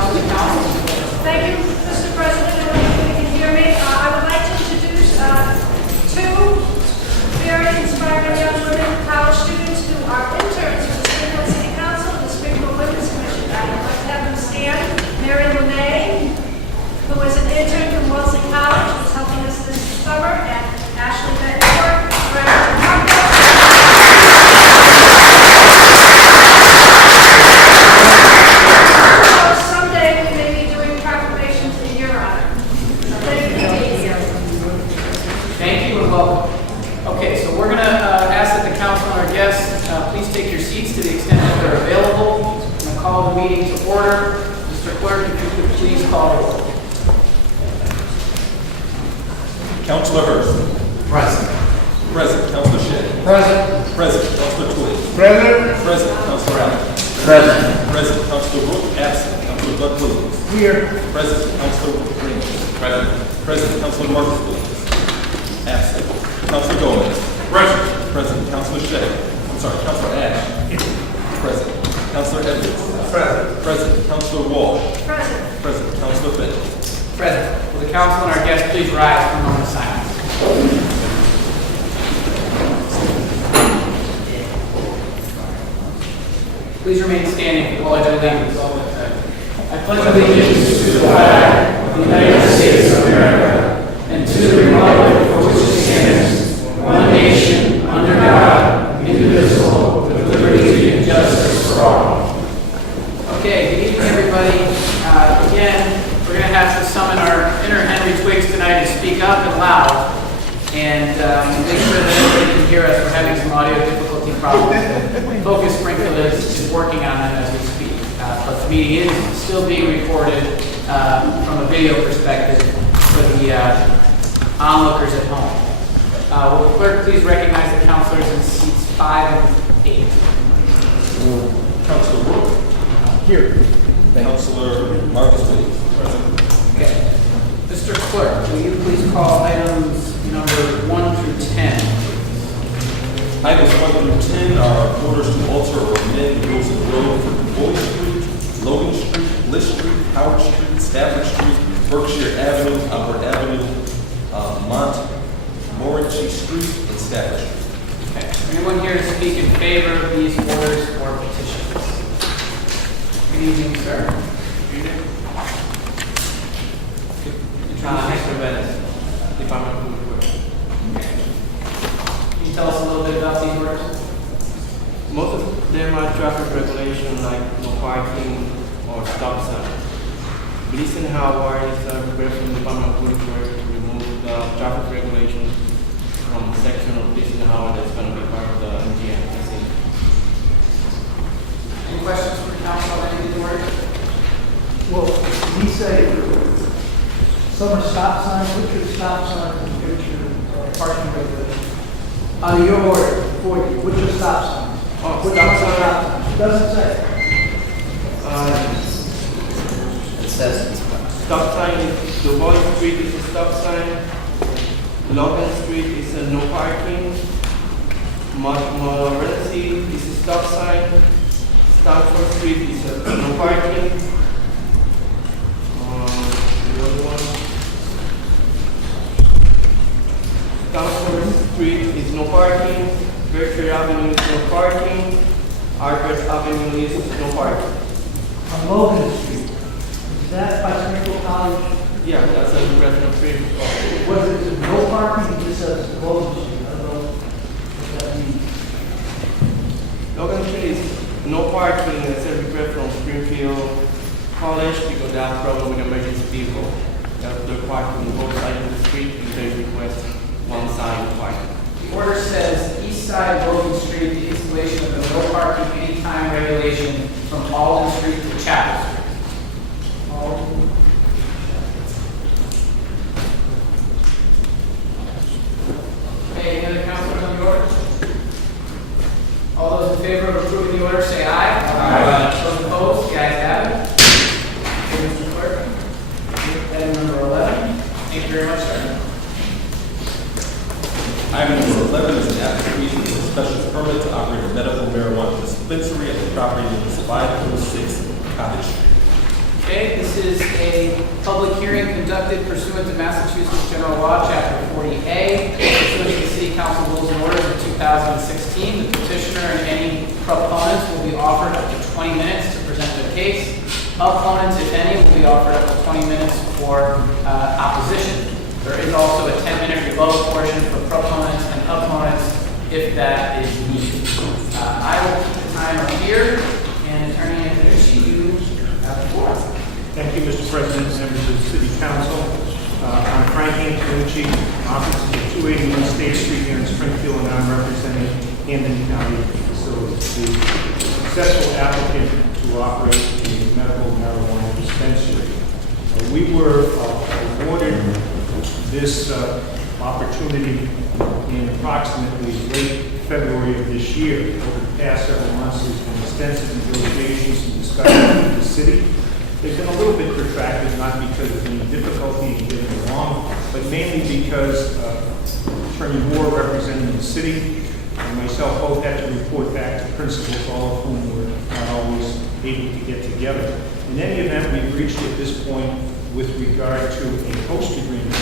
announcements of the council. Thank you, Mr. President. I don't know if you can hear me. I would like to introduce two very inspiring young women college students who are interns for the Springfield City Council and the Springfield Women's Commission. I'd like to have them stand. Mary LeMay, who is an intern from Wellesley College, who's helping us this summer, and Ashley Betancourt, graduate from Harvard. Someday we may be doing proclamations in your honor. Thank you for being here. Thank you and welcome. Okay, so we're going to ask that the council and our guests please take your seats to the extent that they're available. I'm going to call the meeting to order. Mr. Clerk, if you could please call the roll. Councilor Hurst. Present. Present. Councilor Shea. Present. Present. Councilor Twigg. Present. Present. Councilor Allen. Present. Present. Councilor Rook. Absent. Councilor Bud Williams. Here. Present. Councilor Ramos. Present. Present. Councilor Marcus Williams. Absent. Councilor Gomez. Present. Present. Councilor Shea. I'm sorry. Councilor Ash. Present. Councilor Edwards. Present. Present. Councilor Wall. Present. Present. Councilor Fitch. Present. Will the council and our guests please rise for a moment of silence? Please remain standing for the Pledge of Allegiance. I pledge allegiance to the flag of the United States of America and to the republic for which it stands, one nation, under God, indivisible, with liberty and justice for all. Okay, good evening, everybody. Again, we're going to have to summon our inner Henry Twiggs tonight to speak up and loud and make sure that everybody can hear us. We're having some audio difficulty problems. Focus Springfield is working on them as we speak. But the meeting is still being recorded from a video perspective for the onlookers at home. Will the clerk please recognize the councilors in seats 5 and 8? Councilor Rook. Here. Councilor Marcus Williams. Present. Okay. Mr. Clerk, will you please call items number 1 through 10? Items 1 through 10 are orders to alter or amend the rules of the road for Boyd Street, Logan Street, Bliss Street, Howard Street, Stafford Street, Berkshire Avenue, Albert Avenue, Montmorency Street, and Stafford Street. Okay. Anyone here to speak in favor of these orders or petitions? Good evening, sir. Good evening. Mr. Venice, Department of Public Works. Can you tell us a little bit about these orders? Most of them are traffic regulation like no parking or stop sign. Bliss and Howard is a request from the Department of Public Works to remove the traffic regulation from the section of Bliss and Howard that's going to be part of the MGM. Any questions from the council on any of these orders? Well, we say some are stop signs, which are stop signs and which are parking regulations. Your order for you, which are stop signs? Oh, Which stop are sign. stop signs? It doesn't say. It says stop sign is Dubois Street is a stop sign. Logan Street is a no parking. Montmorency is a stop sign. Stanford Street is a no parking. The other one. Stanford Street is no parking. Berkshire Avenue is no parking. Arbor Avenue is no parking. On Logan Street, is that by Springfield College? Yeah, that's a request of free. Was it no parking? It just says Logan Street. I don't know what that means. Logan Street is no parking. That's a request from Springfield College because they have problem with emergency vehicle. They're parking on both sides of the street and they request one side of parking. The order says east side Logan Street, the installation of the no parking anytime regulation from Alden Street to Chapel Street. Okay, any other councilors on the order? All those in favor of approving the order say aye. Aye. Those opposed, the ayes have it. Okay, Mr. Clerk. Item number 11. Thank you very much, sir. Item number 11 is an application for a special permit to operate a medical marijuana dispensary at the property known as 506 Cottage Street. Okay, this is a public hearing conducted pursuant to Massachusetts General Law, Chapter 40A, pursuant to the City Council Rules and Orders of 2016. The petitioner and any proponents will be offered up to 20 minutes to present their case. Opponents, if any, will be offered up to 20 minutes for opposition. There is also a 10-minute rebuttal portion for proponents and opponents if that is needed. I will keep the timer here, and Attorney Antonucci, you have the floor. Thank you, Mr. President, members of the City Council. I'm Frank Antonucci, office at 281 State Street here in Springfield, and I'm representing Camden County Facilities, the successful applicant to operate a medical marijuana dispensary. We were awarded this opportunity in approximately late February of this year. Over the past several months, there's been extensive negotiations and discussions with the city. They've been a little bit protracted, not because of any difficulty in getting along, but mainly because Attorney Moore, representing the city, and myself both had to report back to principals, all of whom were not always able to get together. In any event, we've reached at this point with regard to a host agreement,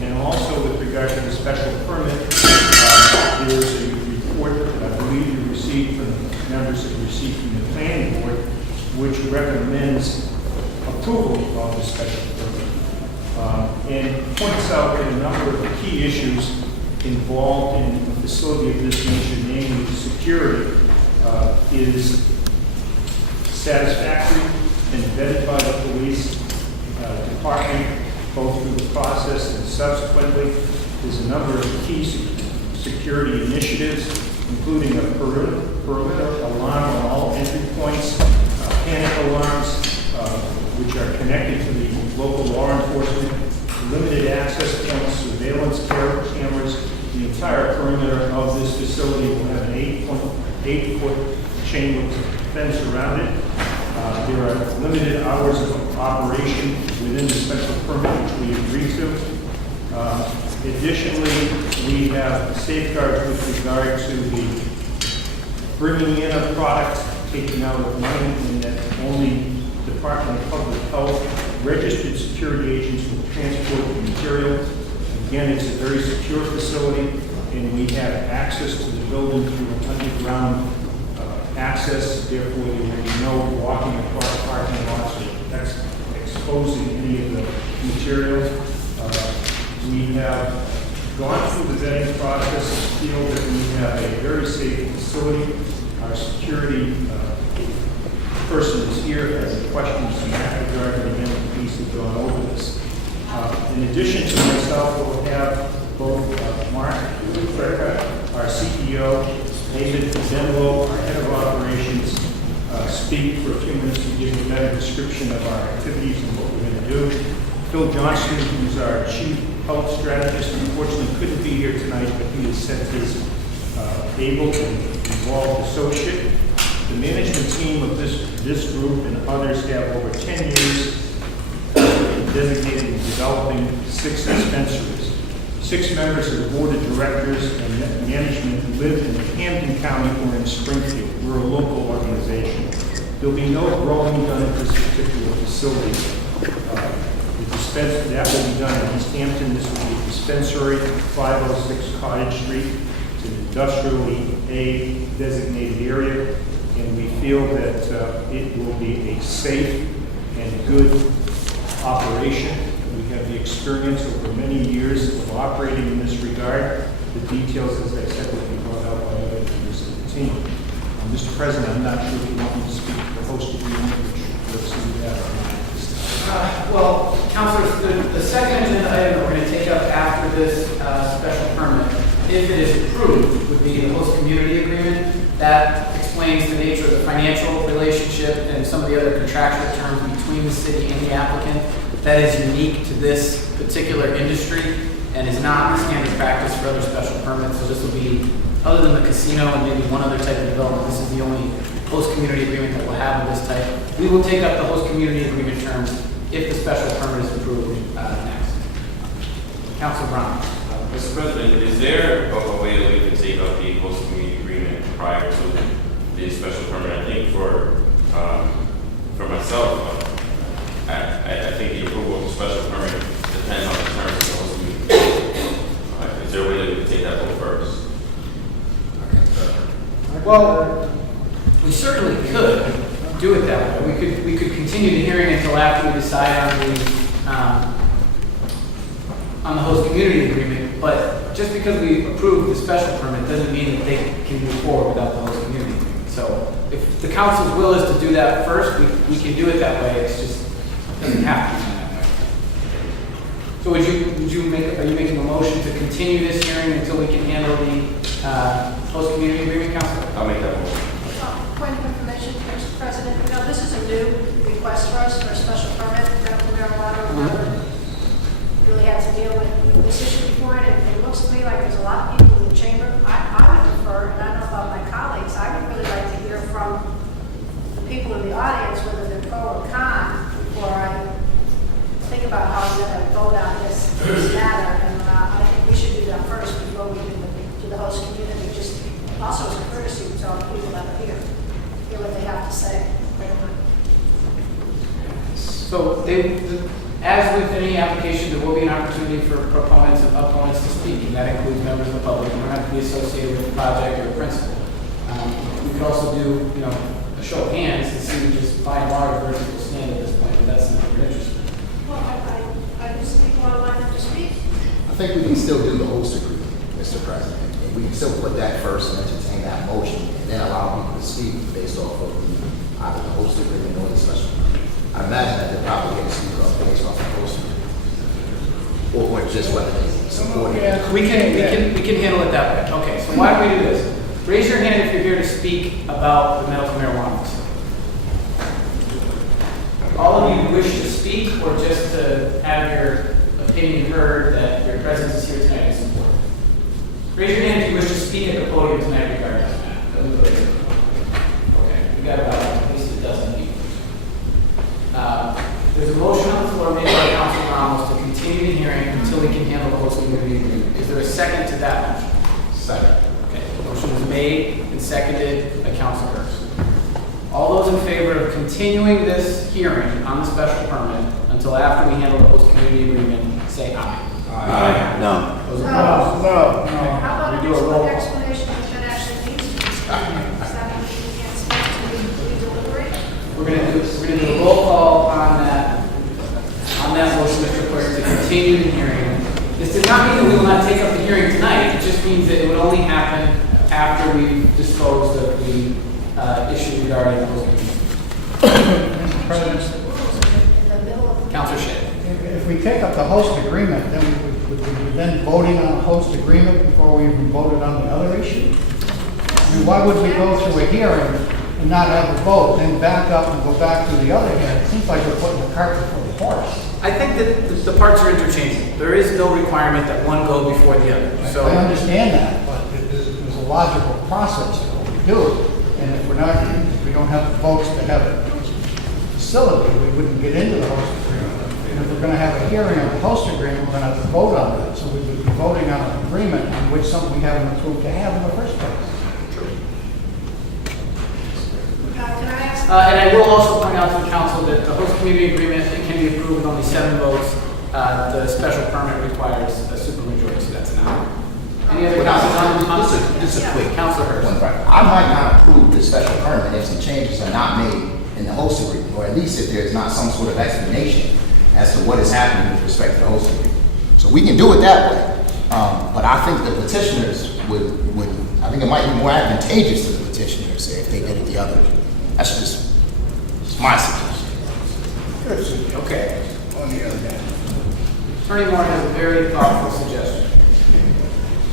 and also with regard to the special permit. There is a report that I believe you received from the members that you received from the planning board, which recommends approval of the special permit, and points out that a number of key issues involved in a facility of this nature, namely security, is satisfactory and vetted by the police department, both through the process and subsequently. There's a number of key security initiatives, including a perimeter alarm on all entry points, panic alarms, which are connected to the local law enforcement, limited access points, surveillance cameras. The entire perimeter of this facility will have an 8-foot chain link fence around it. There are limited hours of operation within the special permit, which we agreed to. Additionally, we have safeguards with regard to the bringing in a product, taking out of money, and that only Department of Public Health registered security agents will transport the material. Again, it's a very secure facility, and we have access to the building through an underground access. Therefore, there will be no walking across parking lots or exposing any of the materials. We have gone through the vetting process and feel that we have a very safe facility. Our security person is here, has questions in that regard, and again, the police have gone over this. In addition to myself, we'll have both Mark Freca, our CEO, David Denlow, our head of operations, speak for a few minutes to give a better description of our activities and what we're going to do. Phil Johnson, who's our chief health strategist, unfortunately couldn't be here tonight, but he has sent his able and involved associate. The management team of this group and others have over 10 years in designating and developing 6 dispensaries. 6 members of the board of directors and management live in Camden County or in Springfield. We're a local organization. There'll be no growing done at this particular facility. That will be done in East Hampton. This will be a dispensary, 506 Cottage Street. It's an industrially A designated area, and we feel that it will be a safe and good operation. We have the experience over many years of operating in this regard. The details, as I said, will be brought out by other members of the team. Mr. President, I'm not sure if you want me to speak to the host agreement, which let's see that. Well, Councilors, the second agenda item that we're going to take up after this special permit, if it is approved, would be the host community agreement. That explains the nature of the financial relationship and some of the other contractual terms between the city and the applicant. That is unique to this particular industry and is not the standard practice for other special permits. So this will be, other than the casino and maybe one other type of development, this is the only host community agreement that we'll have of this type. We will take up the host community agreement terms if the special permit is approved next. Councilor Brown. Mr. President, is there a way that we can take up the host community agreement prior to the special permit? I think for myself, Well, we certainly could do it that way. We could continue the hearing until after we decide on the host community agreement, but just because we approve the special permit doesn't mean that they can move forward without the host community agreement. So if the council's will is to do that first, we can do it that way. It's just, it doesn't have to be done that way. So are you making a motion to continue this hearing until we can handle the host community agreement, Council? I'll make that motion. Point of information, Mr. President, this is a new request for us for a special permit, medical marijuana. We never really had to deal with this issue before, and it looks to me like there's a lot of people in the chamber. I would prefer, and I don't know about my colleagues, I would really like to hear from the people in the audience, whether they're pro or con, before I think about how I'm going to vote on this matter. And I think we should do that first before we do the host community, just also as a courtesy to all the people that are here, hear what they have to say. So as with any application, there will be an opportunity for proponents and opponents to speak, and that includes members of the public. You don't have to be associated with the project or the principal. We could also do, a show of hands to see just by and large where people stand at this point, but that's something we're interested in. Well, I do see people online to speak. I think we can still do the host agreement, Mr. President. And we can still put that first and entertain that motion, and then allow people to speak based off of either the host agreement or the special permit. I imagine that they're probably going to speak up based off the host agreement, or just whether they support it. We can handle it that way. Okay, so why don't we do this? Raise your hand if you're here to speak about the medical marijuana facility. All of you wish to speak or just to have your opinion heard that your presence is here tonight is important? Raise your hand if you wish to speak at the podium tonight regarding this matter. Okay, we got about at least a dozen people. There's a motion on the floor made by Councilor Ramos to continue the hearing until we can handle the host community agreement. Is there a second to that motion? Second. Okay, the motion was made and seconded by Councilor Hurst. All those in favor of continuing this hearing on the special permit until after we handle the host community agreement, say aye. Aye. No. Those opposed? How about We do a roll call. an explanation of that actually needs to be spoken? Does that mean we can't speak to we deliberate? We're gonna do a roll call on that motion, Mr. Clerk, to continue the hearing. This does not mean that we will not take up the hearing tonight. It just means that it would only happen after we've disposed of the issue regarding the host community. Mr. President, In the middle of Councilor Shea. if we take up the host agreement, then would we be then voting on a host agreement before we even voted on the other issue? I mean, why would we go through a hearing and not have a vote, then back up and go back to the other hearing? It seems like we're putting the cart before the horse. I think that the parts are interchangeable. There is no requirement that one go before the other. I So understand that, but there's a logical process to what we do. And if we don't have the votes to have a facility, we wouldn't get into the host agreement. And if we're going to have a hearing on the host agreement, we're going to have to vote on it. So we would be voting on an agreement on which something we haven't approved to have in the first place. Can I ask? and I will also point out to the council that the host community agreement can be approved with only 7 votes. The special permit requires a supermajority, so that's not. Any other councilors? This is quick. Councilor Hurst. I might not approve the special permit if some changes are not made in the host agreement, or at least if there's not some sort of explanation as to what is happening with respect to the host agreement. So we can do it that way. But I think the petitioners would, I think it might be more advantageous to the petitioners if they did it the other way. That's just my suggestion. Okay. On the other hand. Attorney Moore has a very thoughtful suggestion.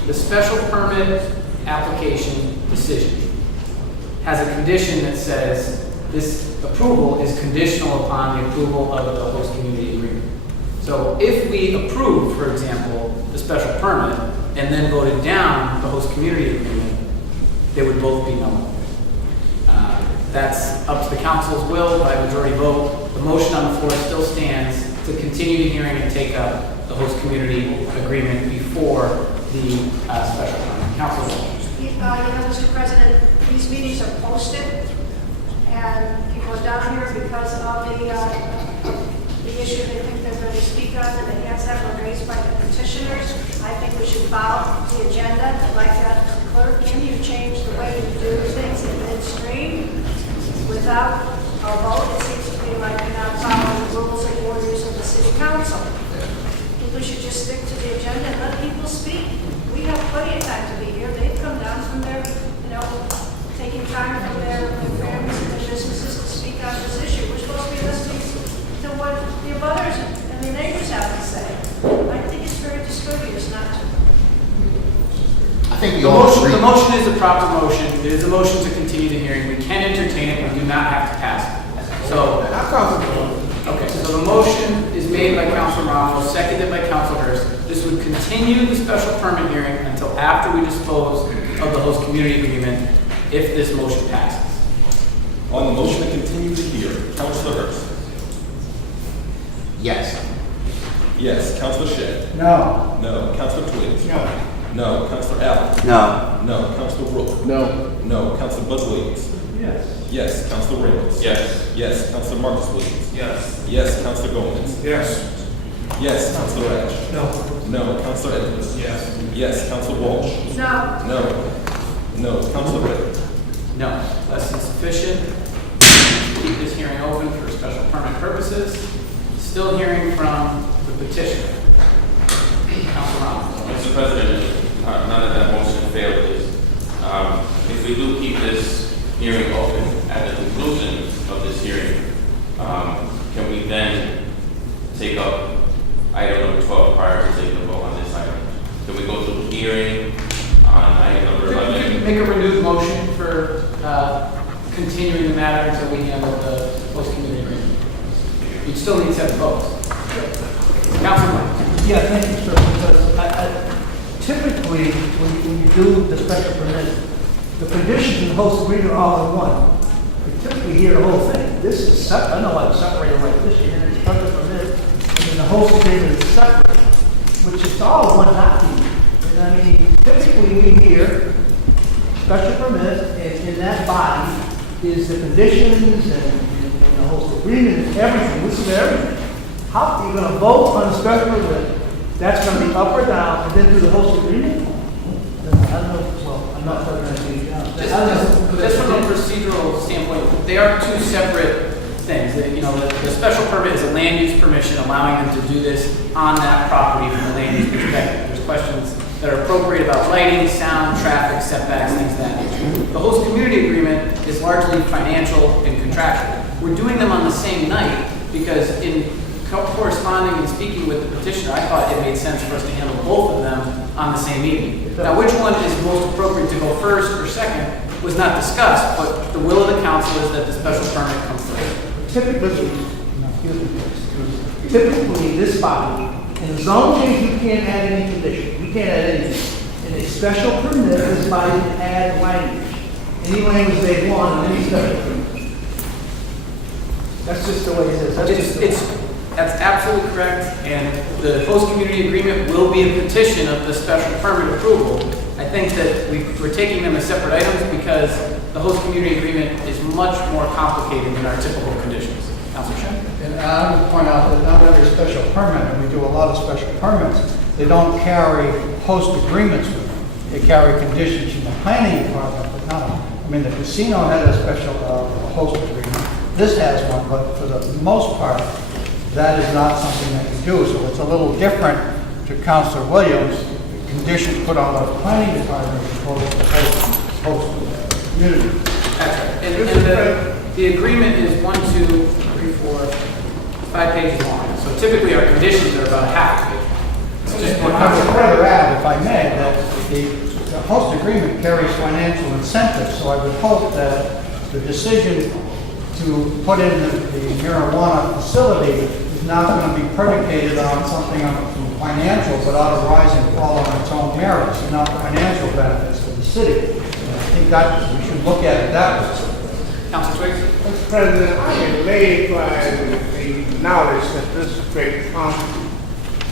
The special permit application decision has a condition that says this approval is conditional upon the approval of the host community agreement. So if we approve, for example, the special permit and then voted down the host community agreement, they would both be null. That's up to the council's will by majority vote. The motion on the floor still stands to continue the hearing and take up the host community agreement before the special permit. Council. Mr. President, these meetings are posted, and people are down here because of the issue they think they're going to speak on, and the hands that were raised by the petitioners. I think we should follow the agenda. I'd like to Clerk, can you change the way you do things in midstream without a vote? It seems to me like you're not following the rules and orders of the city council. People should just stick to the agenda and let people speak. We have plenty of time to be here. They've come down from their, taking time from their families and their businesses to speak on this issue. We're supposed to be listening to what the abutters and the neighbors have to say. I think it's very discourteous not to. I think we The all motion, agree. the motion is a proper motion. It is a motion to continue the hearing. We can entertain it. We do not have to pass it. So, okay, so the motion is made by Councilor Ramos, seconded by Councilor Hurst. This would continue the special permit hearing until after we dispose of the host community agreement, if this motion passes. On the motion to continue the hearing, Councilor Hurst. Yes. Yes. Councilor Shay. No. No. Councilor Twiggs. No. No. Councilor Allen. No. No. Councilor Brooke. No. No. Councilor Bud Williams. Yes. Yes. Councilor Reynolds. Yes. Yes. Councilor Marcus Williams. Yes. Yes. Councilor Gomez. Yes. Yes. Councilor Ash. No. No. Councilor Edwards. Yes. Yes. Councilor Walsh. No. No. No. Councilor Ray. No, less than sufficient. Keep this hearing open for special permit purposes. Still hearing from the petitioner. Councilor Ramos. Mr. President, now that that motion failed, if we do keep this hearing open at the conclusion of this hearing, can we then take up item number 12 prior to taking a vote on this item? Can we go through the hearing on item number You 11? can make a renewed motion for continuing the matter until we handle the host community agreement. You'd still need 7 votes. Councilor Ramos. Yeah, thank you, sir, because typically, when you do the special permit, the conditions and the host agreement are all in one. You typically hear the whole thing. This is separate, I know why it's separated like this, you hear the special permit, and then the host agreement is separate, which is all one document. And I mean, typically we hear special permit, and in that body is the conditions and the host agreement and everything, this is everything. How are you going to vote on the special permit? That's going to be up or down, and then do the host agreement? I don't know, well, I'm not talking about you. Just from a procedural standpoint, they are 2 separate things. The special permit is a land use permission allowing them to do this on that property from a land use perspective. There's questions that are appropriate about lighting, sound, traffic, setbacks, things of that nature. The host community agreement is largely financial and contractual. We're doing them on the same night because in corresponding and speaking with the petitioner, I thought it made sense for us to handle both of them on the same meeting. Now, which one is most appropriate to go first or second was not discussed, but the will of the council is that the special permit comes first. Typically, this body, in the zone change, you can't add any condition. You can't add anything. In a special permit, this body can add language. Any language they want, in any special permit. That's just the way it is. That's just the way. That's absolutely correct, and the host community agreement will be a petition of the special permit approval. I think that we're taking them as separate items because the host community agreement is much more complicated than our typical conditions. Councilor Shen? And I would point out that not every special permit, and we do a lot of special permits, they don't carry host agreements with them. They carry conditions from the planning department, but not, I mean, the casino had a special host agreement. This has one, but for the most part, that is not something that you do. So it's a little different to Councilor Williams, conditions put on the planning department as opposed to host community. That's right. And the agreement is 1, 2, 3, 4, 5 pages long. So typically our conditions are about half a page. It's just more I would complicated. further add, if I may, that the host agreement carries financial incentives, so I would hope that the decision to put in the marijuana facility is not going to be predicated on something from financial, but ought to rise and fall on its own merits and not the financial benefits of the city. And I think that we should look at it that way. Councilor Twiggs? Mr. President, I am elated by the knowledge that this great council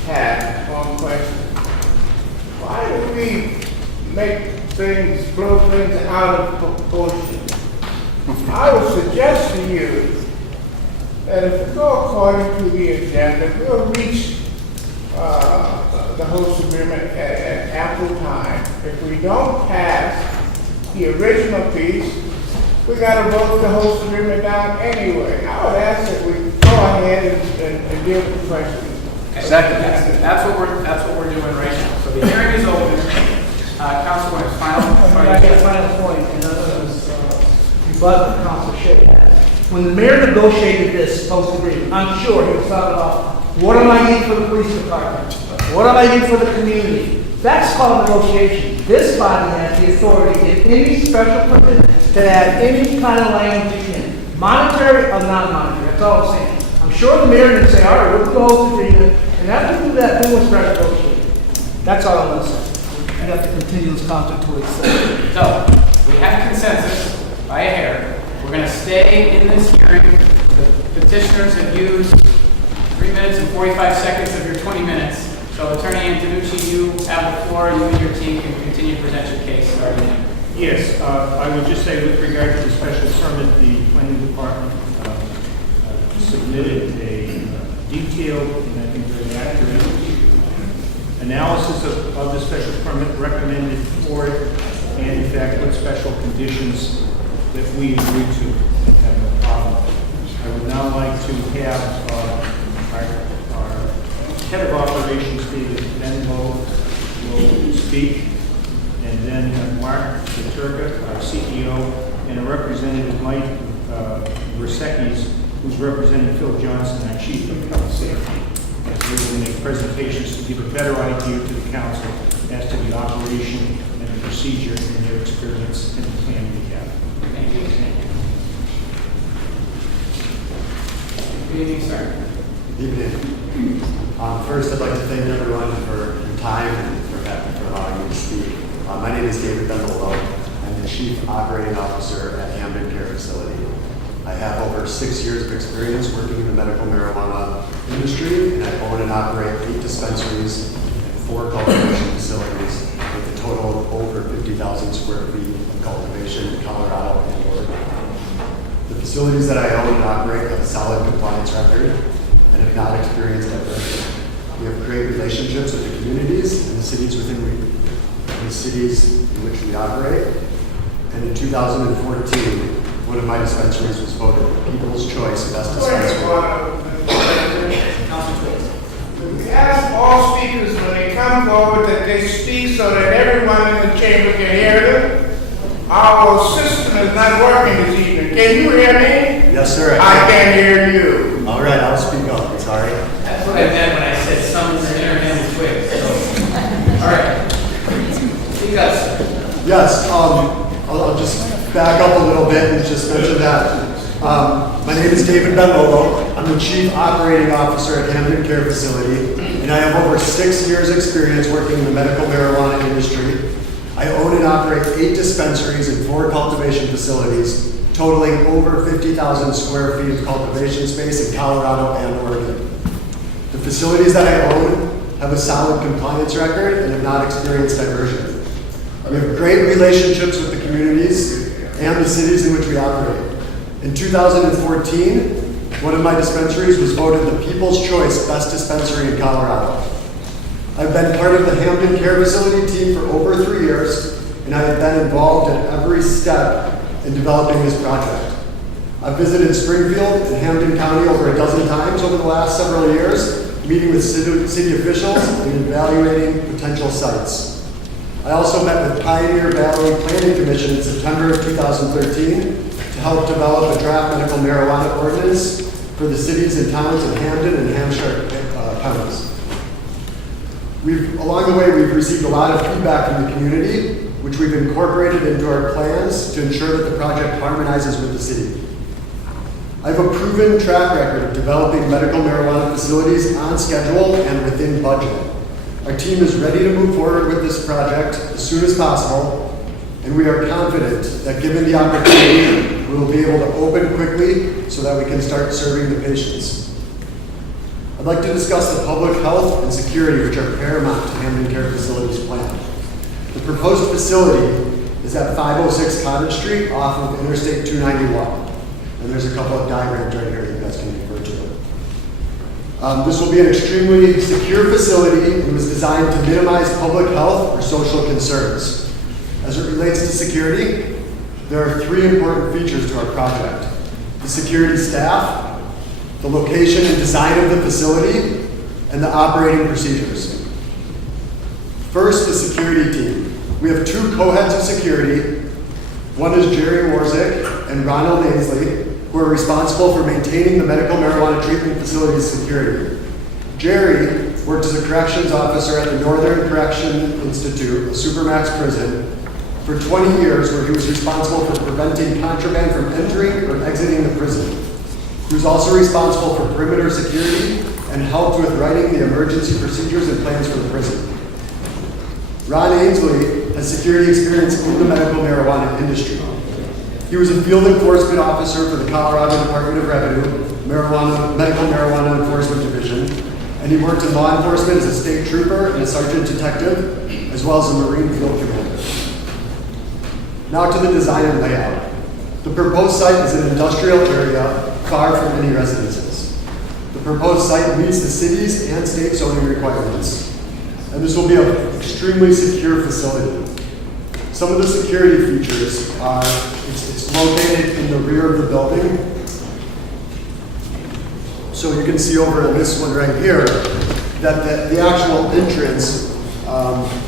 has on question. Why do we make things, blow things out of proportion? I would suggest to you that if we go according to the agenda, we'll reach the host agreement at ample time. If we don't pass the original piece, we got to vote the host agreement down anyway. I would ask that we go ahead and deal with the question. Second. That's what we're doing right now. So the hearing is open. Councilwoman, I get a final point, and that was rebut Council Shea had. When the mayor negotiated this host agreement, I'm sure he was talking about, what am I needing for the police department? What am I needing for the community? That's called negotiation. This body has the authority in any special permit to add any kind of language in, monetary or non-monetary. That's all I'm saying. I'm sure the mayor didn't say, all right, we'll do the host agreement, and after we do that, then we'll start negotiating. That's all I'm going to say. I have to continue this content until it's said. So, we have consensus by a hair. We're going to stay in this hearing. The petitioners have used 3 minutes and 45 seconds of your 20 minutes. So, Attorney Antonucci, you have the floor. You and your team can continue to present your case starting now. Yes, I would just say with regard to the special permit, the planning department submitted a detailed and I think very accurate analysis of the special permit recommended for it, and in fact what special conditions that we agree to and have no problem. I would now like to have our head of operations, David Benbow, will speak, and then Mark Zaturka, our CEO, and a representative, Mike Versekis, who's representing Phil Johnson, our chief of health safety. As they will make presentations to give a better idea to the council as to the operation and the procedure and their experience and the plan we have. Thank you. Good evening, sir. Good evening. First, I'd like to thank everyone for your time and for allowing me to speak. My name is David Bendolo. I'm the Chief Operating Officer at Hamden Care Facility. I have over 6 years of experience working in the medical marijuana industry, and I own and operate 8 dispensaries and 4 cultivation facilities with a total of over 50,000 square feet of cultivation in Colorado and Oregon. The facilities that I own and operate have a solid compliance record and have not experienced diversion. We have great relationships with the communities and the cities in which we operate. And in 2014, one of my dispensaries was voted the People's Choice Best Dispensary. We ask all speakers when they come forward that they speak so that everyone in the chamber can hear them. Our system is not working this evening. Can you hear me? Yes, sir. I can't hear you. All right, I'll speak up. Sorry. That's what I meant when I said summons an internet twig. So, all right. Speak up, sir. Yes, I'll just back up a little bit and just mention that. My name is David Benbolo. I'm the Chief Operating Officer at Hamden Care Facility, and I have over 6 years experience working in the medical marijuana industry. I own and operate 8 dispensaries and 4 cultivation facilities, totaling over 50,000 square feet of cultivation space in Colorado and Oregon. The facilities that I own have a solid compliance record and have not experienced diversion. We have great relationships with the communities and the cities in which we operate. In 2014, one of my dispensaries was voted the People's Choice Best Dispensary in Colorado. I've been part of the Hamden Care Facility team for over 3 years, and I have been involved in every step in developing this project. I've visited Springfield and Hamden County over a dozen times over the last several years, meeting with city officials and evaluating potential sites. I also met with Pioneer Valley Planning Commission in September of 2013 to help develop a draft medical marijuana ordinance for the cities and towns of Hamden and Hampshire counties. Along the way, we've received a lot of feedback from the community, which we've incorporated into our plans to ensure that the project harmonizes with the city. I have a proven track record of developing medical marijuana facilities on schedule and within budget. Our team is ready to move forward with this project as soon as possible, and we are confident that given the opportunity, we will be able to open quickly so that we can start serving the patients. I'd like to discuss the public health and security, which are paramount to Hamden Care Facilities plan. The proposed facility is at 506 Cottage Street off of Interstate 291. And there's a couple of diagrams right here that you guys can refer to. This will be an extremely secure facility and was designed to minimize public health or social concerns. As it relates to security, there are 3 important features to our project: the security staff, the location and design of the facility, and the operating procedures. First, the security team. We have 2 co-heads of security. One is Jerry Warzik and Ronald Ainsley, who are responsible for maintaining the medical marijuana treatment facility's security. Jerry worked as a corrections officer at the Northern Correction Institute, a supermax prison, for 20 years, where he was responsible for preventing contraband from entering or exiting the prison. He was also responsible for perimeter security and helped with writing the emergency procedures and plans for the prison. Ron Ainsley has security experience in the medical marijuana industry. He was a field enforcement officer for the Colorado Department of Revenue, Medical Marijuana Enforcement Division, and he worked in law enforcement as a state trooper and a sergeant detective, as well as a Marine field commander. Now to the design and layout. The proposed site is an industrial area far from any residences. The proposed site meets the city's and state zoning requirements, and this will be an extremely secure facility. Some of the security features are, it's located in the rear of the building. So you can see over in this one right here, that the actual entrance,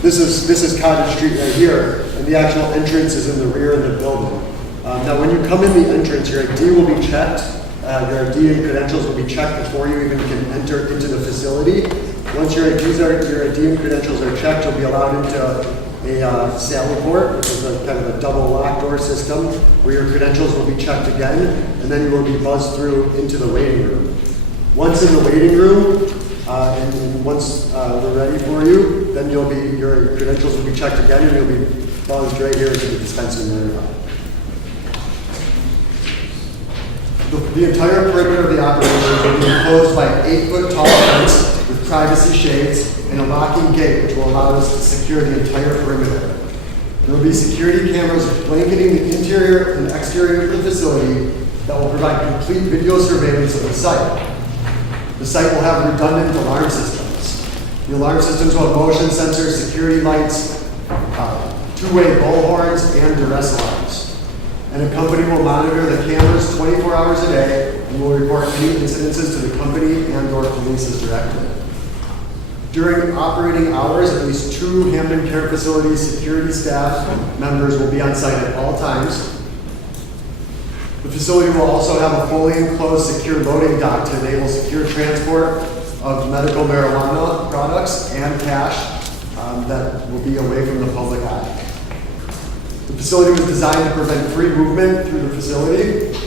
this is Cottage Street right here, and the actual entrance is in the rear of the building. Now when you come in the entrance, your ID will be checked. Your ID and credentials will be checked before you even can enter into the facility. Once your ID and credentials are checked, you'll be allowed into a Sally port, which is a kind of a double lock door system, where your credentials will be checked again, and then you will be buzzed through into the waiting room. Once in the waiting room, and once we're ready for you, then your credentials will be checked again, and you'll be buzzed right here into the dispensing area. The entire perimeter of the operation will be enclosed by 8-foot tall fence with privacy shades and a locking gate, which will allow us to secure the entire perimeter. There will be security cameras blanketing the interior and exterior of the facility that will provide complete video surveillance of the site. The site will have redundant alarm systems. The alarm systems will have motion sensors, security lights, 2-way bullhorns, and duress alarms. And a company will monitor the cameras 24 hours a day and will report any incidences to the company and/or police directly. During operating hours, at least 2 Hampton Care Facility security staff members will be on site at all times. The facility will also have a fully enclosed secure loading dock to enable secure transport of medical marijuana products and cash that will be away from the public eye. The facility was designed to prevent free movement through the facility.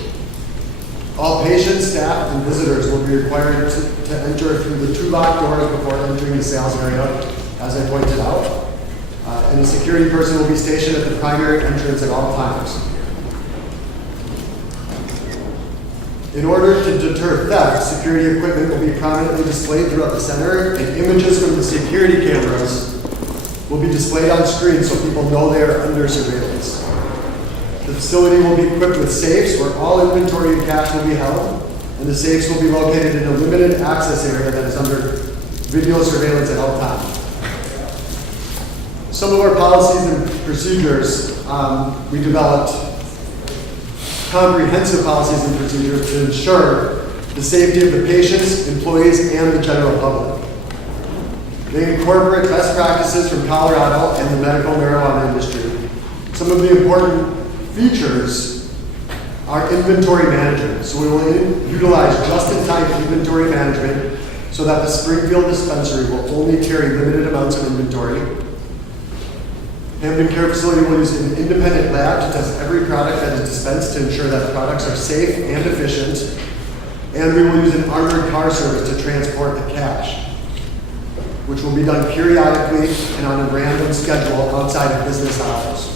All patients, staff, and visitors will be required to enter through the 2 locked doors before entering the sales area, as I pointed out. And a security person will be stationed at the primary entrance at all times. In order to deter theft, security equipment will be prominently displayed throughout the center, and images from the security cameras will be displayed on screen so people know they are under surveillance. The facility will be equipped with safes where all inventory and cash will be held, and the safes will be located in a limited access area that is under video surveillance at all times. Some of our policies and procedures, we developed comprehensive policies and procedures to ensure the safety of the patients, employees, and the general public. They incorporate best practices from Colorado and the medical marijuana industry. Some of the important features are inventory management. So we will utilize just-in-time inventory management so that the Springfield dispensary will only carry limited amounts of inventory. Hampton Care Facility will use an independent lab to test every product that is dispensed to ensure that products are safe and efficient. And we will use an armored car service to transport the cash, which will be done periodically and on a random schedule outside of business hours.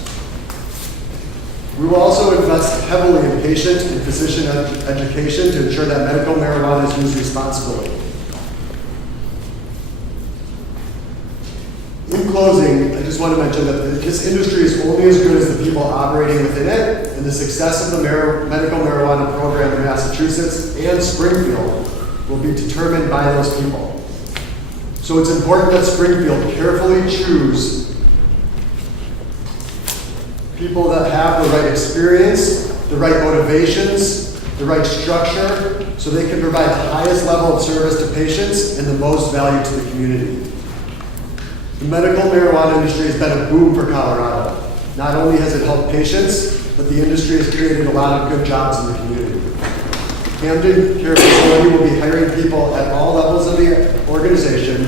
We will also invest heavily in patient and physician education to ensure that medical marijuana is used responsibly. In closing, I just want to mention that this industry is only as good as the people operating within it, and the success of the medical marijuana program in Massachusetts and Springfield will be determined by those people. So it's important that Springfield carefully choose people that have the right experience, the right motivations, the right structure, so they can provide the highest level of service to patients and the most value to the community. The medical marijuana industry has been a boom for Colorado. Not only has it helped patients, but the industry has created a lot of good jobs in the community. Camden Care Facility will be hiring people at all levels of the organization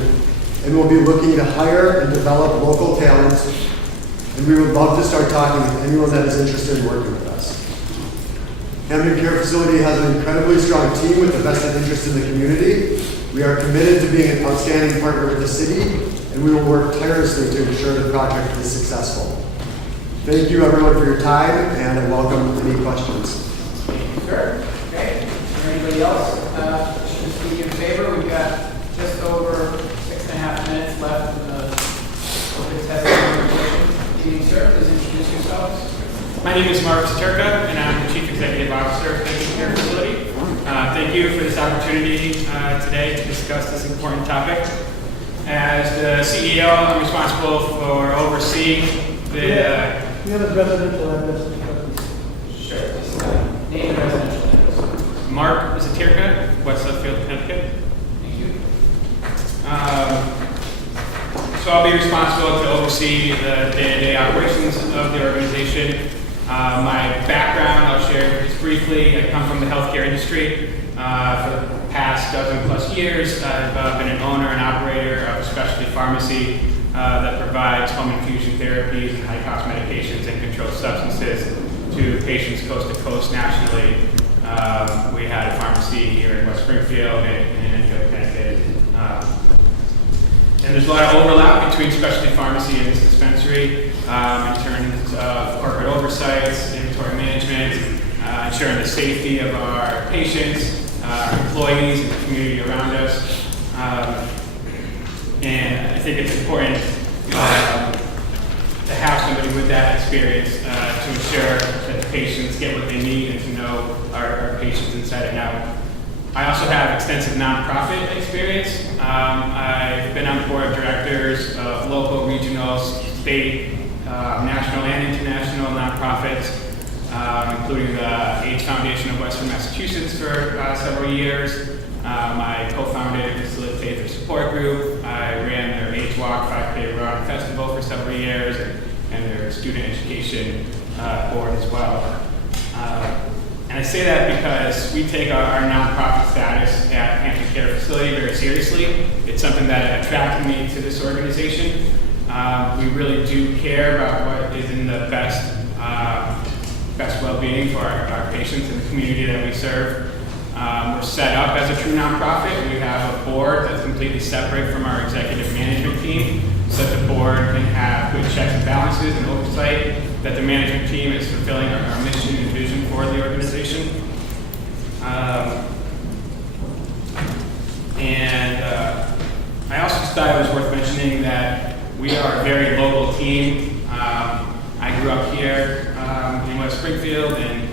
and will be looking to hire and develop local talent. And we would love to start talking with anyone that is interested in working with us. Camden Care Facility has an incredibly strong team with a vested interest in the community. We are committed to being an outstanding partner with the city, and we will work tirelessly to ensure the project is successful. Thank you everyone for your time, and I welcome any questions. Thank you, sir. Okay, is there anybody else wishing to speak in favor? We've got just over 6.5 minutes left in the open testimony portion. Evening, sir, please introduce yourselves. My name is Mark Saturka, and I'm the Chief Executive Officer of the Care Facility. Thank you for this opportunity today to discuss this important topic. As the CEO, I'm responsible for overseeing the... You have a residential address. Sure. Name and residential address. Mark Saturka, West Suffield, Connecticut. Thank you. So I'll be responsible to oversee the day-to-day operations of the organization. My background, I'll share just briefly. I come from the healthcare industry. For the past dozen plus years, I've been an owner and operator of a specialty pharmacy that provides home infusion therapies and high-cost medications and controlled substances to patients coast to coast nationally. We had a pharmacy here in West Springfield and Connecticut. And there's a lot of overlap between specialty pharmacy and this dispensary in terms of corporate oversights, inventory management, ensuring the safety of our patients, our employees, and the community around us. And I think it's important to have somebody with that experience to ensure that the patients get what they need and to know our patients inside and out. I also have extensive nonprofit experience. I've been on the board of directors of local, regional, state, national, and international nonprofits, including the AIDS Foundation of Western Massachusetts for several years. I co-founded and facilitated their support group. I ran their AIDS Walk 5K Run Festival for several years and their student education board as well. And I say that because we take our nonprofit status at Hampton Care Facility very seriously. It's something that attracted me to this organization. We really do care about what is in the best well-being for our patients and the community that we serve. We're set up as a true nonprofit. We have a board that's completely separate from our executive management team, so that the board can have good checks and balances and oversight that the management team is fulfilling our mission and vision for the organization. I also just thought it was worth mentioning that we are a very local team. I grew up here in West Springfield and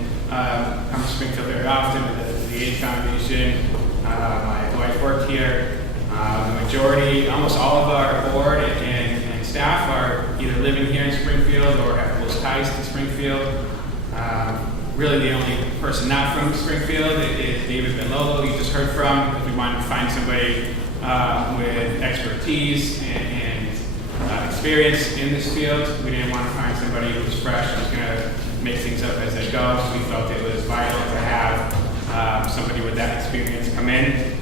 come to Springfield very often with the AIDS Foundation. My wife worked here. The majority, almost all of our board and staff are either living here in Springfield or have close ties to Springfield. Really the only person not from Springfield is David Benlolo, you just heard from, because we wanted to find somebody with expertise and experience in this field. We didn't want to find somebody who was fresh and was going to make things up as they go, so we felt it was vital to have somebody with that experience come in.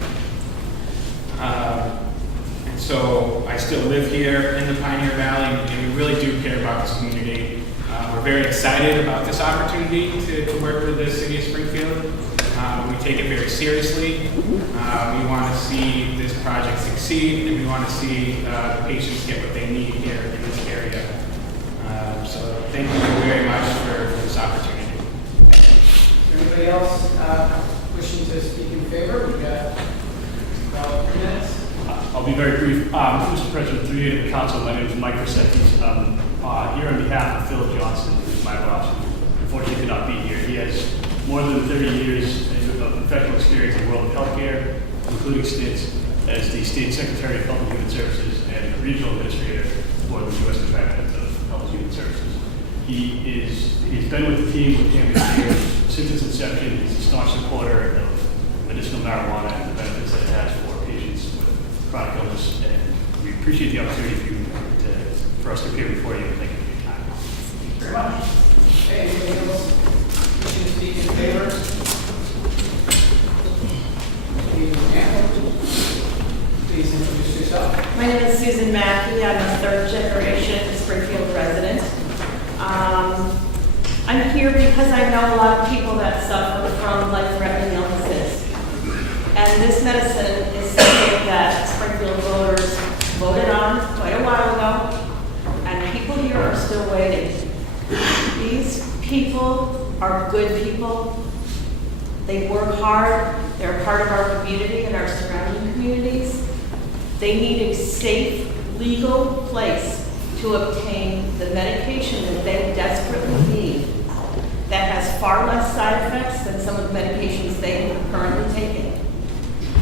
And so I still live here in the Pioneer Valley, and we really do care about this community. We're very excited about this opportunity to work with the city of Springfield. We take it very seriously. We want to see this project succeed, and we want to see the patients get what they need here in this area. So thank you very much for this opportunity. Is there anybody else wishing to speak in favor? We've got about 3 minutes. I'll be very brief. Mr. President, through you to the council, my name is Mike Resettis. Here on behalf of Phil Johnson, who's my boss, unfortunately could not be here. He has more than 30 years of professional experience in the world of healthcare, including stints as the State Secretary of Health and Human Services and Regional Administrator for the U.S. Department of Health and Human Services. He's been with the team with Camden Care since its inception. He's a staunch supporter of medicinal marijuana and the benefits that it has for patients with chronic illness. And we appreciate the opportunity for us to appear before you. Thank you for your time. Thank you very much. Okay, anything else? Wishing to speak in favor? Please introduce yourself. My name is Susan Mackey. I'm a third generation Springfield resident. I'm here because I know a lot of people that suffer from life-threatening illnesses. And this medicine is something that Springfield voters voted on quite a while ago, and people here are still waiting. These people are good people. They work hard. They're part of our community and our surrounding communities. They need a safe, legal place to obtain the medication that they desperately need that has far less side effects than some of the medications they are currently taking.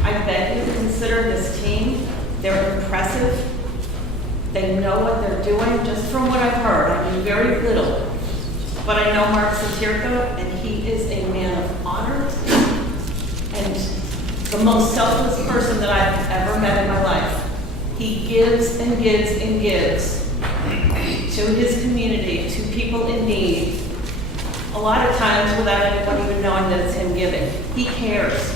I beg you to consider this team. They're impressive. They know what they're doing, just from what I've heard. I mean, very little. But I know Mark Satirka, and he is a man of honor and the most selfless person that I've ever met in my life. He gives and gives and gives to his community, to people in need, a lot of times without anyone even knowing that it's him giving. He cares.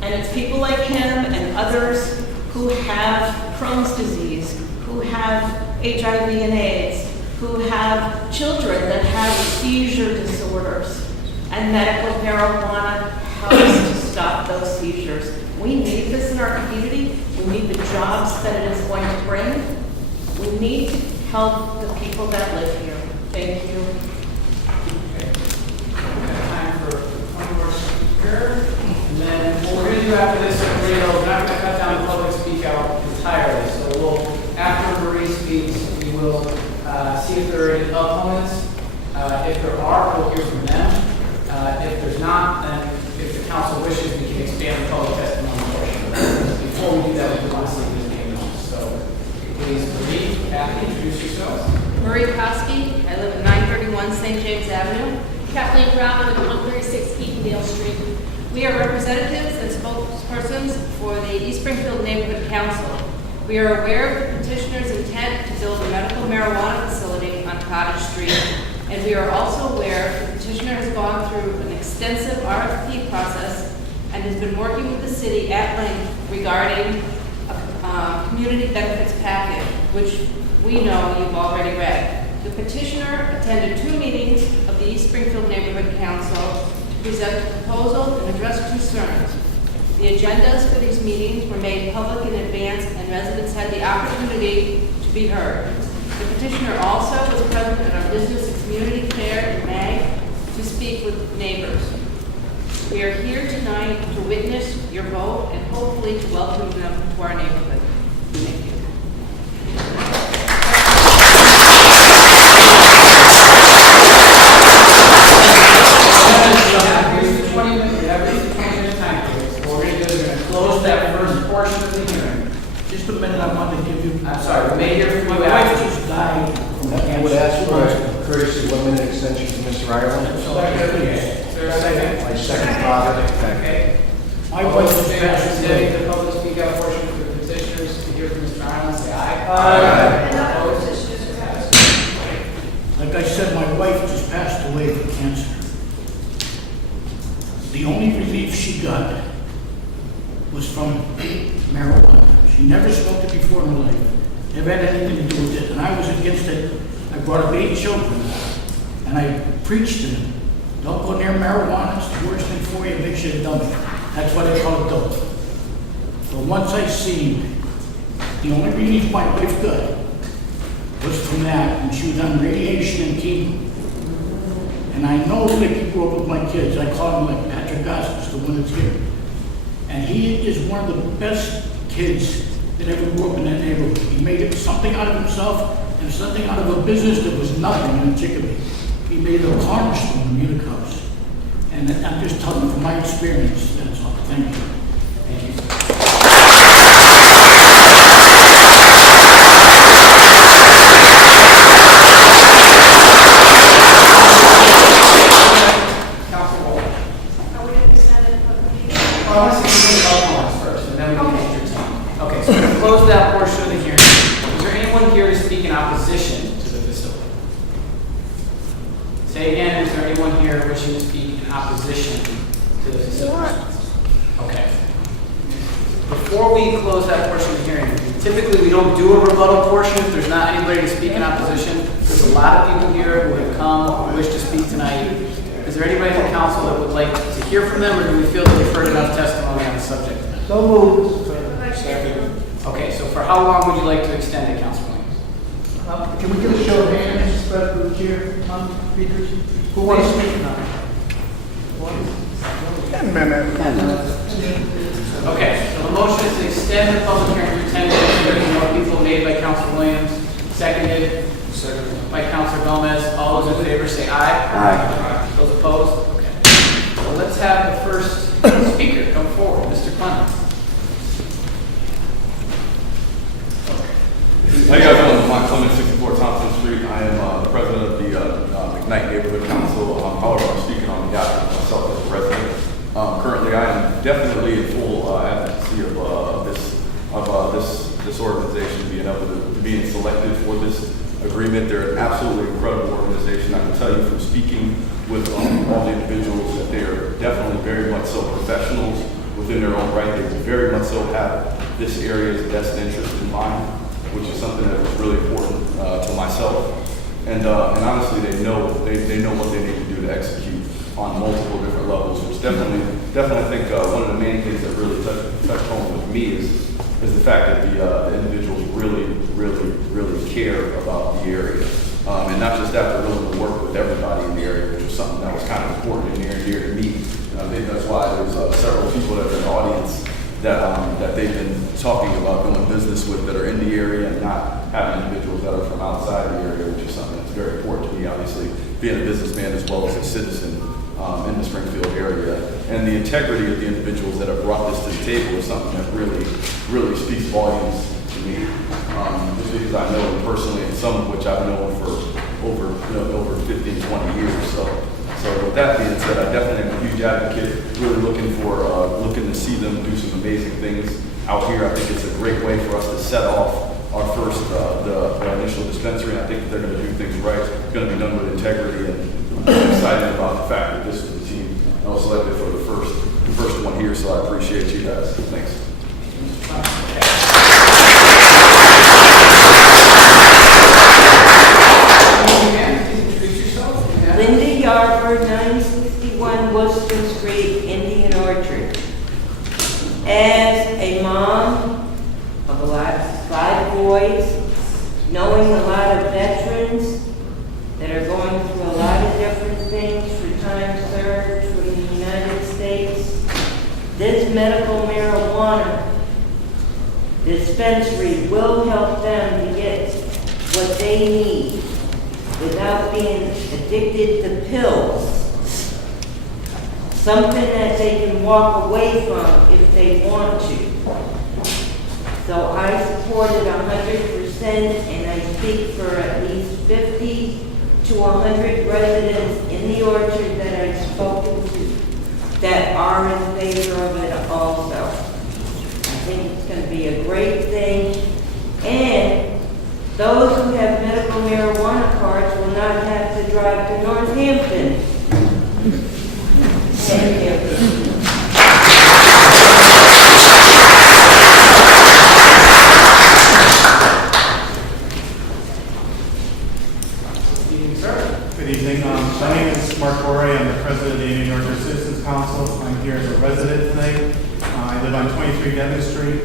And it's people like him and others who have Crohn's disease, who have HIV and AIDS, who have children that have seizure disorders, and medical marijuana helps to stop those seizures. We need this in our community. We need the jobs that it is going to bring. We need to help the people that live here. Thank you. Okay. We have time for one more speaker. And then what we're going to do after this, we're not going to cut down the public speak out entirely. So after Marie speaks, we will see if there are any opponents. If there are, we'll hear from them. If there's not, then if the council wishes, we can expand the public testimony portion. Before we do that, we want to see the name. So please, Marie, Kathy, introduce yourselves. Marie Kosky, I live at 931 St. James Avenue. Kathleen Brown, I live at 136 Eatondale Street. We are representatives and spokespersons for the East Springfield Neighborhood Council. We are aware of the petitioner's intent to build a medical marijuana facility on Cottage Street, and we are also aware the petitioner has gone through an extensive RFP process and has been working with the city at length regarding a community benefits package, which we know you've already read. The petitioner attended 2 meetings of the East Springfield Neighborhood Council to present a proposal and address concerns. The agendas for these meetings were made public in advance, and residents had the opportunity to be heard. The petitioner also was present at our business and community fair in May to speak with neighbors. We are here tonight to witness your vote and hopefully to welcome them to our neighborhood. Thank you. Here's the 20-minute time period. So what we're going to do is we're going to close that first portion of the hearing. Just a minute, I want to give you. I'm sorry, we may hear from My you wife after. just died from cancer. I would ask for a courtesy 1-minute extension to Mr. Ireland. Is there a second? My second father. Okay. My All wife those in just favor of passed setting away. the public speak out portion for the petitioners to hear from Mr. Ireland, say aye. And other Opposed? petitioners are passed. Like I said, my wife just passed away from cancer. The only relief she got was from marijuana. She never smoked it before in her life. Never had anything to do with it. And I was against it. I brought up 8 children. And I preached to them. Don't go near marijuana. It's the worst thing for you. It makes you a dummy. That's why they call it dope. But once I seen the only relief my wife got was from that, and she was on radiation and chemo. And I know that he grew up with my kids. I call him like Patrick Gossett, the one that's here. And he is one of the best kids that ever grew up in that neighborhood. He made something out of himself and something out of a business that was nothing in Chicopee. He made a cornerstone in Munich House. And I'm just telling you from my experience, that's all. Thank you. Thank you, close that portion of the hearing. Is there anyone here to speak in opposition to the facility? Say again, is there anyone here wishing to speak in opposition to the facility? Okay. Before we close that portion of the hearing, typically we don't do a rebuttal portion if there's not anybody to speak in opposition. There's a lot of people here who have come, who wish to speak tonight. Is there anybody in the council that would like to hear from them, or do we feel that we've heard enough testimony on the subject? So moved. Okay, so for how long would you like to extend it, Council Williams? Can we get a show of hands, spread to the chair, speakers? Who wants to speak now? 10 minutes. Okay, so the motion is to extend the public hearing for 10 minutes. There's more people made by Council Williams, seconded by Councilor Gomez. All those in favor say aye. Aye. Those opposed? Okay. So let's have the first speaker come forward, Mr. Clemens. How you guys doing? Mike Clemens, 64 Thompson Street. I am the president of the Ignite Neighborhood Council. However, I'm speaking on behalf of myself as a resident. Currently, I am definitely in full advocacy of this organization being able to being selected for this agreement. They're an absolutely incredible organization. I can tell you from speaking with all the individuals that they are definitely very much so professionals within their own right. They very much so have this area's best interest in mind, which is something that is really important to myself. And honestly, they know what they need to do to execute on multiple different levels, which definitely think one of the main things that really touched home with me is the fact that the individuals really care about the area. And not just that, they're willing to work with everybody in the area, which is something that was kind of important in here to me. I think that's why there's several people that are in the audience that they've been talking about doing business with that are in the area and not having individuals that are from outside the area, which is something that's very important to me, obviously, being a businessman as well as a citizen in the Springfield area. And the integrity of the individuals that have brought this to the table is something that really speaks volumes to me. Just because I know them personally, and some of which I've known for over 15, 20 years. So with that being said, I definitely am a huge advocate, really looking to see them do some amazing things out here. I think it's a great way for us to set off our first, the initial dispensary, and I think that they're going to do things right. It's going to be done with integrity, and I'm excited about the fact that this is the team I was selected for the first one here, so I appreciate you guys. Thanks. Linda Yarber, 961 Worcester Street, Indian Orchard. As a mom of 5 boys, knowing a lot of veterans that are going through a lot of different things for time served for the United States, this medical marijuana dispensary will help them to get what they need without being addicted to pills. Something that they can walk away from if they want to. So I support it 100%, and I speak for at least 50 to 100 residents in the orchard that I've spoken to that are in favor of it also. I think it's going to be a great thing, and those who have medical marijuana cards will not have to drive to Northampton. Thank you. Good evening. My name is Mark Gorey. I'm the president of the Indian Orchard Citizens Council. I'm here as a resident tonight. I live on 23 Devon Street,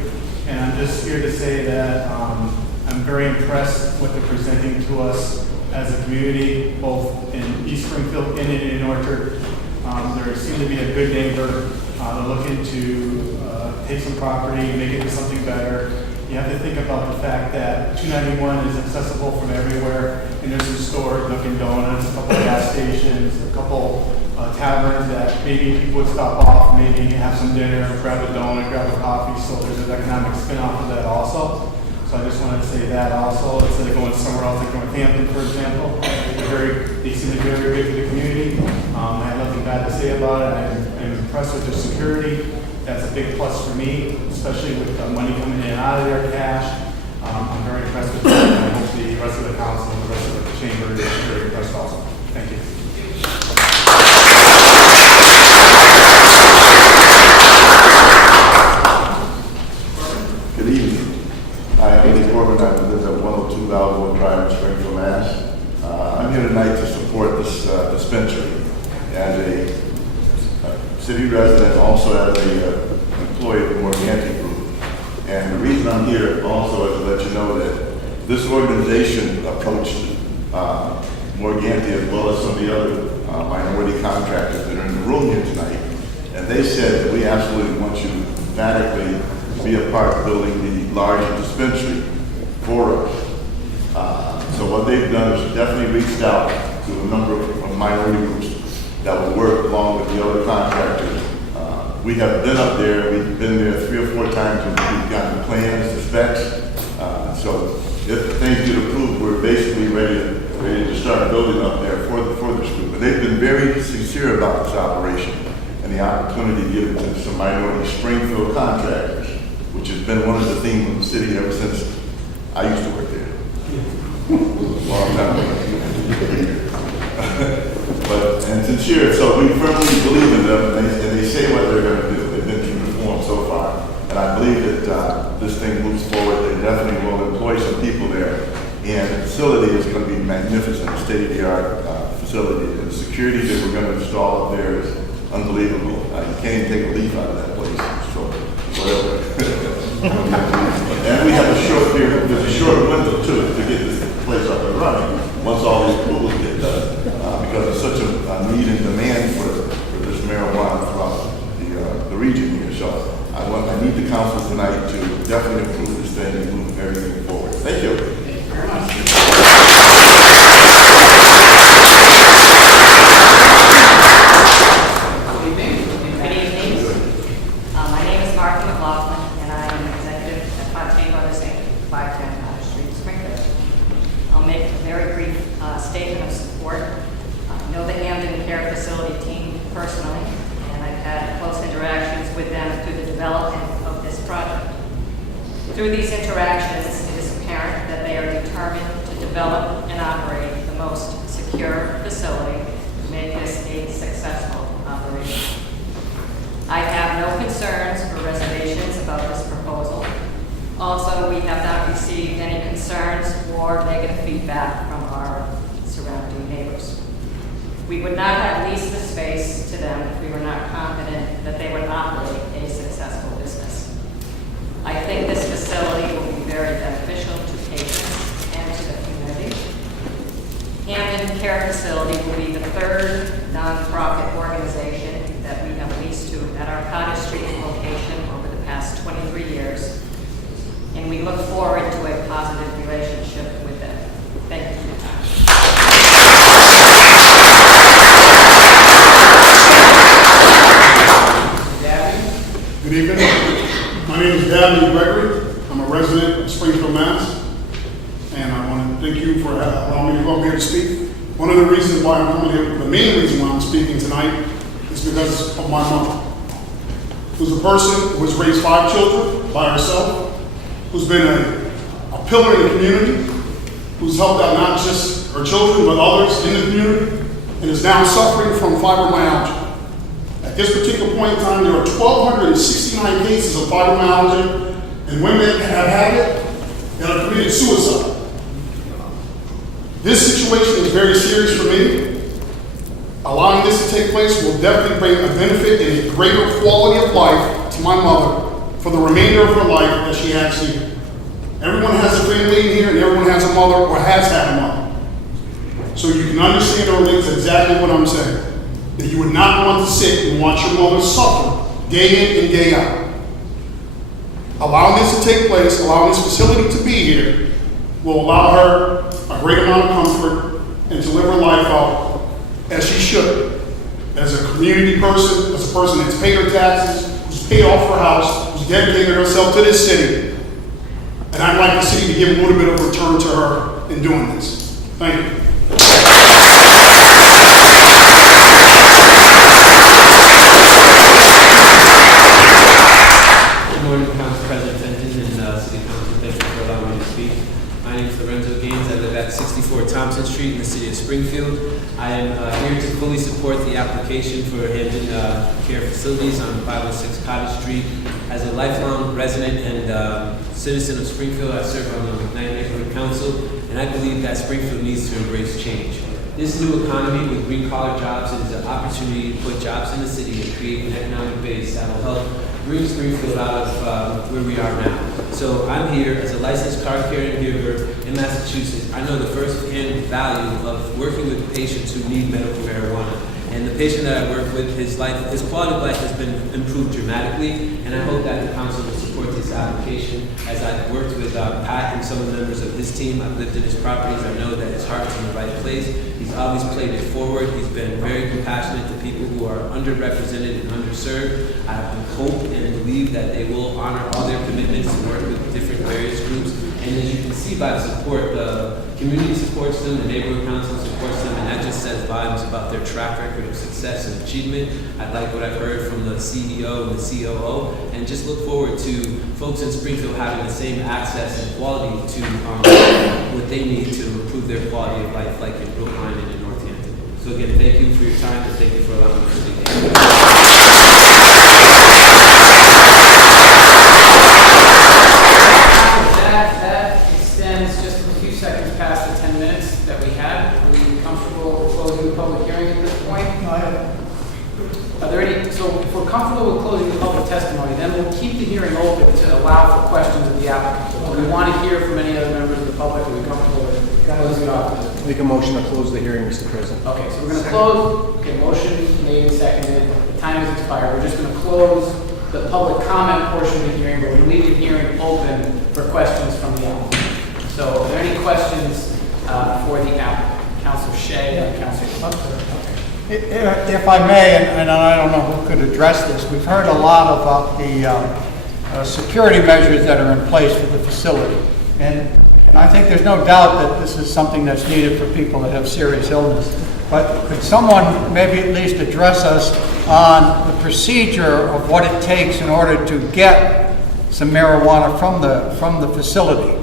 and I'm just here to say that I'm very impressed with what they're presenting to us as a community, both in East Springfield and in Indian Orchard. They seem to be a good neighbor. They're looking to take some property, make it into something better. You have to think about the fact that 291 is accessible from everywhere, and there's some stores, Dunkin' Donuts, a couple of gas stations, a couple taverns that maybe people would stop off, maybe have some dinner, grab a donut, grab a coffee, so there's an economic spin-off of that also. So I just wanted to say that also, instead of going somewhere else like Northampton, for example. They seem to be very good for the community. I have nothing bad to say about it. I'm impressed with their security. That's a big plus for me, especially with money coming in and out of their cash. I'm very impressed with that, and I hope the rest of the council and the rest of the chamber is very impressed also. Thank you. Good evening. I'm Andy Corbin. I live at 102 Balboa Drive in Springfield, Mass. I'm here tonight to support this dispensary as a city resident, also as an employee of the Morganti Group. And the reason I'm here also is to let you know that this organization approached Morganti as well as some of the other minority contractors that are in the room here tonight. And they said that we absolutely want you to emphatically be a part of building the larger dispensary for us. So what they've done is definitely reached out to a number of minority groups that will work along with the other contractors. We have been up there, we've been there 3 or 4 times, and we've gotten plans, the specs. So if things get approved, we're basically ready to start building up there for this group. But they've been very sincere about this operation and the opportunity given to some minority Springfield contractors, which has been one of the themes of the city ever since I used to work there. Long time ago. And sincere, so we firmly believe in them, and they say what they're going to do. They've been true to form so far. And I believe that this thing moves forward. They definitely will employ some people there. And the facility is going to be magnificent, state-of-the-art facility. And the security that we're going to install up there is unbelievable. You can't even take a leaf out of that place. So, whatever. And we have a short period, there's a short window too to get this place up and running once all these approvals get done, because there's such a need and demand for this marijuana throughout the region here. So I need the council tonight to definitely approve this thing and move everything forward. Thank you. Thank you very much. My name is Martha McLaughlin, and I am executive at Fontaine Brothers Inc., 510 Cottage Street, Springfield. I'll make a very brief statement of support. I know the Hamden Care Facility team personally, and I've had close interactions with them through the development of this project. Through these interactions, it is apparent that they are determined to develop and operate the most secure facility to make this a successful operation. I have no concerns or reservations about this proposal. Also, we have not received any concerns or negative feedback from our surrounding neighbors. We would not have leased the space to them if we were not confident that they would operate a successful business. I think this facility will be very beneficial to patients and to the community. Hamden Care Facility will be the 3rd nonprofit organization that we have leased to at our Cottage Street location over the past 23 years, and we look forward to a positive relationship with them. Thank you for your time. Good evening. My name is Dabney Gregory. I'm a resident of Springfield, Mass. And I want to thank you for allowing me to come here to speak. One of the reasons why I'm coming here, the main reason why I'm speaking tonight, is because of my mother, who's a person who has raised 5 children by herself, who's been a pillar in the community, who's helped out not just her children, but others in the community, and is now suffering from fibromyalgia. At this particular point in time, there are 1,269 cases of fibromyalgia, and women that have had it that have committed suicide. This situation is very serious for me. Allowing this to take place will definitely bring a benefit and a greater quality of life to my mother for the remainder of her life that she has here. Everyone has a family in here, and everyone has a mother or has had a mother. So you can understand or relate to exactly what I'm saying. That you would not want to sit and watch your mother suffer day in and day out. Allowing this to take place, allowing this facility to be here, will allow her a great amount of comfort and to live her life out as she should. As a community person, as a person that's paid her taxes, who's paid off her house, who's dedicated herself to this city. And I'd like the city to give a little bit of return to her in doing this. Thank you. City Council. Thank you for allowing me to speak. My name is Lorenzo Gaines. I live at 64 Thompson Street in the city of Springfield. I am here to fully support the application for Hampton Care Facilities on 506 Cottage Street. As a lifelong resident and citizen of Springfield, I serve on the McKnight Neighborhood Council, and I believe that Springfield needs to embrace change. This new economy with green-collar jobs is an opportunity to put jobs in the city and create an economic base that will help bring Springfield out of where we are now. So I'm here as a licensed card caregiver in Massachusetts. I know the first-hand value of working with patients who need medical marijuana. And the patient that I work with, his quality of life has been improved dramatically, and I hope that the council will support this application. As I've worked with Pat and some of the members of his team, I've lived in his properties, I know that his heart's in the right place. He's always played it forward. He's been very compassionate to people who are underrepresented and underserved. I hope and believe that they will honor all their commitments to work with different various groups. And as you can see by the support, the community supports them, the neighborhood council supports them, and that just says volumes about their track record of success and achievement. I like what I've heard from the CEO and the COO, and just look forward to folks in Springfield having the same access and quality to what they need to improve their quality of life, like in Brookline and in Northampton. So again, thank you for your time, and thank you for allowing me to speak. That extends just a few seconds past the 10 minutes that we had. Are we comfortable closing the public hearing at this point? Are there any, so if we're comfortable with closing the public testimony, then we'll keep the hearing open to allow for questions of the applicant. So if we want to hear from any other members of the public, are we comfortable with closing it off? Make a motion to close the hearing, Mr. President. Okay, so we're going to close, okay, motion made and seconded, time has expired. We're just going to close the public comment portion of the hearing, but we're going to leave the hearing open for questions from the applicant. So are there any questions for the applicant? Councilor Shea and Councilor Cluster. If I may, and I don't know who could address this, we've heard a lot about the security measures that are in place for the facility. And I think there's no doubt that this is something that's needed for people that have serious illness. But could someone maybe at least address us on the procedure of what it takes in order to get some marijuana from the facility?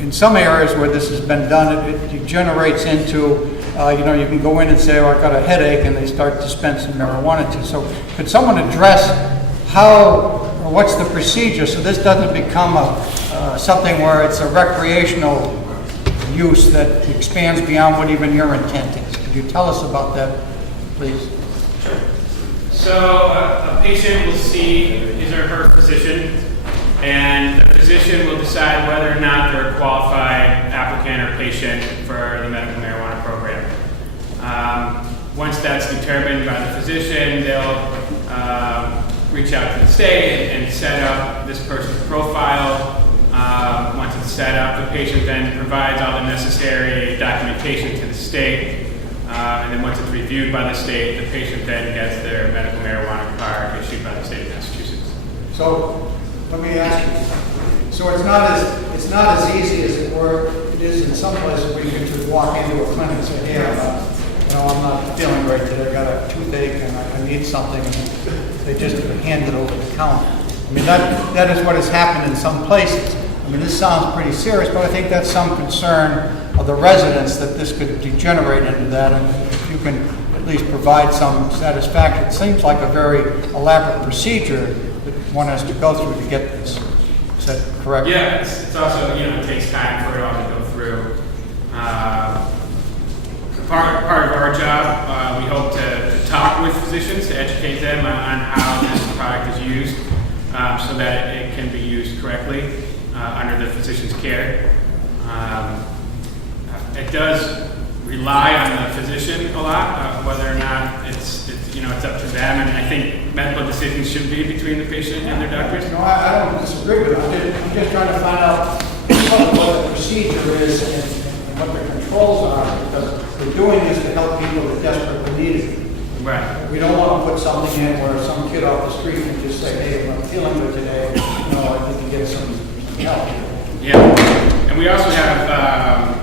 In some areas where this has been done, it degenerates into, you can go in and say, oh, I've got a headache, and they start to dispense some marijuana to you. So could someone address what's the procedure so this doesn't become something where it's a recreational use that expands beyond what even your intent is? Could you tell us about that, please? So a patient will see his or her physician, and the physician will decide whether or not they're a qualified applicant or patient for the medical marijuana program. Once that's determined by the physician, they'll reach out to the state and set up this person's profile. Once it's set up, the patient then provides all the necessary documentation to the state. And then once it's reviewed by the state, the patient then gets their medical marijuana card issued by the state of Massachusetts. So let me ask you something. So it's not as easy as it is in some places where you can just walk into a clinic and say, hey, I'm not feeling great today, I got a toothache and I need something, and they just hand it over the counter. I mean, that is what has happened in some places. I mean, this sounds pretty serious, but I think that's some concern of the residents that this could degenerate into that, and if you can at least provide some satisfaction. It seems like a very elaborate procedure that one has to go through to get this. Is that correct? Yeah, it's also, it takes time for it all to go through. Part of our job, we hope to talk with physicians to educate them on how this product is used so that it can be used correctly under the physician's care. It does rely on the physician a lot, whether or not it's up to them, and I think medical decisions should be between the patient and their doctors. No, I don't disagree with it. I'm just trying to find out what the procedure is and what the controls are, because we're doing this to help people that desperately need it. Right. We don't want to put something in where some kid off the street can just say, hey, I'm not feeling good today, I need to get some help. Yeah, and we also have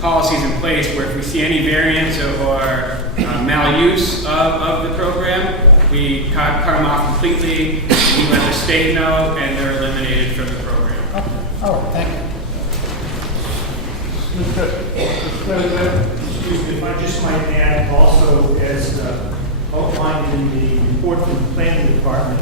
policies in place where if we see any variance or maluse of the program, we cut them off completely, we let the state know, and they're eliminated from the program. All right, thank you. Mr. President, excuse me, if I just might add also, as outlined in the report from the planning department,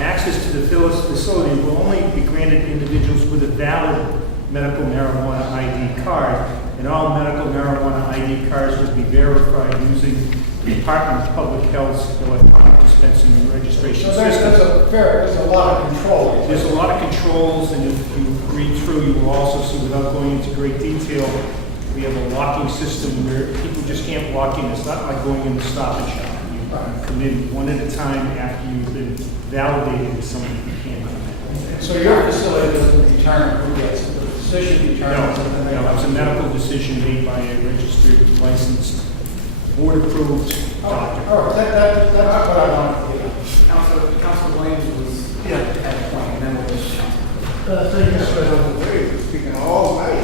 access to the facility will only be granted to individuals with a valid medical marijuana ID card, and all medical marijuana ID cards will be verified using the Department of Public Health's electronic dispensing and registration So there's a lot of control. There's a lot of controls, and if you read through, you will also see, without going into great detail, we have a locking system where people just can't walk in. It's not like going in the Stop and Shop. You come in one at a time after you've been validated as someone who can come in. So your facility doesn't determine who gets it, the decision determines. No, it's a medical decision made by a registered, licensed, board-approved doctor. All right, that's what I wanted to hear. Council Williams was at that point, and then we'll just. Thank you, Mr. President. Speaking all night.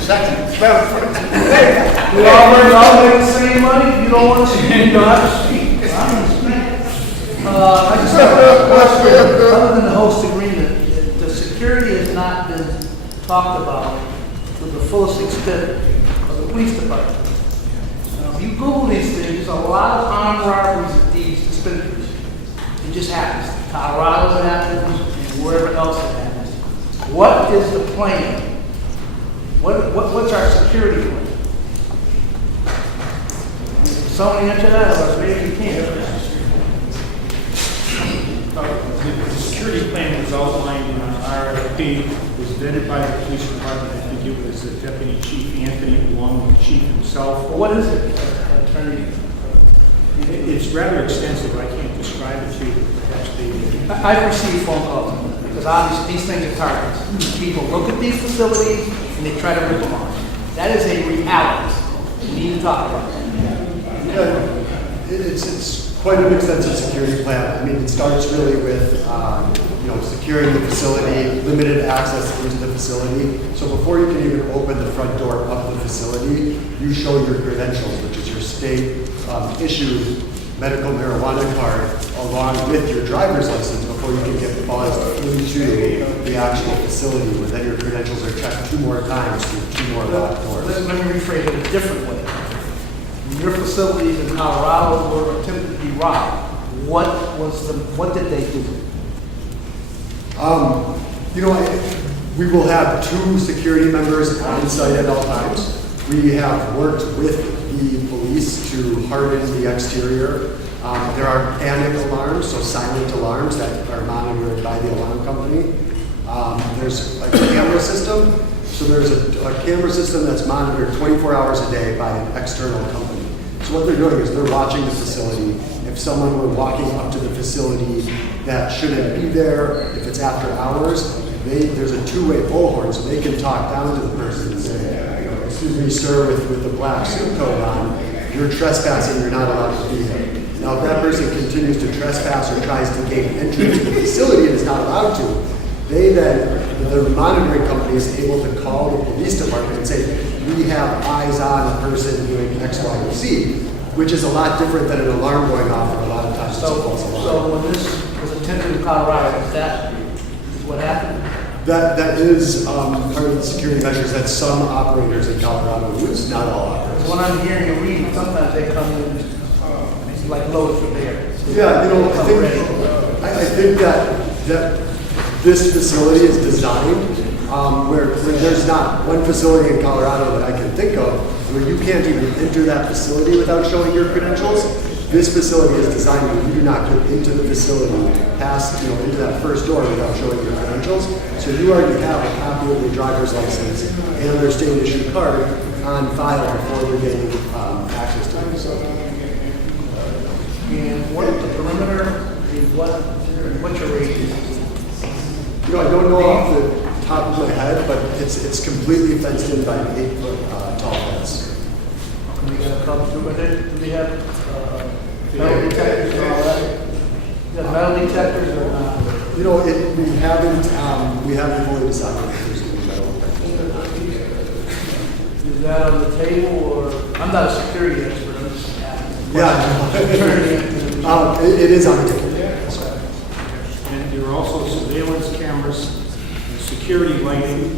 Second. We all make the same money, you don't want to speak, you don't have to speak. I just have a question, other than the host agreement, the security has not been talked about to the fullest extent of the police department. Now, if you Google these things, there's a lot of armed robberies at these dispensaries. It just happens. Colorado it happens, and wherever else it happens. What is the plan? What's our security plan? Someone answer that, or maybe you can't. The security plan was outlined in our RFP, was vetted by the police department. I think it was Deputy Chief Anthony, along with the chief himself. What is it, attorney? It's rather extensive. I can't describe it to you. Perhaps they. I've received phone calls, because obviously these things are targets. People look at these facilities and they try to rip them off. That is a reality. We need to talk about that. It's quite an extensive security plan. I mean, it starts really with, securing the facility, limited access into the facility. So before you can even open the front door of the facility, you show your credentials, which is your state issued medical marijuana card, along with your driver's license before you can get buzzed into the actual facility, where then your credentials are checked 2 more times through 2 more locked doors. Let me rephrase it a different way. When your facilities in Colorado were attempted to be robbed, what did they do? We will have 2 security members on site at all times. We have worked with the police to harden the exterior. There are panic alarms, so silent alarms that are monitored by the alarm company. There's a camera system. So there's a camera system that's monitored 24 hours a day by an external company. So what they're doing is they're watching the facility. If someone were walking up to the facility that shouldn't be there, if it's after hours, there's a 2-way bullhorn, so they can talk down to the person and say, excuse me, sir, with the black suit coat on, you're trespassing, you're not allowed to be here. Now, if that person continues to trespass or tries to gain entry to the facility and is not allowed to, the monitoring company is able to call the police department and say, we have eyes on a person doing X, Y, or Z, which is a lot different than an alarm going off, or a lot of times it's a false alarm. So when this was attempted in Colorado, is that what happened? That is part of the security measures that some operators in Colorado use, not all operators. When I'm hearing you read, sometimes they come in like loaded for bear. Yeah, I think that this facility is designed where there's not one facility in Colorado that I can think of where you can't even enter that facility without showing your credentials. This facility is designed where you do not get into the facility past, into that first door without showing your credentials. So you already have a copy of your driver's license and their state issued card on file before you're getting access to the facility. And what the perimeter is what's your rate? I don't know off the top of my head, but it's completely fenced in by an 8-foot tall fence. We got a couple with it. Do we have metal detectors and all that? You got metal detectors or not? We haven't fully decided if there's going to be metal detectors. Is that on the table, or I'm not a security expert. I'm just it is on the table. And there are also surveillance cameras security lighting,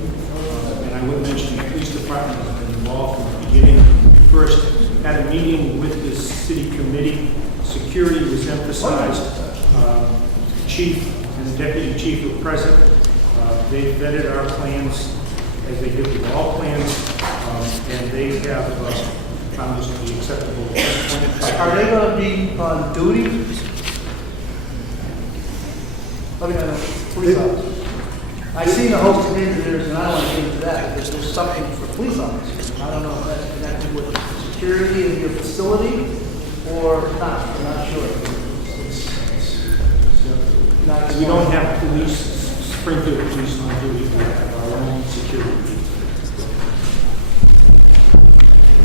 and I would mention the police department has been involved from the beginning. When we first had a meeting with the city committee, security was emphasized. Chief and the deputy chief were present. They vetted our plans as they did with all plans, and they have found this to be acceptable. Are they going to be on duty? Let me know. Police officers. I've seen a host of engineers, and I don't want to get into that. There's something for police officers. I don't know if that's connected with security in your facility or not. I'm not sure. We don't have police, Springfield police on duty. We have our own security.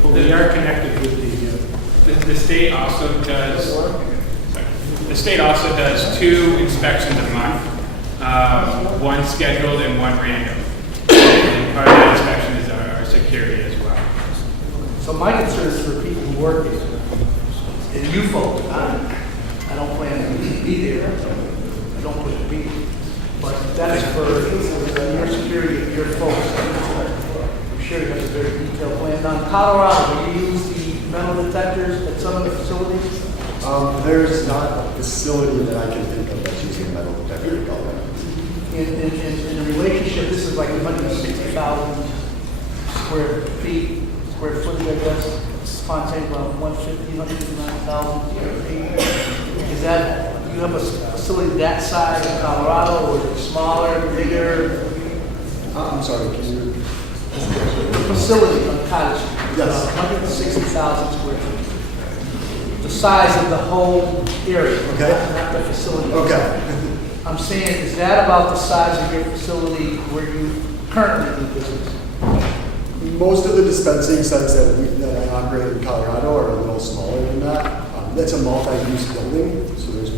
But we are connected with The state also does. The state also does 2 inspections a month, one scheduled and one random. And part of that inspection is our security as well. So my concern is for people who work here. And you folks, I don't plan to be there. I don't push to be. But that is for your security of your folks. I'm sure you have a very detailed plan. Now, in Colorado, do you use the metal detectors at some of the facilities? There's not a facility that I can think of that's using a metal detector. In the relationship, this is like 160,000 square footage, I guess. Fontaine about 150, 159,000 square feet. Is that, do you have a facility that size in Colorado, or is it smaller, bigger? I'm sorry, can you? The facility on Cottage Street. Yes. 160,000 square feet. The size of the whole area, okay. Not the facility. Okay. I'm saying, is that about the size of your facility where you currently do business? Most of the dispensing sites that I operate in Colorado are a little smaller than that. That's a multi-use building, so there's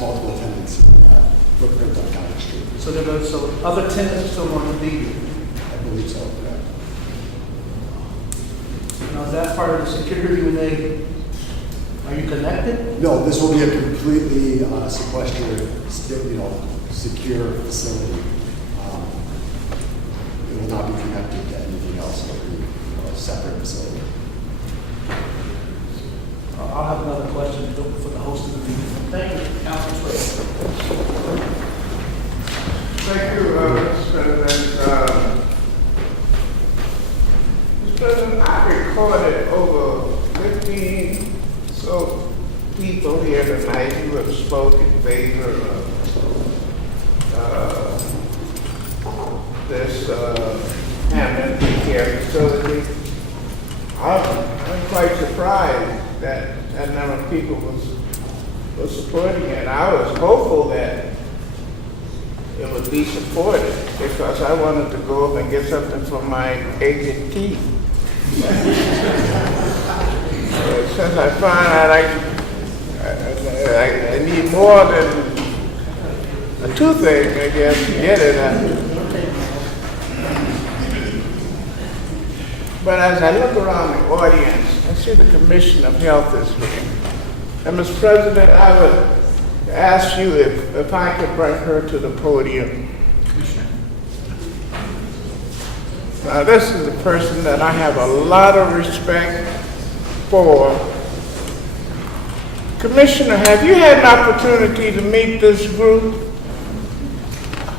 multiple tenants in that footprint on Cottage Street. So other tenants are still going to be here? I believe so, yeah. Now, is that part of the security when they, are you connected? No, this will be a completely sequestered, secure facility. It will not be connected to anything else. It will be a separate facility. I'll have another question for the host of the meeting. Thank you, Councilman Sway. Thank you, Mr. President. Mr. President, I recorded over 15 so people here tonight who have spoken in favor of this Hampton care facility. I'm quite surprised that a number of people was supporting it. I was hopeful that it would be supported because I wanted to go up and get something for my aged teeth. Since I find out I need more than a toothache, I guess, to get it. But as I look around the audience, I see the Commission of Health is here. And Mr. President, I would ask you if I could bring her to the podium. Now, this is a person that I have a lot of respect for. Commissioner, have you had an opportunity to meet this group?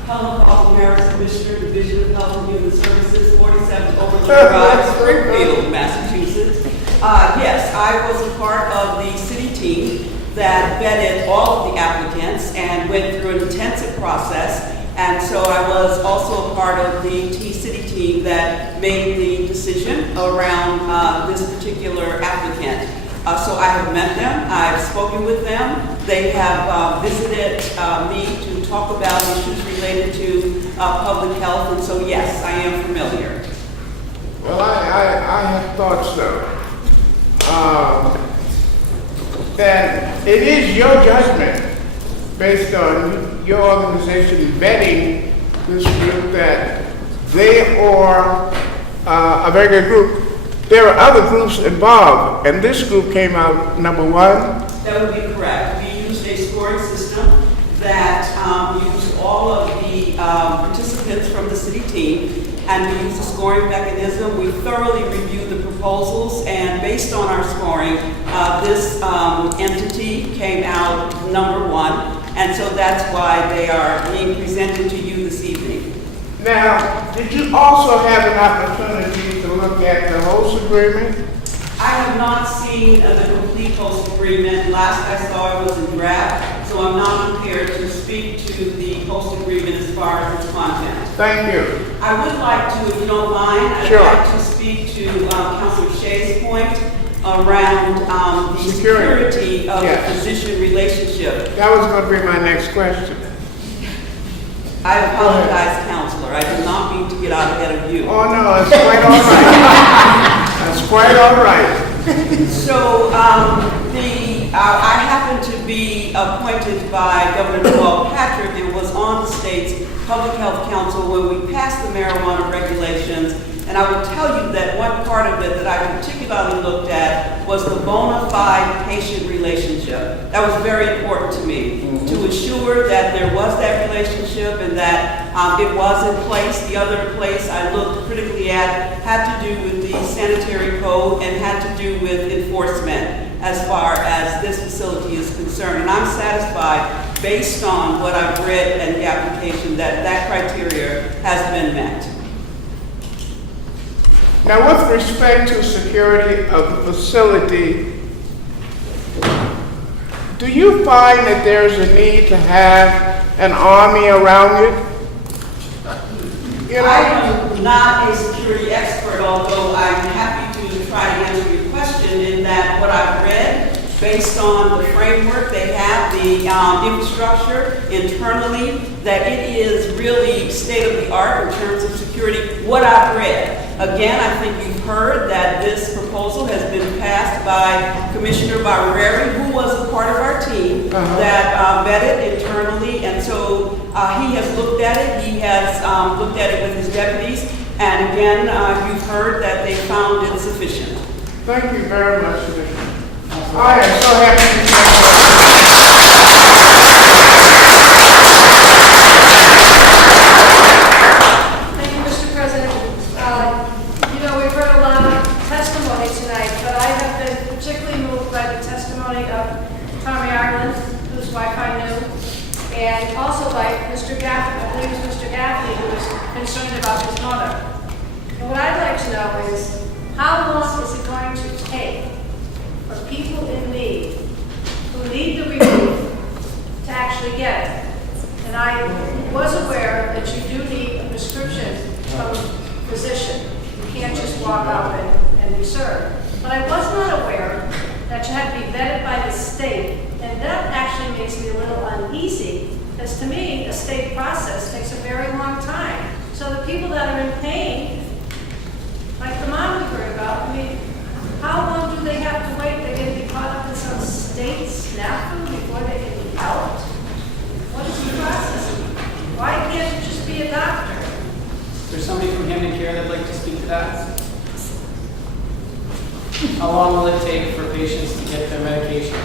Helen Kaufman Harris, Commissioner, Division of Health and Human Services, 47 Overland Drive, Springfield, Massachusetts. Yes, I was a part of the city team that vetted all of the applicants and went through an intensive process. And so I was also a part of the city team that made the decision around this particular applicant. So I have met them, I've spoken with them. They have visited me to talk about issues related to public health, and so yes, I am familiar. Well, I have thought so. That it is your judgment, based on your organization vetting this group, that they are a very good group. There are other groups involved, and this group came out number one. That would be correct. We used a scoring system that used all of the participants applicants from the city team, and we used a scoring mechanism. We thoroughly reviewed the proposals, and based on our scoring, this entity came out number one, and so that's why they are being presented to you this evening. Now, did you also have an opportunity to look at the host agreement? I have not seen the complete host agreement. Last I saw it was in draft, so I'm not prepared to speak to the host agreement as far as its content. Thank you. I would like to, if you don't mind, I'd like to speak to Councilor Shea's point around the security of the physician relationship. That was going to be my next question. I apologize, Counselor. I did not mean to get out ahead of you. Oh, no, that's quite all right. That's quite all right. So, I happened to be appointed by Governor Noel Patrick and was on the state's Public Health Council when we passed the marijuana regulations. And I will tell you that one part of it that I particularly looked at was the bona fide patient relationship. That was very important to me, to ensure that there was that relationship and that it was in place. The other place I looked critically at had to do with the sanitary code and had to do with enforcement as far as this facility is concerned. And I'm satisfied, based on what I've read and the application, that that criteria has been met. Now, with respect to security of the facility, do you find that there's a need to have an army around it? I am not a security expert, although I'm happy to try to answer your question in that what I've read, based on the framework they have, the infrastructure internally, that it is really state-of-the-art in terms of security, what I've read. Again, I think you've heard that this proposal has been passed by Commissioner Barreri, who was a part of our team that vetted internally, and so he has looked at it. He has looked at it with his deputies, and again, you've heard that they found it sufficient. Thank you very much, Commissioner. I am so happy to be Thank you, Mr. President. We've heard a lot of testimony tonight, but I have been particularly moved by the testimony of Tommy Ireland, whose wife I knew, and also by Mr. Gaffney. I believe it was Mr. Gaffney who was concerned about his mother. And what I'd like to know is, how long is it going to take for people in need, who need the relief, to actually get it? And I was aware that you do need a prescription from a physician. You can't just walk out and be served. But I was not aware that you had to be vetted by the state, and that actually makes me a little uneasy, because to me, the state process takes a very long time. So the people that are in pain, like the mom we heard about, I mean, how long do they have to wait? They're going to be caught up in some state snafu before they can be helped? What is the process? Why can't it just be a doctor? Is there somebody from Hamden Care that'd like to speak to that? How long will it take for patients to get their medication?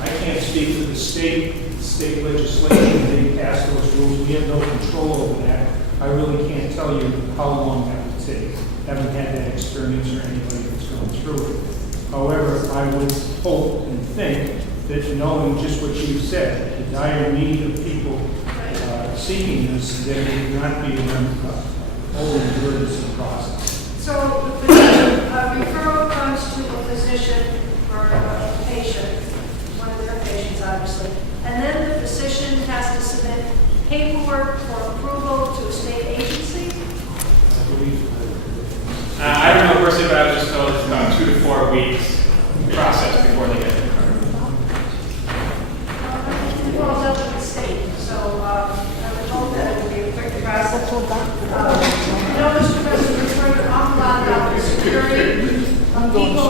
I can't speak for the state legislation. They pass those rules. We have no control over that. I really can't tell you how long that would take. Haven't had that experience or anybody that's gone through it. However, I would hope and think that, knowing just what you've said, the dire need of people seeking this, that it would not be an overly burdensome process. So the physician, referral comes to a physician for a patient, one of their patients obviously, and then the physician has to submit paperwork for approval to a state agency? I believe. I don't know personally, but I was just told it's about 2 to 4 weeks process before they get their card. It falls up to the state, so I would hope that it would be a quick process. Mr. President, we've heard an awful lot about the security of people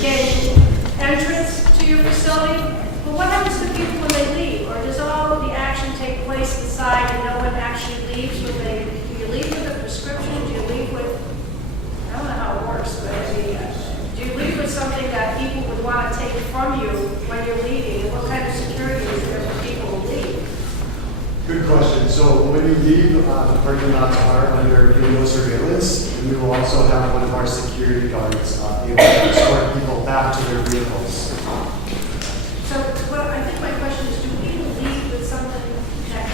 getting entrance to your facility, but what happens to people when they leave? Or does all of the action take place inside and no one actually leaves? Do you leave with a prescription? Do you leave with, I don't know how it works, but do you leave with something that people would want to take from you when you're leaving? And what kind of security is there for people who leave? Good question. So when you leave, the parking lots are under video surveillance, and we will also have one of our security guards able to escort people back to their vehicles. So, well, I think my question is, do people leave with something that,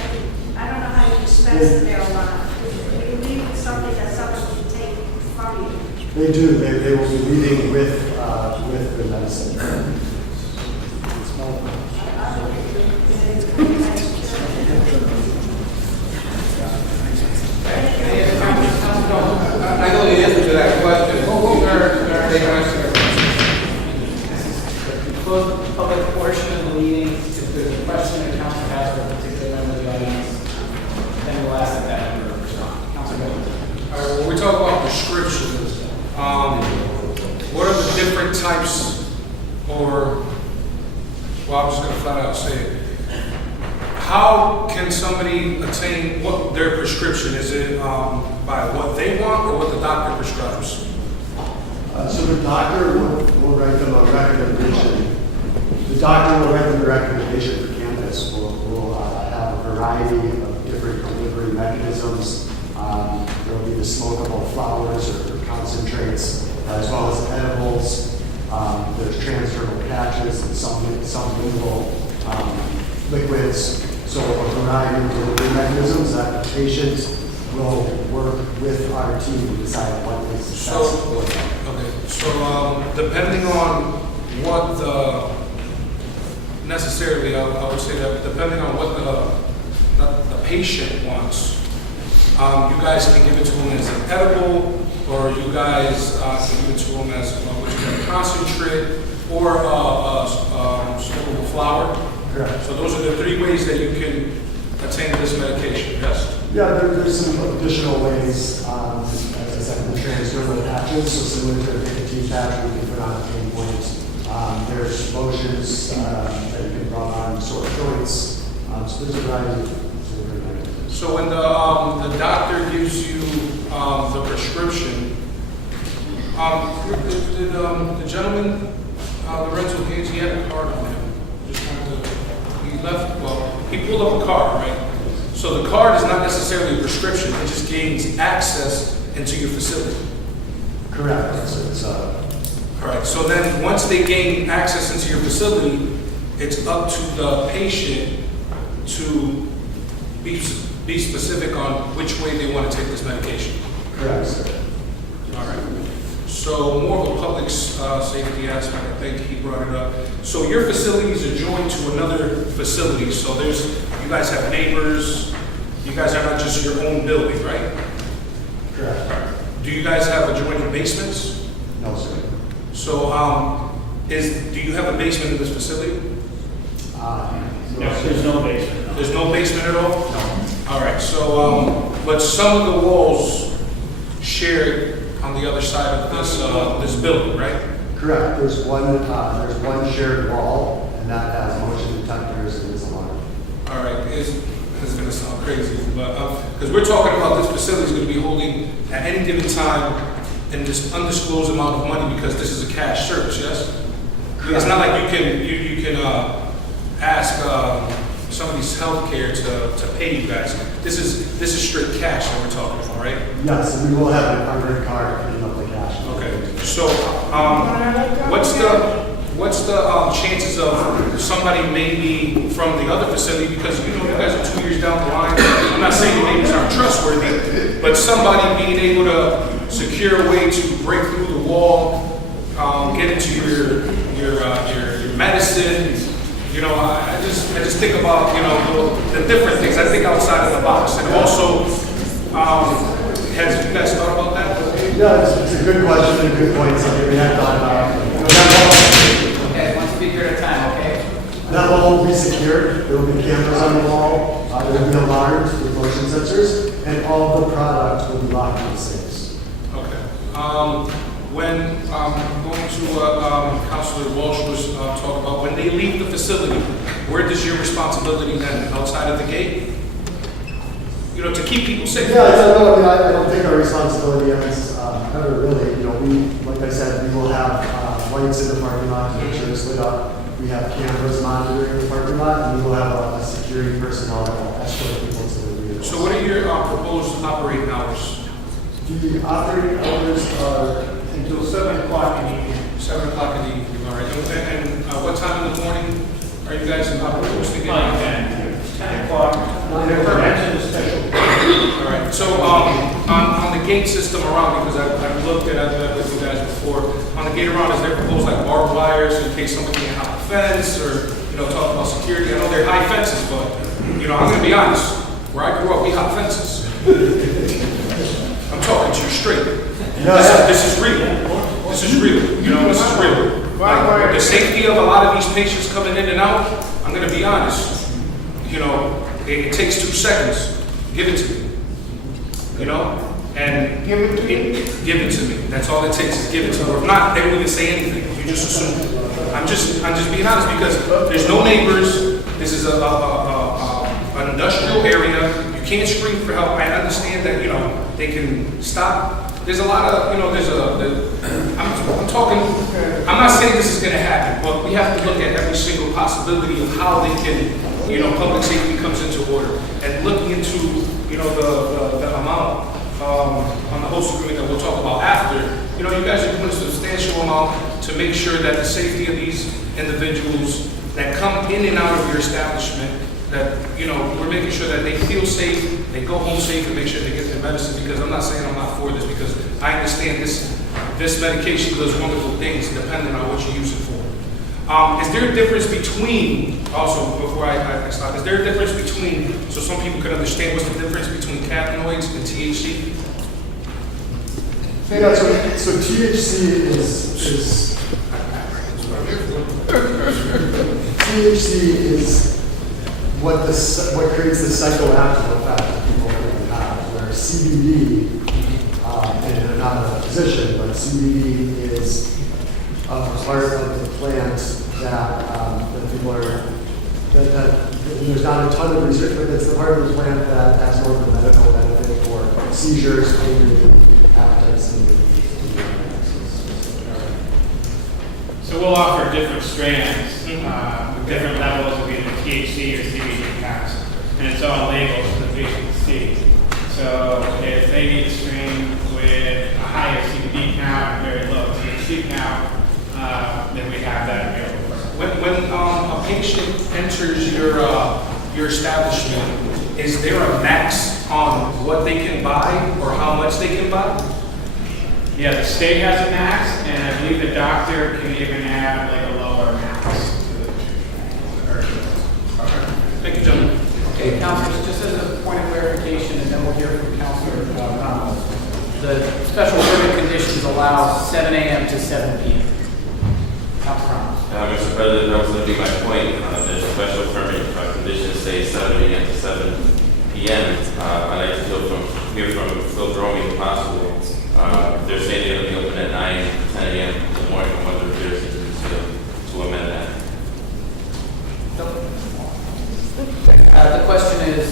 I don't know how you dispense the marijuana. Do you leave with something that someone can take from you? They do. They will be leaving with the medicine. I know the answer to that question. Close the public portion of the meeting. If there's a question the council has for a particular member of the audience, then we'll ask that member to respond. Councilor Middleton. All right, when we talk about prescriptions, what are the different types, or, well, I'm just going to flat out say it. How can somebody attain what their prescription? Is it by what they want or what the doctor prescribes? So the doctor will write them a recommendation. The doctor will write them a recommendation for cannabis. We'll have a variety of different delivery mechanisms. There will be the smokable flowers or concentrates, as well as edibles. There's transdermal patches and some mineral liquids. So a variety of delivery mechanisms that the patient will work with our team to decide what is best for them. Okay, so depending on what necessarily, I would say that depending on what the patient wants, you guys can give it to them as an edible, or you guys can give it to them as a concentrate, or smokable flower. Correct. So those are the three ways that you can attain this medication, yes? Yeah, there's some additional ways, as I said, the transdermal patches, so similar to a nicotine patch we can put on a pain point. There's lotions that you can rub on sore joints. So there's a variety of different mechanisms. So when the doctor gives you the prescription, did the gentleman, Lorenzo Gaines, he had a card on him. He left, well, he pulled up a card, right? So the card is not necessarily a prescription, it just gains access into your facility. Correct. All right, so then once they gain access into your facility, it's up to the patient to be specific on which way they want to take this medication. Correct, sir. All right. So more of a public safety aspect, I think he brought it up. So your facilities are joined to another facility. So you guys have neighbors. You guys are not just your own building, right? Correct. Do you guys have adjoining basements? No, sir. So do you have a basement in this facility? No, there's no basement. There's no basement at all? No. All right. So but some of the walls shared on the other side of this building, right? Correct. There's one shared wall, and that has motion detectors and is alarm. All right. This is going to sound crazy, but because we're talking about this facility is going to be holding at any given time an undisclosed amount of money because this is a cash service, yes? Correct. It's not like you can ask somebody's healthcare to pay you guys. This is straight cash that we're talking about, right? Yes, and we will have an armored car picking up the cash. Okay. So what's the chances of somebody maybe from the other facility, because you guys are 2 years down the line. I'm not saying your neighbors aren't trustworthy, but somebody being able to secure a way to break through the wall, get into your medicine. I just think about the different things. I think outside of the box, and also has you guys thought about that? Yeah, it's a good question and a good point. Something we have thought about. Okay, one speaker at a time, okay? That wall will be secured. There will be cameras on the wall. There will be alarms with motion sensors, and all of the product will be locked in safes. Okay. When going to Councilor Walsh was talking about when they leave the facility, where does your responsibility then? Outside of the gate? To keep people safe. Yeah, I don't think our responsibility is ever really. Like I said, we will have lights in the parking lot to make sure it's lit up. We have cameras monitoring the parking lot, and we will have a security personnel that will escort people to the vehicles. So what are your proposed operating hours? The operating hours are Until 7 o'clock in the evening. 7 o'clock in the evening, all right. And what time in the morning are you guys proposed to get? 10 o'clock. That's in the special. All right, so on the gate system around, because I've looked at it with you guys before, on the gate around, is there proposed like barbed wires in case somebody can't hop the fence, or, talk about security? I know they're high fences, but, I'm gonna be honest, where I grew up, we hop fences. I'm talking to you straight. This is real. This is real, this is real. Like, the safety of a lot of these patients coming in and out, I'm gonna be honest, it takes 2 seconds. Give it to me. And give it to me. That's all it takes is give it to me. Or if not, they won't even say anything. You just assume. I'm just being honest because there's no neighbors. This is an industrial area. You can't scream for help. I understand that they can stop. There's a lot of I'm talking. I'm not saying this is going to happen, but we have to look at every single possibility of how they can. Public safety comes into order, and looking into, the amount on the host agreement that we'll talk about after, you guys are doing a substantial amount to make sure that the safety of these individuals that come in and out of your establishment, that, we're making sure that they feel safe, they go home safe, and make sure they get their medicine, because I'm not saying I'm not for this, because I understand this medication does wonderful things depending on what you use it for. Is there a difference between, also before I stop, is there a difference between, so some people could understand what's the difference between cannabinoids and THC? Yeah, so THC is what creates the psychoactive effect that people really have, where CBD, and I'm not a physician, but CBD is a part of the plant that people are, that there's not a ton of research, but it's the part of the plant that has more of a medical benefit for seizures, pain, appetites, and So we'll offer different strands, with different levels of either THC or CBD counts, and it's all labeled for the patient to see. So if they need a strain with a higher CBD count and very low THC count, then we have that available. When a patient enters your establishment, is there a max on what they can buy or how much they can buy? Yeah, the state has a max, and I believe the doctor can even add like a lower max to the Thank you, gentlemen. Okay, councilors, just as a point of clarification, and then we'll hear from Councilor Ramos. The special permit conditions allow 7 a.m. to 7 p.m. Councilor Ramos. Mr. President, that was going to be my point. There's a special permit conditions say 7 a.m. to 7 p.m. I'd like to hear from Phil Dromey if possible. They're saying they're going to be open at 9, 10 a.m. in the morning. I wonder if there's a to amend that. The question is,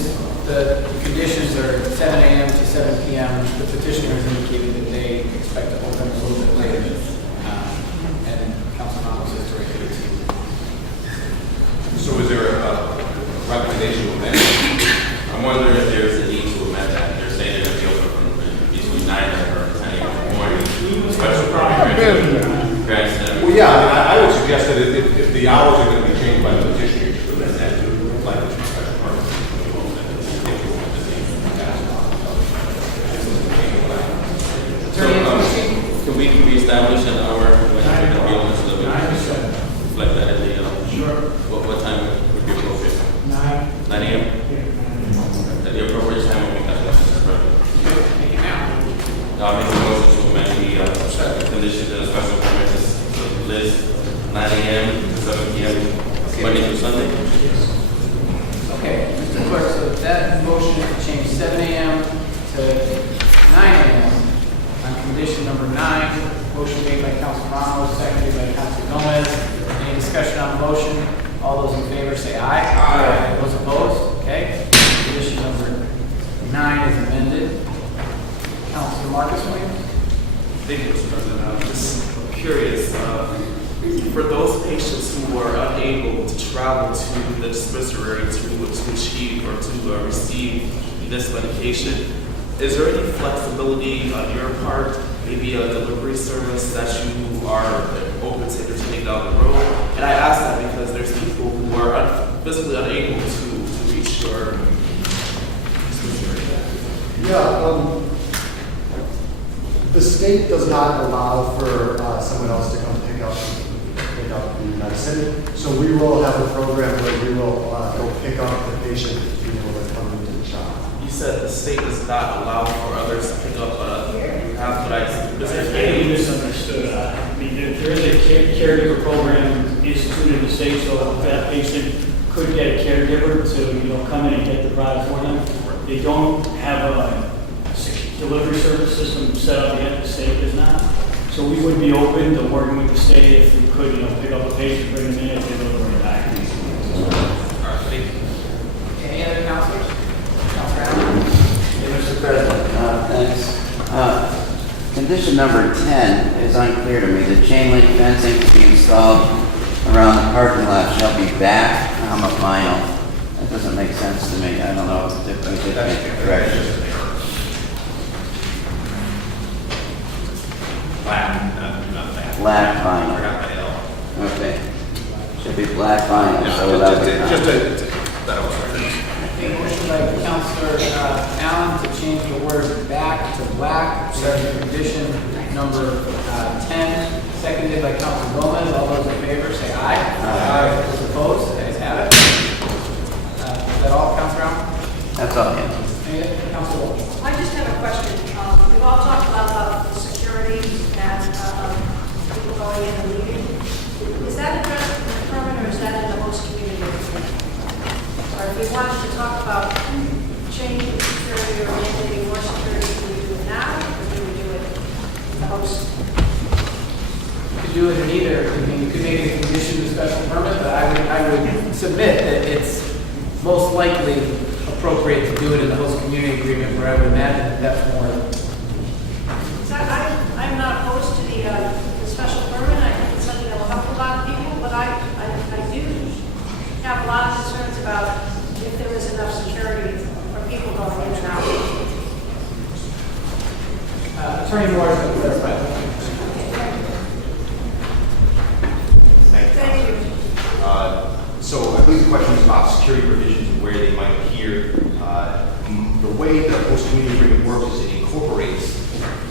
the conditions are 7 a.m. to 7 p.m. The petitioners indicated that they expect to open a little bit later. And Councilor Ramos is directed to you. So is there a recommendation to amend? I'm wondering if there's a need to amend that. They're saying they're going to be open from between 9 and 10 a.m. in the morning. Special permit grants them. Well, yeah, I would suggest that if the hours are going to be changed by the petitioner, you should amend that to reflect the special permit. So, can we establish an hour when we're going to be open so that we can reflect that at the, what time would be appropriate? 9 a.m.? At the appropriate time when we have that, Mr. President. Take it now. I'll make a motion to amend the conditions and the special permit list, 9 a.m. to 7 p.m. Monday through Sunday. Okay, Mr. Clerk, so that motion to change 7 a.m. to 9 a.m. on condition number 9, motion made by Councilor Ramos, seconded by Councilor Gomez. Any discussion on the motion? All those in favor say aye. Aye. Those opposed? Okay. Condition number 9 is amended. Councilor Marcus Williams? Thank you, Mr. President. I'm just curious. For those patients who are unable to travel to the dispensary to achieve or to receive this medication, is there any flexibility on your part, maybe a delivery service that you are open to entertaining down the road? And I ask that because there's people who are physically unable to reach your dispensary. Yeah, the state does not allow for someone else to come pick up the medicine. So we will have a program where we will go pick up the patient to be able to come into the shop. You said the state does not allow for others to pick up, you have what I You misunderstood. I mean, there is a caregiver program instituted in the state, so if that patient could get a caregiver to, come in and get the product for them. They don't have a delivery service system set up yet. The state does not. So we would be open to working with the state if we could, pick up a patient, bring them in, and deliver it back. Any other counselors? Counselor Allen? Mr. President, thanks. Condition number 10 is unclear to me. The chain link fencing to be installed around the parking lot shall be back a mile. That doesn't make sense to me. I don't know if we did make a correction. Black vinyl. Okay. Should be black vinyl, so without the... Motion by Counselor Allen to change the word back to black, condition number 10, seconded by Counselor Gomez. All those in favor say aye. Aye. Those opposed, the ayes have it. Is that all, Counselor Allen? That's all, yes. Counselor Walsh. I just have a question. We've all talked about the security and people going in and leaving. Is that addressed in the permit or is that in the host community? Or if we wanted to talk about changing the security or mandating more security, do we do it now or do we do it in the host? You could do it in either. I mean, you could make it a condition of special permit, but I would submit that it's most likely appropriate to do it in the host community agreement, where I would imagine that that's more. So I'm not opposed to the special permit. I think it's something that will help a lot of people, but I do have a lot of concerns about if there is enough security for people going in and out. Attorney Moore, that's fine. Thank you. So I believe the question is about security provisions and where they might appear. The way the host community agreement works is it incorporates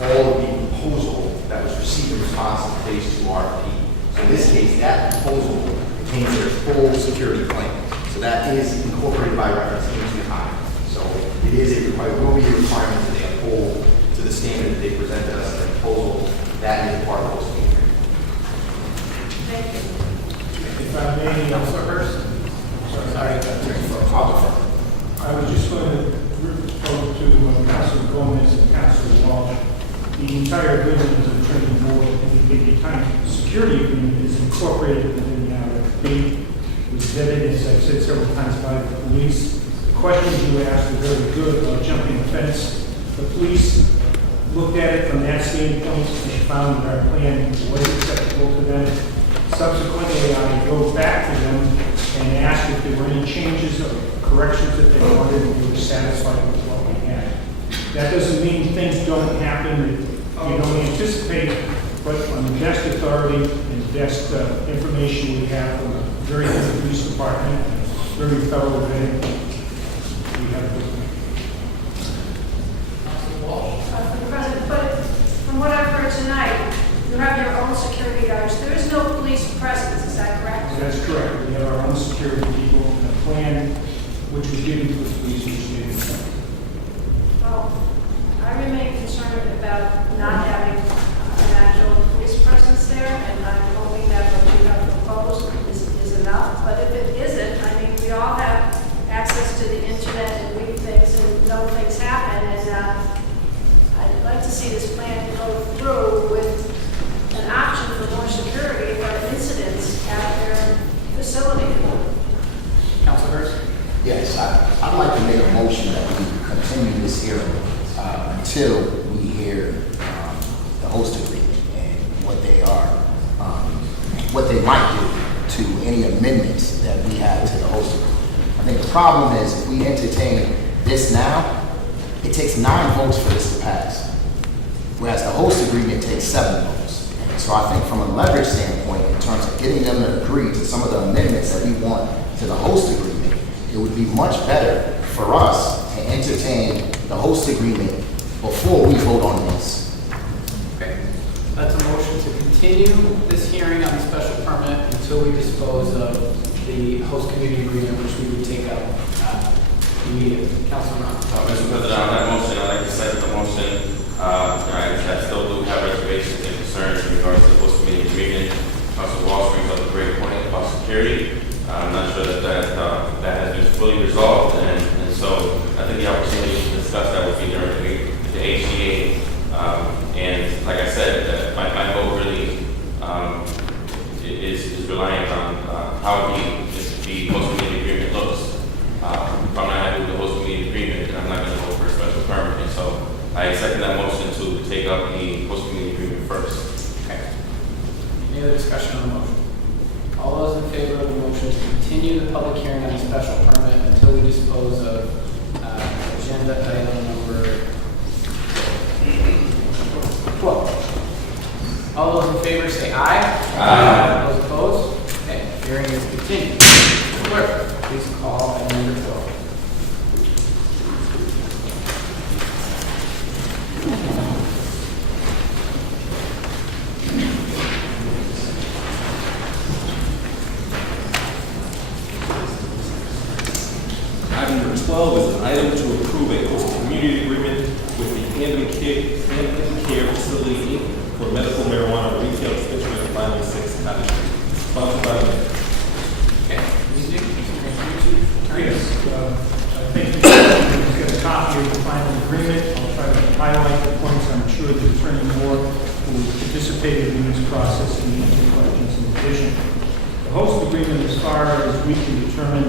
all of the proposal that was received in response to the phase 2 RFP. So in this case, that proposal contains their full security plan. So that is incorporated by reference into the contract. So it will be a requirement that they uphold to the standard that they presented us in the proposal. That is part of the host community agreement. Thank you. If I may, Counselor Hurst. I was just going to report to Councilor Gomez and Councilor Walsh. The entire agreement is a training board, and the entire security agreement is incorporated within the RFP. It was vetted, as I've said several times, by the police. The questions you asked were very good about jumping the fence. The police looked at it from that standpoint and found that our plan was acceptable to them. Subsequently, I drove back to them and asked if there were any changes or corrections that they wanted, and we were satisfied with what we had. That doesn't mean things don't happen that you don't anticipate, but on the best authority and best information we have from a very good police department, very thorough vetting, we have a good plan. For the President, but from what I've heard tonight, you have your own security guards. There is no police presence, is that correct? That's correct. We have our own security people and a plan which was given to the police each day. Well, I remain concerned about not having an actual police presence there, and I'm hoping that what you have proposed is enough. But if it isn't, I mean, we all have access to the internet and read things and know things happen, and I'd like to see this plan go through with an option for more security for incidents at their facility. Councilor Hurst. Yes, I'd like to make a motion that we continue this hearing until we hear the host agreement and what they are what they might do to any amendments that we have to the host agreement. I think the problem is if we entertain this now, it takes 9 votes for this to pass, whereas the host agreement takes 7 votes. And so I think from a leverage standpoint, in terms of getting them to agree to some of the amendments that we want to the host agreement, it would be much better for us to entertain the host agreement before we vote on this. Okay. That's a motion to continue this hearing on the special permit until we dispose of the host community agreement, which we would take up immediately. Councilman Ron. Mr. President, on that motion, I'd like to second the motion. I still do have reservations and concerns in regards to the host community agreement. Council Wall brings up a great point about security. I'm not sure that has been fully resolved, and so I think the opportunity to discuss that would be during the HCA. And like I said, my vote really is reliant on how the host community agreement looks. If I'm not happy with the host community agreement, then I'm not going to vote for a special permit. And so I second that motion to take up the host community agreement first. Okay. Any other discussion on the motion? All those in favor of the motion to continue the public hearing on the special permit until we dispose of agenda item number 12. All those in favor say aye. Aye. Those opposed? Okay, hearing is continued. Clerk, please call item number 12. Item number 12 is an item to approve a host community agreement with the Hampton Care Facility, Inc. for medical marijuana retail dispensary at 506 Cottage Street. Sponsored by the mayor. Okay, music, Yes, I think we've got a copy of the final agreement. I'll try to highlight the points. I'm sure that Attorney Moore, who participated in this process, can answer questions in addition. The host agreement, as far as we can determine,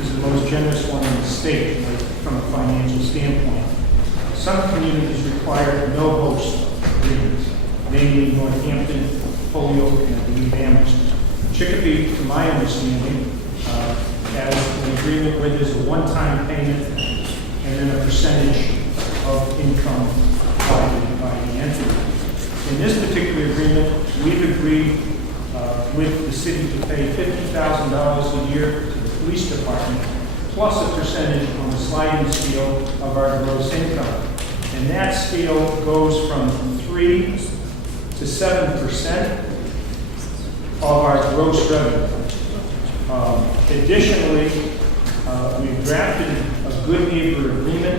is the most generous one in the state from a financial standpoint. Some communities require no host agreements, namely Northampton, Holyoke, and I believe Amherst. Chicopee, to my understanding, has an agreement where there's a one-time payment and then a percentage of income by the entity. In this particular agreement, we've agreed with the city to pay $50,000 a year to the police department, plus a percentage on the sliding scale of our gross income. And that scale goes from 3 to 7% of our gross revenue. Additionally, we've drafted a good neighbor agreement,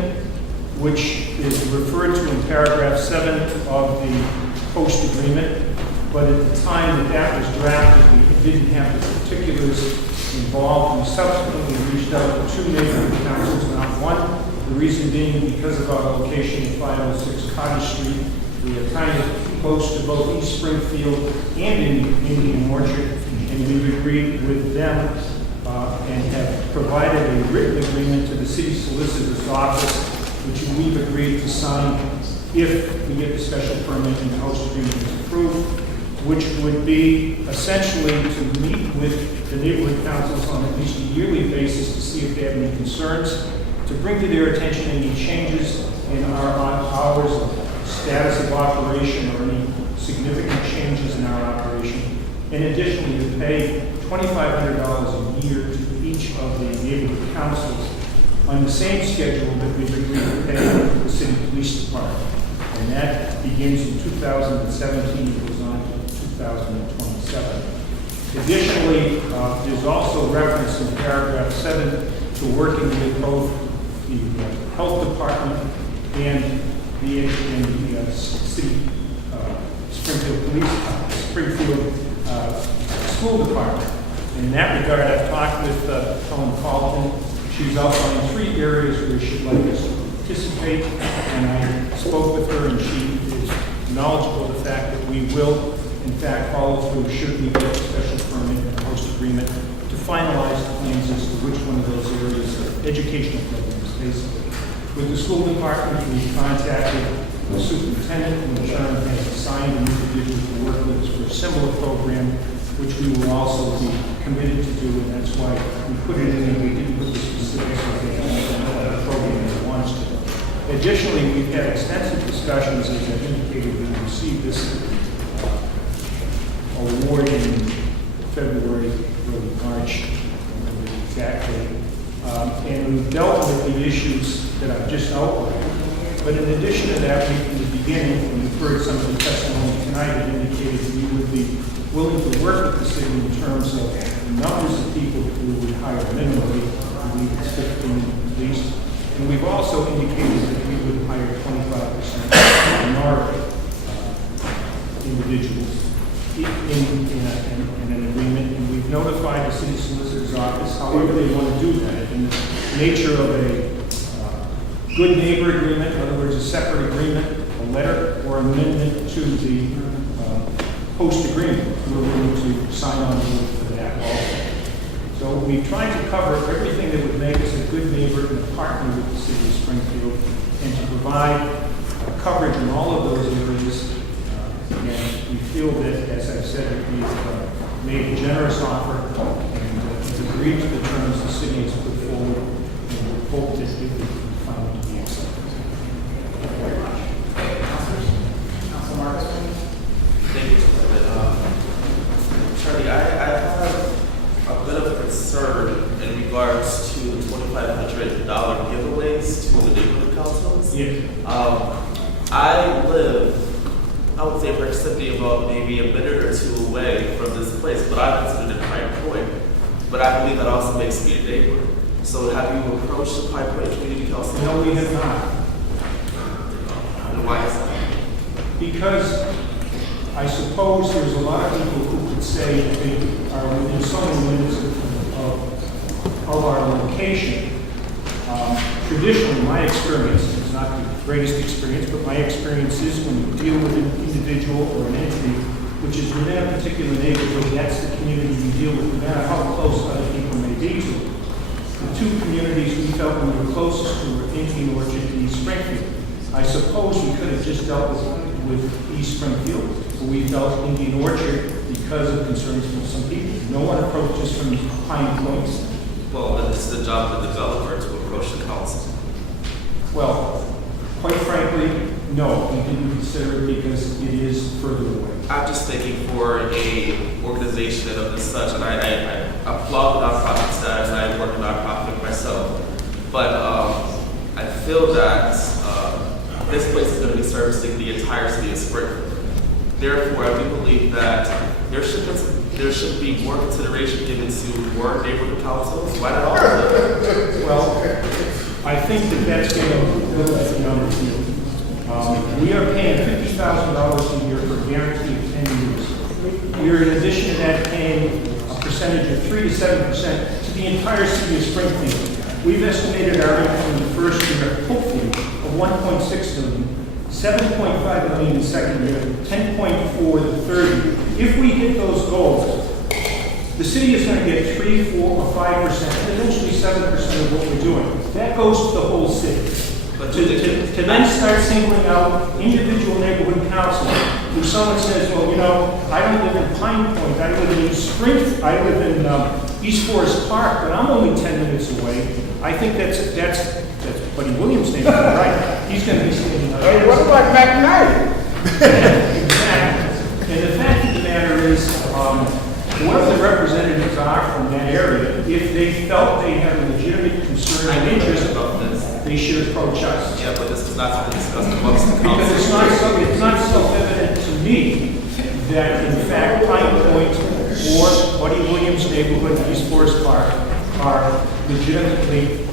which is referred to in paragraph 7 of the host agreement. But at the time that that was drafted, we didn't have the particulars involved. We subsequently reached out to 2 neighborhood councils, not one. The reason being because of our location at 506 Cottage Street, we are kind of close to both East Springfield and Indian Orchard, and we've agreed with them and have provided a written agreement to the city solicitor's office, which we've agreed to sign if we get the special permit and the host agreement is approved, which would be essentially to meet with the neighborhood councils on at least a yearly basis to see if they have any concerns, to bring to their attention any changes in our hours of status of operation or any significant changes in our operation, and additionally to pay $2,500 a year to each of the neighborhood councils on the same schedule that we've agreed to pay the city police department. And that begins in 2017 and goes on to 2027. Additionally, there's also reference in paragraph 7 to working with both the health department and the city Springfield school department. And in that regard, I've talked with Helen Carlton. She's outlined 3 areas where she'd like us to participate, and I spoke with her, and she is knowledgeable of the fact that we will, in fact, follow through should we get a special permit and a host agreement to finalize the plans as to which one of those areas are educational programs, basically. With the school department, we contacted the superintendent, and the chairman has assigned an individual to work with us for a similar program which we will also be committed to do, and that's why we put it in and we didn't put the specifics of the program that it wants to. Additionally, we've had extensive discussions, as I've indicated, we received this award in February, early March, I don't remember the exact date. And we've dealt with the issues that I've just outlined. But in addition to that, we, in the beginning, when you've heard some of the testimony tonight, it indicated that we would be willing to work with the city in terms of the numbers of people that we would hire minimally, I believe it's 15 at least. And we've also indicated that we would hire 25% minority individuals in an agreement, and we've notified the city solicitor's office however they want to do that. In the nature of a good neighbor agreement, in other words, a separate agreement, a letter, or amendment to the host agreement. We're willing to sign on for that also. So we've tried to cover everything that would make us a good neighbor and a partner with the city of Springfield, and to provide coverage in all of those areas. And we feel that, as I've said, that we've made a generous offer and have agreed to the terms the city has put forward, and we hope that it will be found to be acceptable. Thank you very much. Council Marcus? Thank you, Mr. President. Charlie, I have a bit of concern in regards to the $2,500 giveaways to the neighborhood councils. Yes. I live, I would say, proximity about maybe a minute or two away from this place, but I consider it Pine Point. But I believe that also makes me a neighbor. So have you approached the Pine Point Community Council? No, we have not. And why is that? Because I suppose there's a lot of people who could say they are within so many limits of our location. Traditionally, my experience, it's not the greatest experience, but my experience is when you deal with an individual or an entity which is within a particular neighborhood, that's the community you deal with, no matter how close other people may be to it. The two communities we felt we were closest to were Indian Orchard and East Springfield. I suppose we could have just dealt with East Springfield, but we felt Indian Orchard because of concerns from some people. No one approached us from Pine Points. Well, then it's the job of the developer to approach the council. Well, quite frankly, no, we didn't consider it because it is further away. I'm just thinking for a organization of this such, and I applaud the nonprofit status, and I work in nonprofit myself, but I feel that this place is going to be servicing the entire city of Springfield. Therefore, I do believe that there should be more consideration given to more neighborhood councils. Why not all of them? Well, I think that that's going to build that number too. We are paying $50,000 a year for a guarantee of 10 years. We are, in addition to that, paying a percentage of 3 to 7% to the entire city of Springfield. We've estimated our income in the first year, hopefully, of $1.6 million, $7.5 million in the second year, $10.4 the third year. If we hit those goals, the city is going to get 3, 4, or 5%, and eventually 7% of what we're doing. That goes to the whole city. But to then start singling out individual neighborhood council, who someone says, well, you know, I don't live in Pine Point, I live in Springfield, I live in East Forest Park, but I'm only 10 minutes away. I think that's Buddy Williams' neighborhood, right? He's going to be standing up. Hey, what about McKnight? Exactly. And the fact of the matter is, whoever the representatives are from that area, if they felt they had a legitimate concern and interest about this, they should approach us. Yeah, but this is not something discussed amongst the council. Because it's not self-evident to me that, in fact, Pine Point or Buddy Williams' neighborhood, East Forest Park, are legitimately.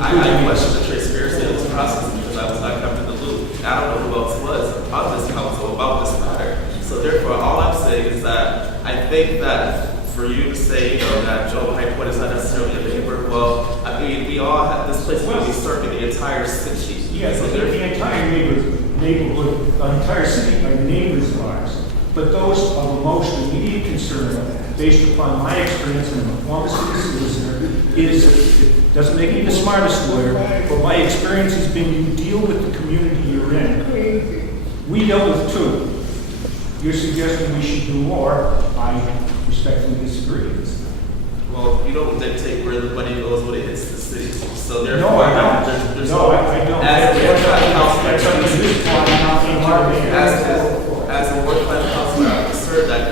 I question the transparency of this process because I was not kept in the loop. I don't know who else was on this council about this matter. So therefore, all I'm saying is that I think that for you to say, you know, that Joe Pine Point is not necessarily a neighbor, well, I mean, we all have, this place will be serving the entire city. Yes, so the entire neighborhood, the entire city are neighbors of ours. But those of the most immediate concern, based upon my experience in the former city solicitor, is, it doesn't make me the smartest lawyer, but my experience has been you deal with the community you're in. We dealt with two. you're suggesting we should do more, I respectfully disagree. Well, you don't dictate where the money goes when it hits the city. So No, therefore, I don't. there's No, I don't. As a work-class That's up to counselor, this point, not to Marvin. as a work-class counselor, I'm concerned that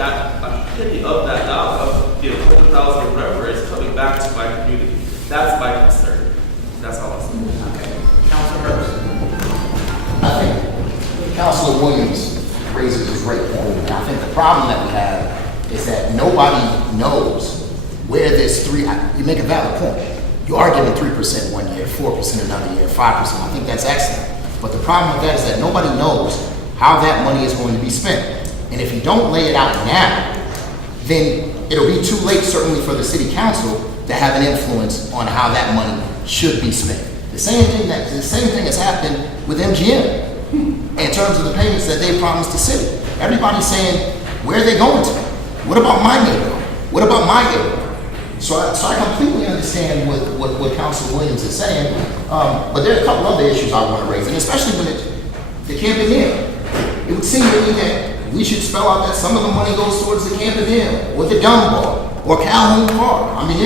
a penny of that dollar, of the 100,000 or whatever, is coming back to my community. That's my concern. That's all I'm saying. Okay. Councilor Hurst. I think Councilor Williams raises a great point. And I think the problem that we have is that nobody knows where this you make a valid point. You are giving 3% one year, 4% another year, 5%. I think that's excellent. But the problem with that is that nobody knows how that money is going to be spent. And if you don't lay it out now, then it'll be too late, certainly for the city council, to have an influence on how that money should be spent. The same thing has happened with MGM in terms of the payments that they promised the city. Everybody's saying, where are they going to? What about my neighborhood? What about my neighborhood? So I completely understand what Councilor Williams is saying, but there are a couple other issues I want to raise, and especially when the Camden Inn. It would seem to me that we should spell out that some of the money goes towards the Camden Inn, or the Dunbar, or Calhoun Park. I mean,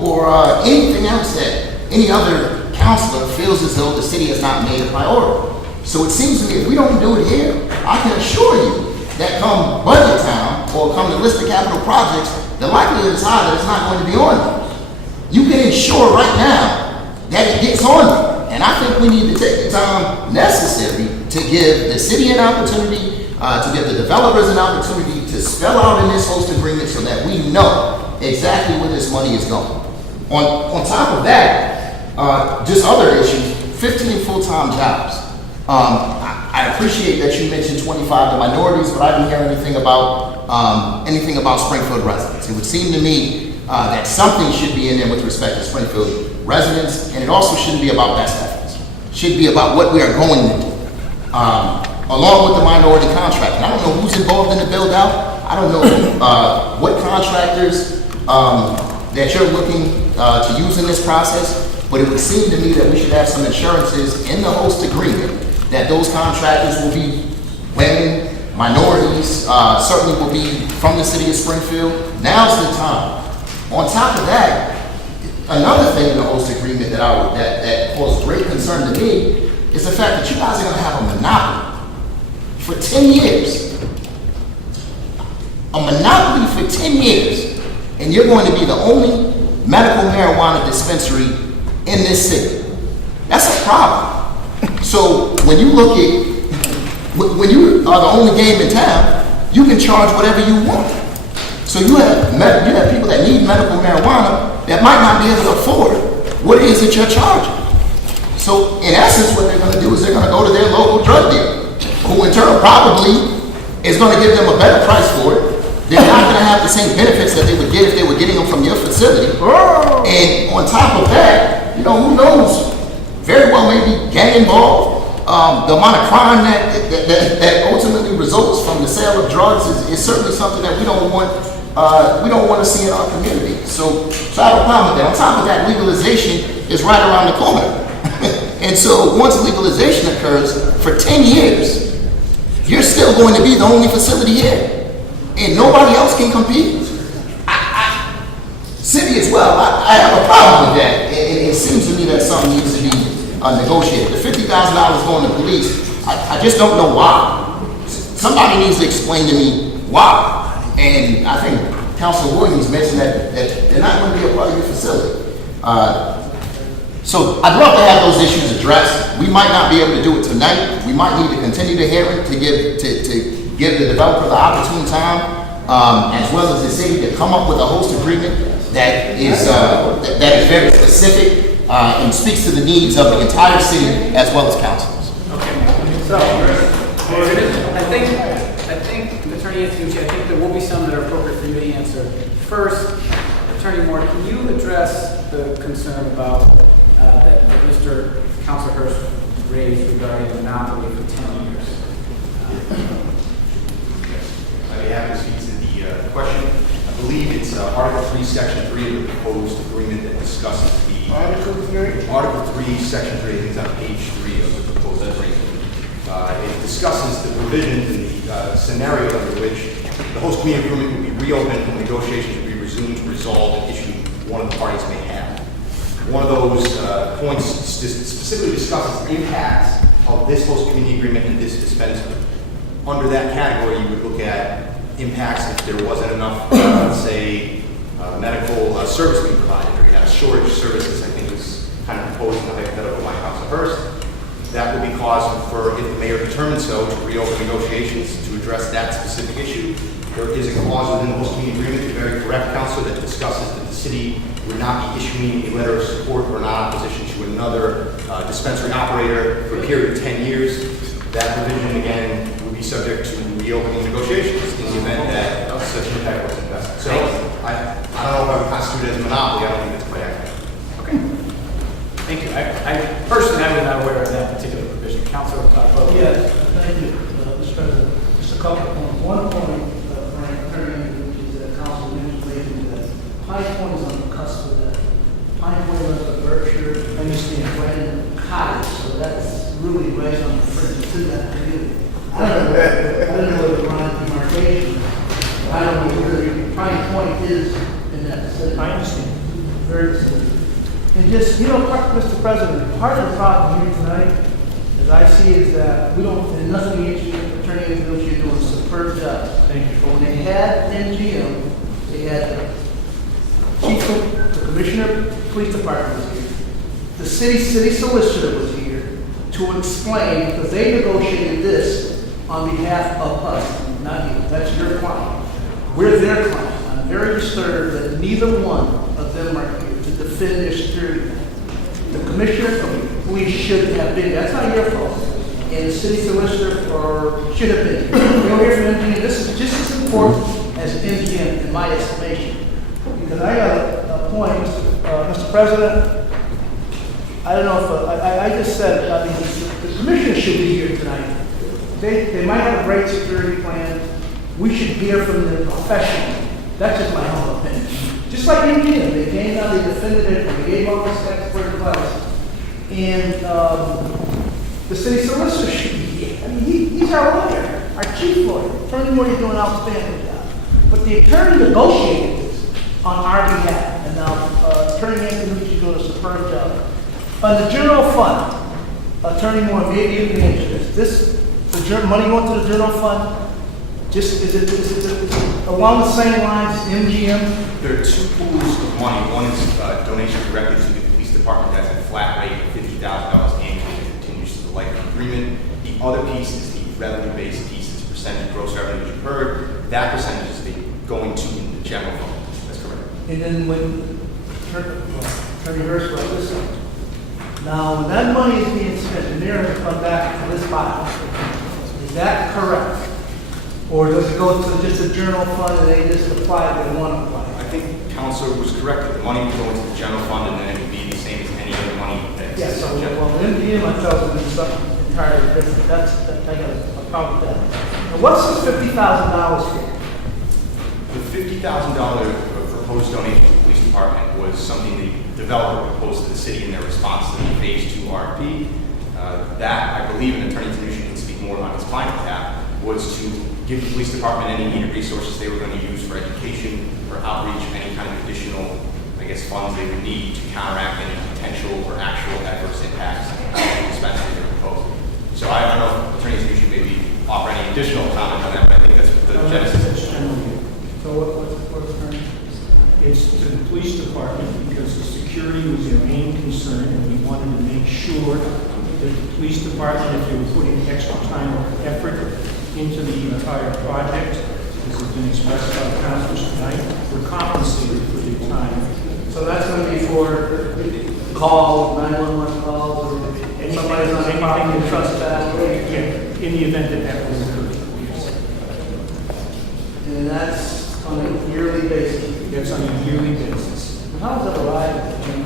or anything else that any other councilor feels as though the city has not made a priority. So it seems to me if we don't do it here, I can assure you that come budget time or come the list of capital projects, the likelihood is high that it's not going to be on those. You can ensure right now that it gets on there. And I think we need to take the time necessary to give the city an opportunity, to give the developers an opportunity to spell out in this host agreement so that we know exactly where this money is going. On top of that, just other issues, 15 full-time jobs. I appreciate that you mentioned 25 to minorities, but I didn't hear anything about Springfield residents. It would seem to me that something should be in there with respect to Springfield residents, and it also shouldn't be about best efforts. It should be about what we are going to do, along with the minority contract. And I don't know who's involved in the build-out. I don't know what contractors that you're looking to use in this process, but it would seem to me that we should have some assurances in the host agreement that those contractors will be women, minorities, certainly will be from the city of Springfield. Now's the time. On top of that, another thing in the host agreement that caused great concern to me is the fact that you guys are going to have a monopoly for 10 years. A monopoly for 10 years. And you're going to be the only medical marijuana dispensary in this city. That's a problem. So when you look at, when you are the only game in town, you can charge whatever you want. So you have people that need medical marijuana that might not be able to afford what it is that you're charging. So in essence, what they're going to do is they're going to go to their local drug dealer, who in turn probably is going to give them a better price for it. They're not going to have the same benefits that they would get if they were getting them from your facility. And on top of that, who knows? Very well maybe gang involved. The amount of crime that ultimately results from the sale of drugs is certainly something that we don't want to see in our community. So I have a problem with that. On top of that, legalization is right around the corner. And so once legalization occurs, for 10 years, you're still going to be the only facility here. And nobody else can compete. City as well, I have a problem with that. It seems to me that something needs to be negotiated. The $50,000 going to police, I just don't know why. Somebody needs to explain to me why. And I think Councilor Williams mentioned that they're not going to be a part of your facility. So I'd love to have those issues addressed. We might not be able to do it tonight. We might need to continue the hearing to give the developer the opportune time, as well as the city, to come up with a host agreement that is very specific and speaks to the needs of the entire city as well as councilors. Okay. So I think Attorney Antonucci, I think there will be some that are appropriate for you to answer. First, Attorney Moore, can you address the concern about that Mr. Councilor Hurst raised regarding the monopoly for 10 years? I'd be happy to speak to the question. I believe it's Article 3, Section 3 of the proposed agreement that discusses the... Article 3? Article 3, Section 3, I think it's on page 3 of the proposed agreement. It discusses the provisions in the scenario under which the host community agreement will be reopened and negotiations will be resumed to resolve an issue one of the parties may have. One of those points specifically discusses the impacts of this host community agreement and this dispenser. Under that category, you would look at impacts if there wasn't enough, let's say, medical service being provided, or you had a shortage of services. I think was kind of proposed in the hypothetical by Council Hurst. That would be cause for, if the mayor determines so, to reopen negotiations to address that specific issue. There is a clause within the host community agreement, the very correct, Council, that discusses that the city would not be issuing a letter of support or non-opposition to another dispensary operator for a period of 10 years. That provision, again, would be subject to reopening negotiations in the event that such an impact was invested. So I don't know if I would constitute it as a monopoly. I don't think it's quite accurate. Okay. Thank you. I personally, I was not aware of that particular provision. Councilor Bowe. Yes, thank you, Mr. President. Just a couple of points. One point, Frank, which is that Council mentioned lately that Pine Point is on the cusp of that. Pine Point runs to Berkshire, I understand, Brandon Cottage, so that's really right on the fringe to that community. I don't know what the line demarcation, but I don't know where Pine Point is in that vicinity. I understand. Very vicinity. And just, Mr. President, part of the problem here tonight, as I see, is that we don't, and nothing against you, Attorney Negotiator doing a superb job. Thank you. But when they had MGM, they had the Commissioner Police Department was here. The city solicitor was here to explain, because they negotiated this on behalf of us, not you. That's your client. We're their client. I'm very disturbed that neither one of them are here to defend their security. The Commissioner of Police should have been. That's not your fault. And the city solicitor should have been. We don't hear from MGM. This is just as important as MGM, in my estimation. Because I got a point, Mr. President. I don't know if I just said the Commissioner should be here tonight. They might have a great security plan. We should hear from the professional. That's just my humble opinion. Just like MGM, they came down, they defended it, and they gave all this expert advice. And the city solicitor should be here. I mean, he's our lawyer, our chief lawyer. Attorney Moore, you're doing an outstanding job. But the attorney negotiated this on our behalf. And now Attorney Anthony is doing a superb job. On the general fund, Attorney Moore, maybe you can answer this. The money going to the general fund, is it along the same lines as MGM? There are two pools of money. One is donation directly to the police department. That's a flat rate of $50,000 annually that continues to the life of the agreement. The other piece is the revenue-based piece. It's a percentage of gross revenue, which you've heard. That percentage is going to the general fund. That's correct. And then when Attorney Hurst wrote this up, now when that money is being spent, and they're going to come back to this body, is that correct? Or does it go to just a general fund and they just apply what they want to apply? I think Councilor was correct that the money would go into the general fund and then it would be the same as any other money that Yes, exists so, in the general well, MGM, I felt it was something entirely different. I got a problem with that. Now, what's this $50,000 for? The $50,000 proposed donation to the police department was something the developer proposed to the city in their response to the Phase 2 RFP. That, I believe, and Attorney Tanucci can speak more on his client path, was to give the police department any needed resources they were going to use for education, for outreach, any kind of additional, funds they would need to counteract any potential or actual adverse impacts of the expenses they were proposing. So I don't know if Attorney Tanucci maybe offer any additional comment on that, but I think that's the genesis. So what's the term? It's to the police department because the security was their main concern, and we wanted to make sure that the police department, if they were putting extra time or effort into the entire project, as has been expressed by the councilors tonight, were compensated for their time. So that's going to be for calls, 911 calls, or somebody's on the property and trespass? Yeah, in the event that that was occurred. Yes. And that's on a yearly basis? That's on a yearly basis. And how does that arrive?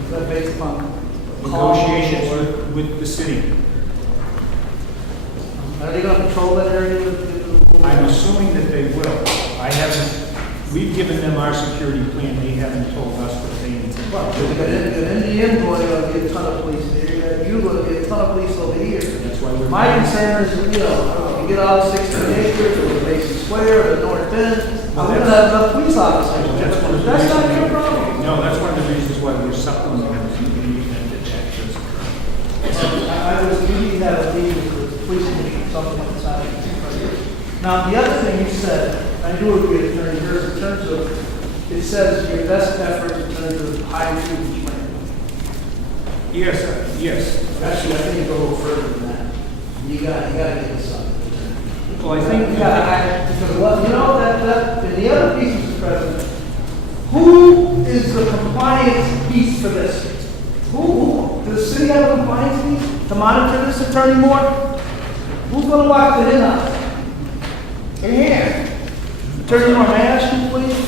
Is that based upon Negotiations with the city. Are they going to control that area? I'm assuming that they will. We've given them our security plan. They haven't told us what they intend. Well, the NDM going to get a ton of police there. You're going to get a ton of police over here. That's why we're My concern is, you know, you get all the 16 acres, or the Mason Square, or the North End, I'm gonna have enough police officers. That's not your problem. No, that's one of the reasons why we're supplementing the I was really had a meeting with the police commissioner, something like that. Now, the other thing you said, I do agree with Attorney Harris, in terms of, it says your best effort in terms of high student training. Yes, sir. Yes. Actually, I think you go a little further than that. You gotta get us something. Well, I think Because what, you know, and the other piece, Mr. President, who is the compliance piece for this? Who, does the city have a compliance piece to monitor this, Attorney Moore? Who's gonna watch the in-house? Attorney Moore, may I ask you, please?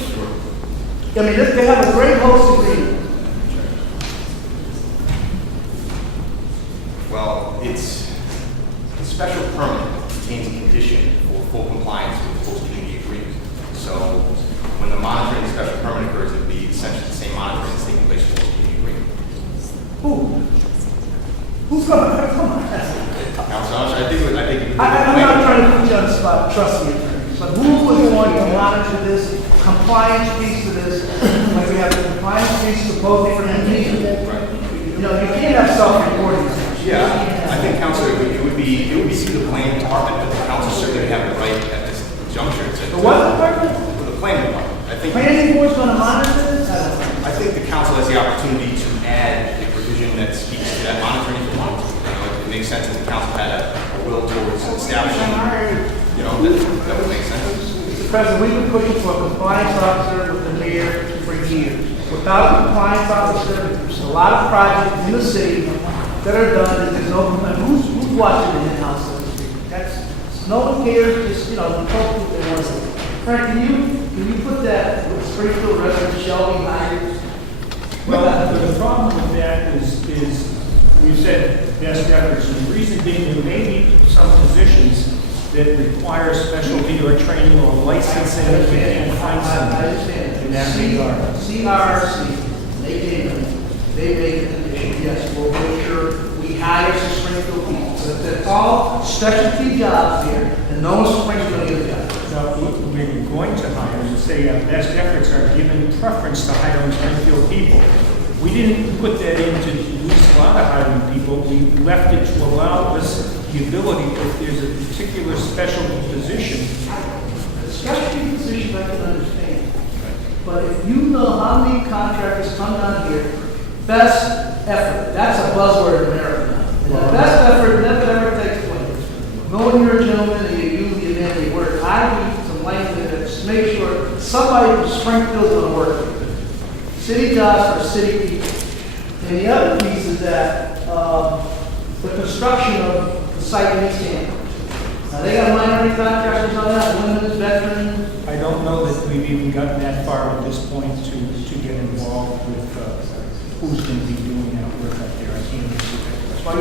I mean, they have a great host agreement. Well, it's a special permit contains a condition for full compliance with the host community agreement. So when the monitoring of the special permit occurs, it would be essentially the same monitoring that's taking place for the host community agreement. Who's gonna, come on. I'm not trying to put you on the spot, trust me, attorney, but who is going to monitor this compliance piece of this? Like we have a compliance piece supposedly for MD. You know, you can't have self-reporting. Yeah, I think, Counselor, it would be through the planning department, but the council certainly would have the right at this juncture to. The what department? The planning department. I think. Planning board's going to monitor this? I think the council has the opportunity to add a provision that speaks to that monitoring if it wants. It makes sense that the council had a will towards establishing, you know, that would make sense. Mr. President, we've been pushing for a compliance officer with the mayor for years. Without a compliance officer, there's a lot of projects in the city that are done, and there's no complaint. Who's watching the in-house? That's, no one cares, just, you know, the folks that they want to. Frank, can you put that with Springfield resident Shelby hired? Well, the problem with that is you said best efforts, and the reason being there may be some positions that require specialty or training or licensing if we can't find something in that regard. CRC, they made a condition, yes, we'll make sure we hire some Springfield people. So they're all specialty jobs here, and no one's Springfield going to get a job. Now, we're going to hire, and say best efforts are given preference to hiring Springfield people. We didn't put that in to least allow hiring people. We left it to allow us the ability, if there's a particular specialty position. The specialty positions I can understand. But if you know how many contractors come down here, best effort, that's a buzzword in America. Well, best effort never ever takes place. Go when you're a gentleman and you use the manly word. I need some language to make sure somebody from Springfield's going to work. City jobs for city people. And the other piece is that the construction of the site in East Hampton. Now, they got minority contractors on that, women, veterans. I don't know that we've even gotten that far at this point to get involved with who's going to be doing that work out there. I can't answer that question. Why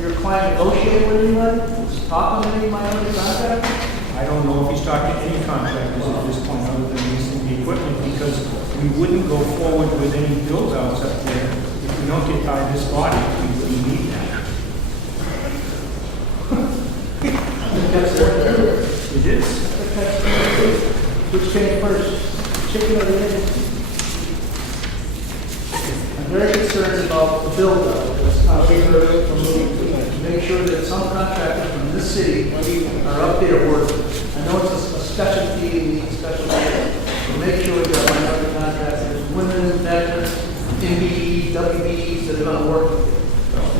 your client negotiate with anybody? Talk to any minority contractors? I don't know if he's talking to any contractors at this point other than leasing the equipment, because we wouldn't go forward with any build-outs up there if we don't get by this body. We wouldn't need that. It is. Which came first, chicken or the egg? I'm very concerned about the build-up. To make sure that some contractors from this city are up there working. I know it's a specialty and needs special care. So make sure we got minority contractors, women, veterans, MBEs, WBEs that are going to work.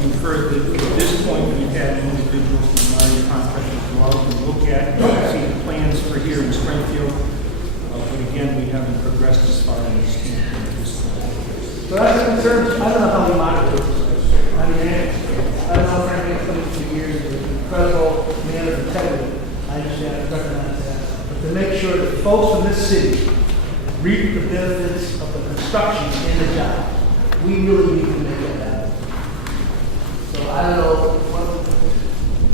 We've heard that at this point we've had individuals from minority contractors go out and look at see the plans for here in Springfield. But again, we haven't progressed as far as this standpoint at this point. So that's a concern. I don't know how we monitor this. I mean, I don't know if Frank been for years, he's an incredible man of integrity. I understand, I recognize that. But to make sure that folks in this city reap the benefits of the construction and the job, we really need to make that happen. So I don't know,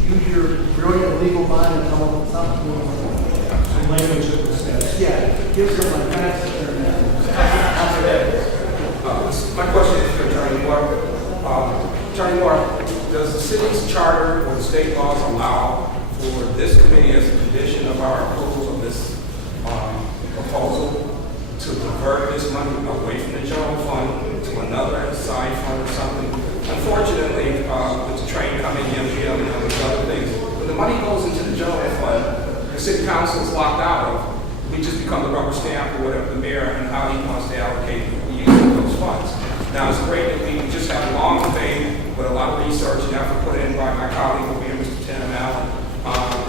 use your brilliant legal mind and come up with something. Some language that was said. Yeah, give some like facts that are My question is for Attorney Moore. Attorney Moore, does the city's charter or the state laws allow for this committee as a condition of our approval of this proposal to divert this money away from the general fund to another side fund or something? Unfortunately, with the train coming, MGM and all these other things, when the money goes into the general fund, the city council is locked out of. We just become the rubber stamp or whatever the mayor and how he wants to allocate the use of those funds. Now, it's great that we just have a long debate with a lot of research and effort put in by my colleague over here, Mr. Tim Allen,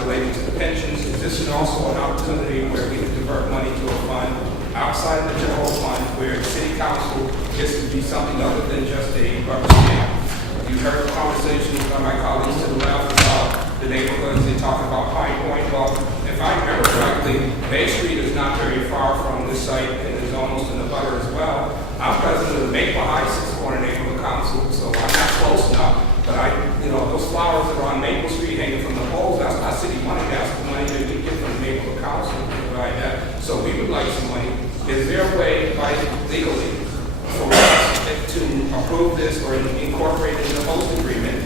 related to the pensions. Is this also an opportunity where we can divert money to a fund outside of the general fund where the city council gets to be something other than just a rubber stamp? You heard the conversations by my colleagues to the left about the neighborhoods. They talk about Pine Point. Well, if I remember correctly, Bay Street is not very far from this site and is almost in the butter as well. I'm president of the Maple High Six-Corner Neighborhood Council, so I'm not close enough. But those flowers that are on Maple Street hanging from the poles, that's not city money. That's the money that we get from the Neighborhood Council to provide that. So we would like some money. Is there a way, legally, for us to approve this or incorporate it in the host agreement,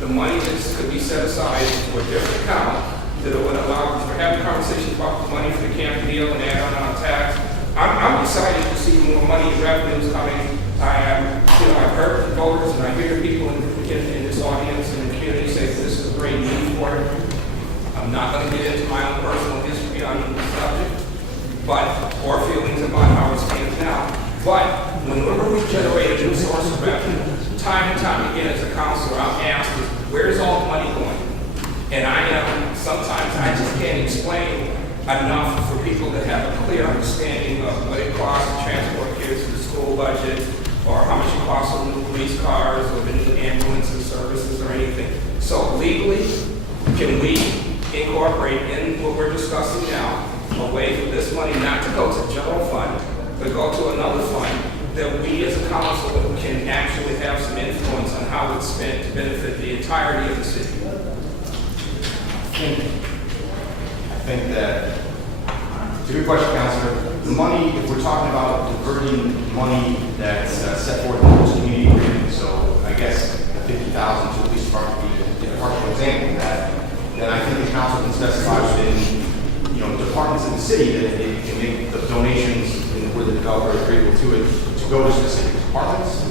the money that could be set aside for a different account that would allow us to have a conversation about the money for the camp deal and add on tax? I'm excited to see more money and revenues coming. I've heard from voters and I hear people in this audience and in the community say this is a great need for it. I'm not going to get into my own personal history on the subject, or feelings about how it stands now. But whenever we generate a new source of revenue, time and time again as a counselor, I'm asked, where's all the money going? And sometimes I just can't explain enough for people to have a clear understanding of what it costs to transport kids to the school budget, or how much it costs on new police cars, or the new ambulances services, or anything. So legally, can we incorporate in what we're discussing now a way for this money not to go to the general fund, but go to another fund that we as a council can actually have some influence on how it's spent to benefit the entirety of the city? I think that, it's a good question, Councilor. The money, if we're talking about diverting money that's set forth in the host community agreement, so I guess the 50,000 to the police department would be a partial example of that, then I think the council can specify within, departments in the city that it can make the donations where the developer is agreeable to it to go to specific departments.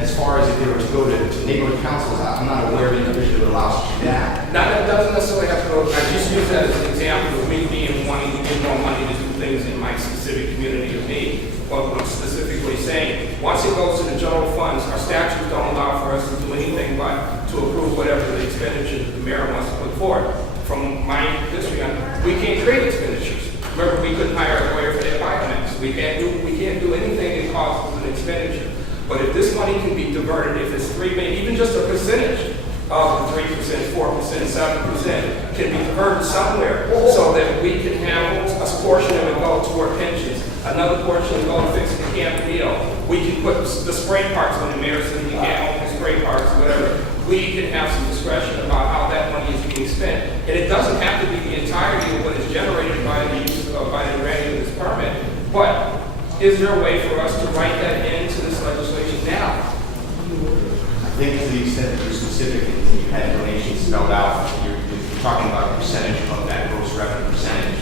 As far as if they were to go to neighborhood councils, I'm not aware of any provision that allows us to do that. Now, that doesn't necessarily have to go, I just use that as an example of me being wanting to get more money to do things in my specific community of need. What I'm specifically saying, once it goes to the general funds, our statutes don't allow for us to do anything but to approve whatever the expenditure that the mayor wants to put forward. From my history on, we can't create expenditures. Remember, we couldn't hire a lawyer for their finance. We can't do anything that causes an expenditure. But if this money can be diverted, if it's maybe even just a percentage of the 3%, 4%, 7% can be diverted somewhere so that we can have a portion of it go toward pensions, another portion go to fixing the camp deal. We can put the spray parts when the mayor says we can't own the spray parts or whatever. We can have some discretion about how that money is being spent. And it doesn't have to be the entirety of what is generated by the use by the granting of this permit. But is there a way for us to write that into this legislation now? I think to the extent that you're specific and you had donations spelled out, you're talking about a percentage of that gross revenue percentage.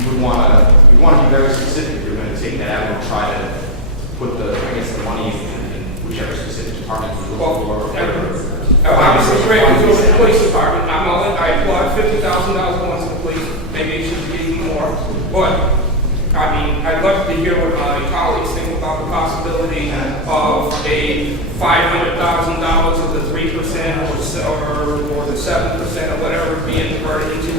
You want to be very specific. You're going to take that out and try to put the money in whichever specific department you're looking for. Obviously, great to go to the police department. I applaud $50,000 going to the police. Maybe it should be even more. But I'd love to hear what my colleagues think about the possibility of a $500,000 of the 3% or the 7% or whatever being diverted into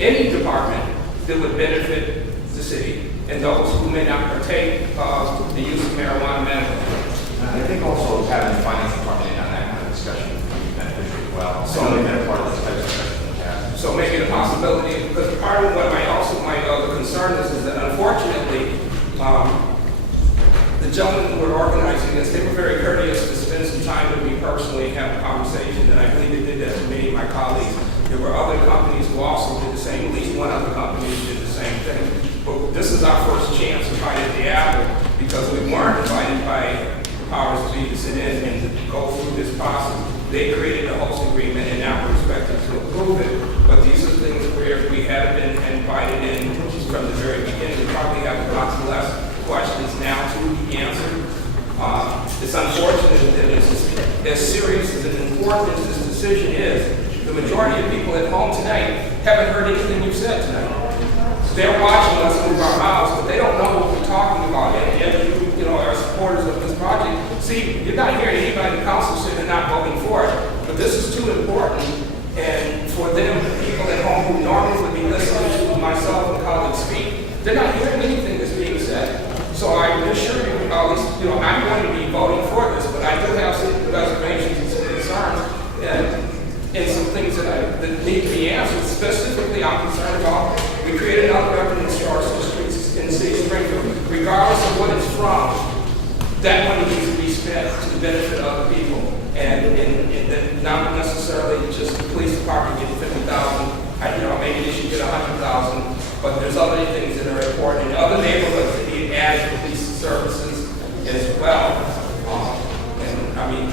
any department that would benefit the city and those who may not partake of the use of marijuana medically. I think also having the finance department in on that kind of discussion would be beneficial as well. So they've been a part of this type of discussion in the past. So maybe the possibility, because part of what the concern is that unfortunately, the gentlemen who were organizing this, they were very courteous to spend some time with me personally and have a conversation, and I believe they did that to many of my colleagues. There were other companies who also did the same, at least one other company who did the same thing. But this is our first chance to bite at the apple because we weren't invited by the powers that be to sit in and to go through this process. they created a host agreement, and now we're expected to approve it. But these are things where if we had been invited in from the very beginning, we probably have lots less questions now to be answered. It's unfortunate that it's as serious as important as this decision is. The majority of people at home tonight haven't heard anything you've said tonight. They're watching us move our mouths, but they don't know what we're talking about. And yet you know, are supporters of this project. See, you're not hearing anybody in the council say they're not voting for it, but this is too important. And for them, the people at home who normally would be listening to myself and colleagues speak, they're not hearing anything that's being said. So I can assure you, at least, you know, I'm going to be voting for this, but I do have some reservations and some concerns and some things that need to be answered. Specifically, I'm concerned about, we created another revenue source for streets in the city of Springfield. Regardless of what it's from, that money needs to be spent to the benefit of the people. And not necessarily just the police department getting 50,000. You know, maybe they should get 100,000. But there's other things that are important in other neighborhoods that need added police services as well. And I mean,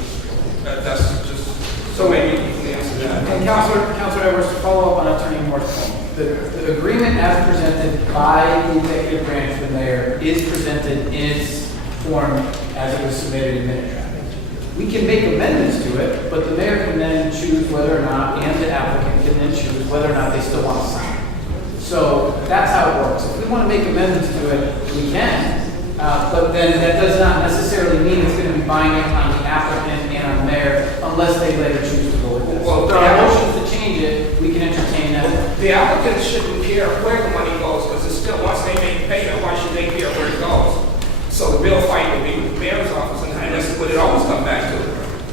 that's just so maybe you can answer that. And Councilor Edwards, to follow up on Attorney Moore's point, the agreement as presented by the executive branch, the mayor, is presented in its form as it was submitted in minute draft. We can make amendments to it, but the mayor can then choose whether or not, and the applicant can then choose whether or not they still want to sign it. So that's how it works. If we want to make amendments to it, we can. But then that does not necessarily mean it's going to be binding on the applicant and on the mayor unless they later choose to go with this. Well, if there are motions to change it, we can entertain that. The applicants shouldn't care where the money goes, because it's still, once they make payment, why should they care where it goes? So the real fight would be with the mayor's office, and that's what it always comes back to.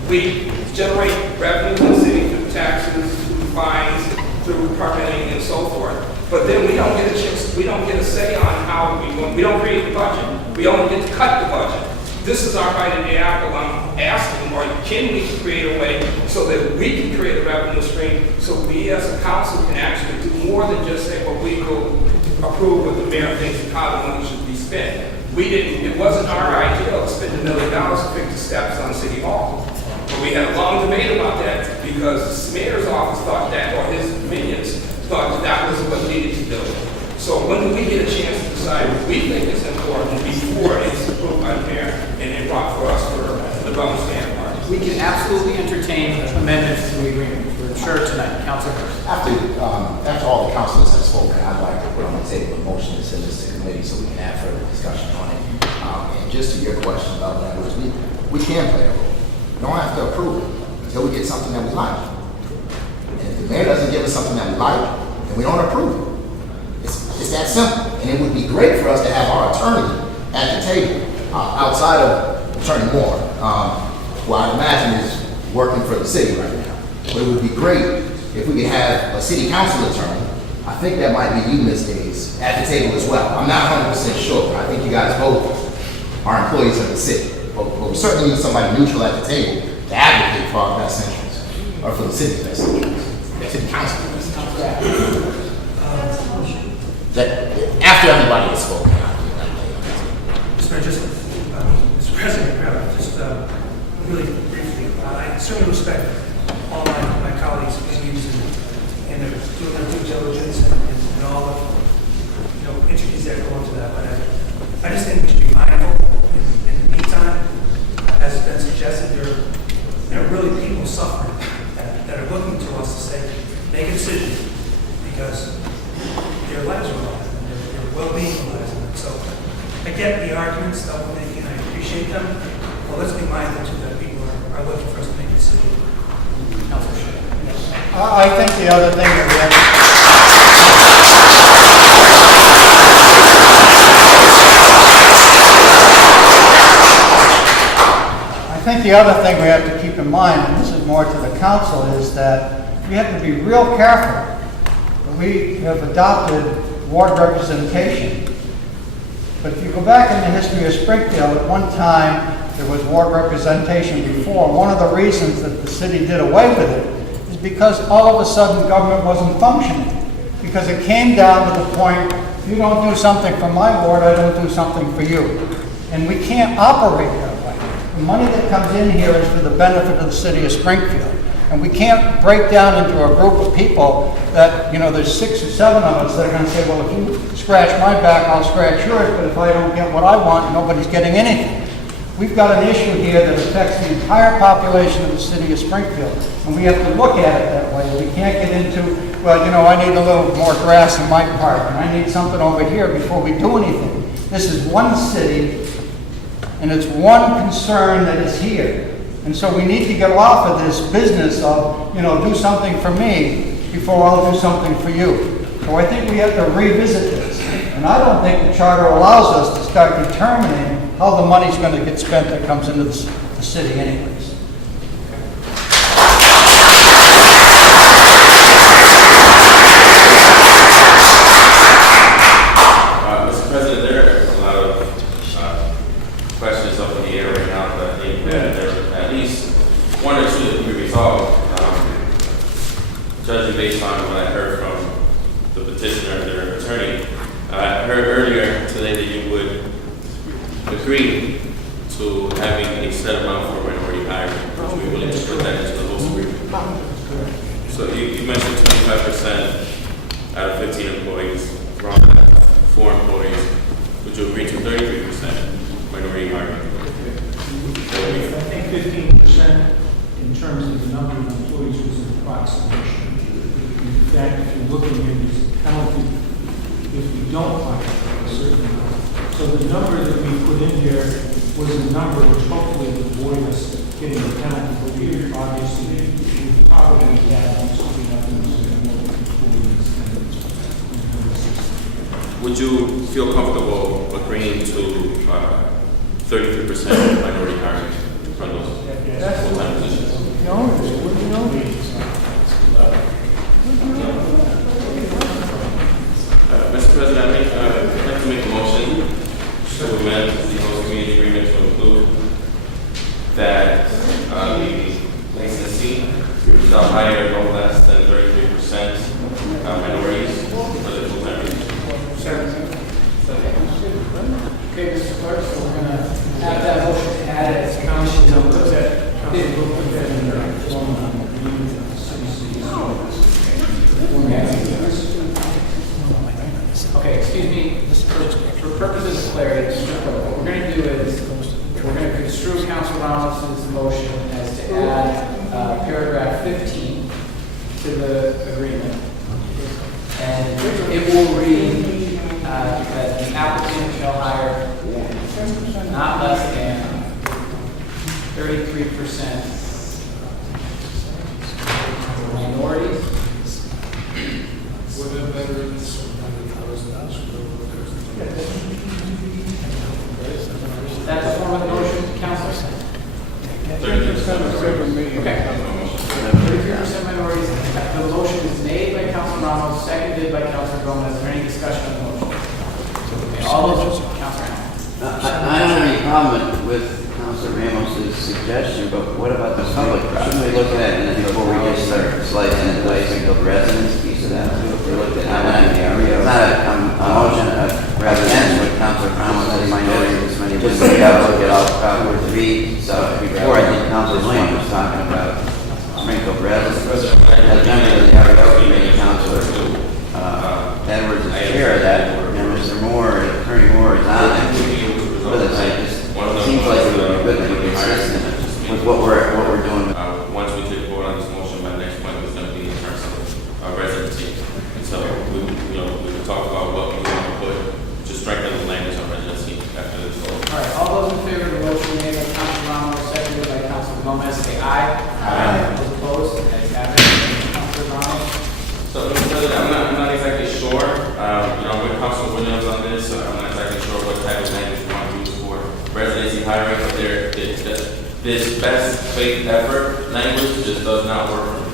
We generate revenue in the city through taxes, through fines, through permitting, and so forth. But then we don't get a chance, we don't get a say on how we don't create the budget. We only get to cut the budget. This is our bite at the apple. I'm asking, or can we create a way so that we can create a revenue stream so we as a council can actually do more than just say, well, we will approve what the mayor thinks and how the money should be spent. We didn't, it wasn't our idea to spend $1 million to fix the steps on City Hall. But we had a long debate about that because the mayor's office thought that, or his minions thought that was what needed to do. So when do we get a chance to decide what we think is important before it's approved by the mayor and then brought for us for the bonus standpoint? We can absolutely entertain amendments to the agreement for sure tonight. Councilor Hurst. After all the councilors have spoken, I'd like to put on the table a motion to send this to committee so we can have further discussion on it. And just to your question about language, we can play a role. We don't have to approve it until we get something that we like. And if the mayor doesn't give us something that we like, then we don't approve it. It's that simple. And it would be great for us to have our attorney at the table, outside of Attorney Moore, who I imagine is working for the city right now. But it would be great if we could have a city council attorney. I think that might be you, Ms. Days, at the table as well. I'm not 100% sure, but I think you guys both are employees of the city. But we certainly need somebody neutral at the table to advocate for our best interests, or for the city's best interests. City council. That after everybody has spoken, Mr. President, just really briefly, I certainly respect all my colleagues' opinions and their doing their due diligence and all the intricacies that go into that. But I just think we should be mindful. In the meantime, as has been suggested, there are really people suffering that are looking to us to say, make a decision, because their lives are alive and their well-being relies on it. So I get the arguments that we're making, I appreciate them, but let's be mindful too that people are looking for us to make a decision. I think the other thing that we have to keep in mind, and this is more to the council, is that we have to be real careful. We have adopted ward representation. But if you go back in the history of Springfield, at one time there was ward representation before. One of the reasons that the city did away with it is because all of a sudden government wasn't functioning. Because it came down to the point, if you don't do something for my ward, I don't do something for you. And we can't operate that way. the money that comes in here is for the benefit of the city of Springfield. And we can't break down into a group of people that, you know, there's 6 or 7 of us that are gonna say, well, if you scratch my back, I'll scratch yours, but if I don't get what I want, nobody's getting anything. We've got an issue here that affects the entire population of the city of Springfield, and we have to look at it that way. We can't get into, well, you know, I need a little more grass in my park, and I need something over here before we do anything. This is one city, and it's one concern that is here. And so we need to get off of this business of, you know, do something for me before I'll do something for you. So I think we have to revisit this. And I don't think the charter allows us to start determining how the money's going to get spent that comes into the city anyways. Mr. President, there are a lot of questions up in the air right now, but I think that there are at least 1 or 2 that can be resolved. Judging based on what I heard from the petitioner, their attorney, I heard earlier today that you would agree to having a set amount for minority hiring, which we willing to put that into the host agreement. So you mentioned 25% out of 15 employees, from 4 employees. Would you agree to 33% minority hiring? I think 15% in terms of the number of employees was an approximation. In fact, if you're looking at this penalty, if we don't hire a certain amount. So the number that we put in here was a number which hopefully would avoid us getting a penalty. But we obviously, we probably have something up in more employees. Would you feel comfortable agreeing to 33% minority hiring from those full-time positions? Mr. President, I'd like to make a motion to amend the host community agreement to include that the licensee shall hire no less than 33% minorities for the full-time position. Okay, Mr. Clerk, so we're going to have that motion added as council number. Okay, excuse me, for purposes of clarity, what we're going to do is, we're going to construe Council Ramos's motion as to add paragraph 15 to the agreement. And it will read that the applicant shall hire not less than 33% minorities. What are veterans? That's the form of the motion, Council? 30%. Okay. 33% minorities. The motion is made by Council Ramos, seconded by Council Gomez. Is there any discussion on the motion? Okay, all those, Council Ramos. I don't have any problem with Councilor Ramos's suggestion, but what about the public? Shouldn't we look at it before we just start slicing and dicing the residents piece of that too? If we looked at how many areas, not a motion, rather than what Councilor Ramos said, minority this many, just look at all word 3. So before, I think Councilor Lane was talking about Springfield residents. As member of the area committee, Councilor Edwards is chair of that, and Mr. Moore, Attorney Moore is on it. But it seems like it would be good to be consistent with what we're doing. Once we take forward on this motion, my next point was going to be in terms of residency. And so we can talk about what we want to put to strengthen the language on residency after this vote. All right, all those in favor of the motion made by Council Ramos, seconded by Council Gomez, say aye. Aye. Those opposed, ayes have it. Council Ramos. So, Mr. President, I'm not exactly sure. I'm with Councilor Williams on this. I'm not exactly sure what type of language we want to use for residency hiring, but this best faith effort language just does not work for me.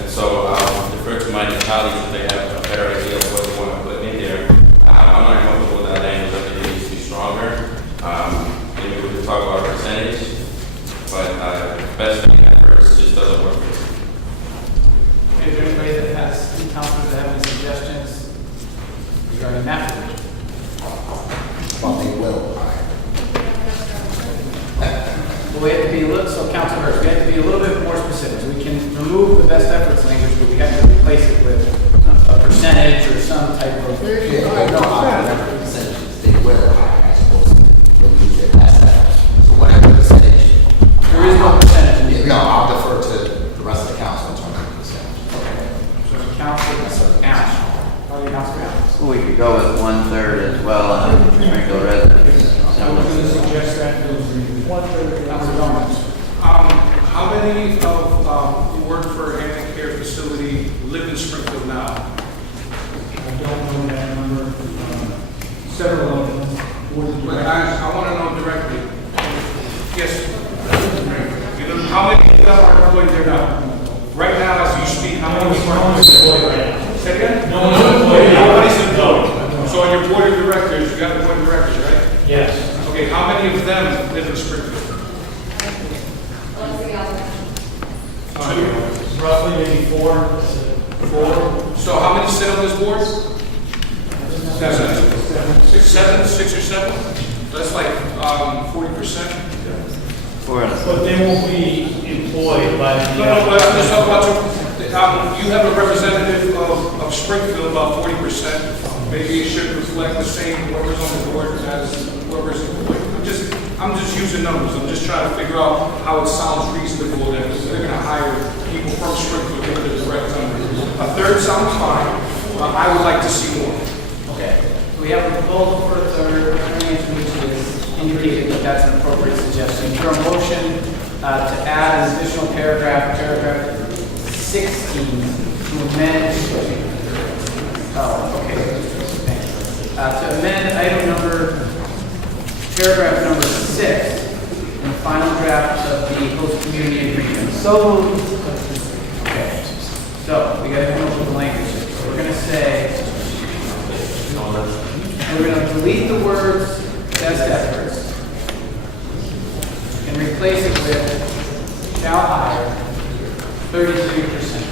And so I'll defer to my colleagues if they have a better idea of what they want to put in there. I'm not comfortable with that language. I think it needs to be stronger. Maybe we could talk about a percentage, but best faith efforts just doesn't work for me. Okay, is there anybody that has, any councilors that have any suggestions regarding that provision? Well, they will. Well, wait, be a little bit more specific. We can remove the best efforts language, but we have to replace it with a percentage or some type of. Percentages, they will hire as opposed to they'll use their past that. So whatever percentage. There is no percentage. No, I'll defer to the rest of the council in terms of the percentage. So Councilor Allen. How do you, Councilor Allen? Well, we could go with 1/3 as well on Springfield residents. I was going to suggest that. Councilor Gomez. How many of who work for a Hampton Care facility live in Springfield now? I don't know that number. Several of them. But I want to know directly. Yes. You know, how many of them are employed there now? Right now, as you speak, how many are employed right now? Say it again? No one's employed. Nobody's employed. So on your board of directors, you got the board of directors, right? Yes. Okay, how many of them live in Springfield? Roughly maybe four. So how many sit on this board? Six or seven? That's like 40%. But they won't be employed by the. No, but let's talk about you have a representative of Springfield, about 40%. Maybe it should reflect the same whoever's on the board as whoever's employed. I'm just using numbers. I'm just trying to figure out how it sounds reasonable that they're going to hire people from Springfield to the direct number. A third sounds fine. I would like to see more. Okay. So we have a proposal for a third. Attorney Antonucci has indicated that that's an appropriate suggestion. Is there a motion to add an additional paragraph 16, to amend? Oh, okay. To amend paragraph number 6, and final draft of the host community agreement. So moved. Okay. So we got to come up with the language. So we're going to say, we're going to delete the words best efforts and replace it with shall hire 33%.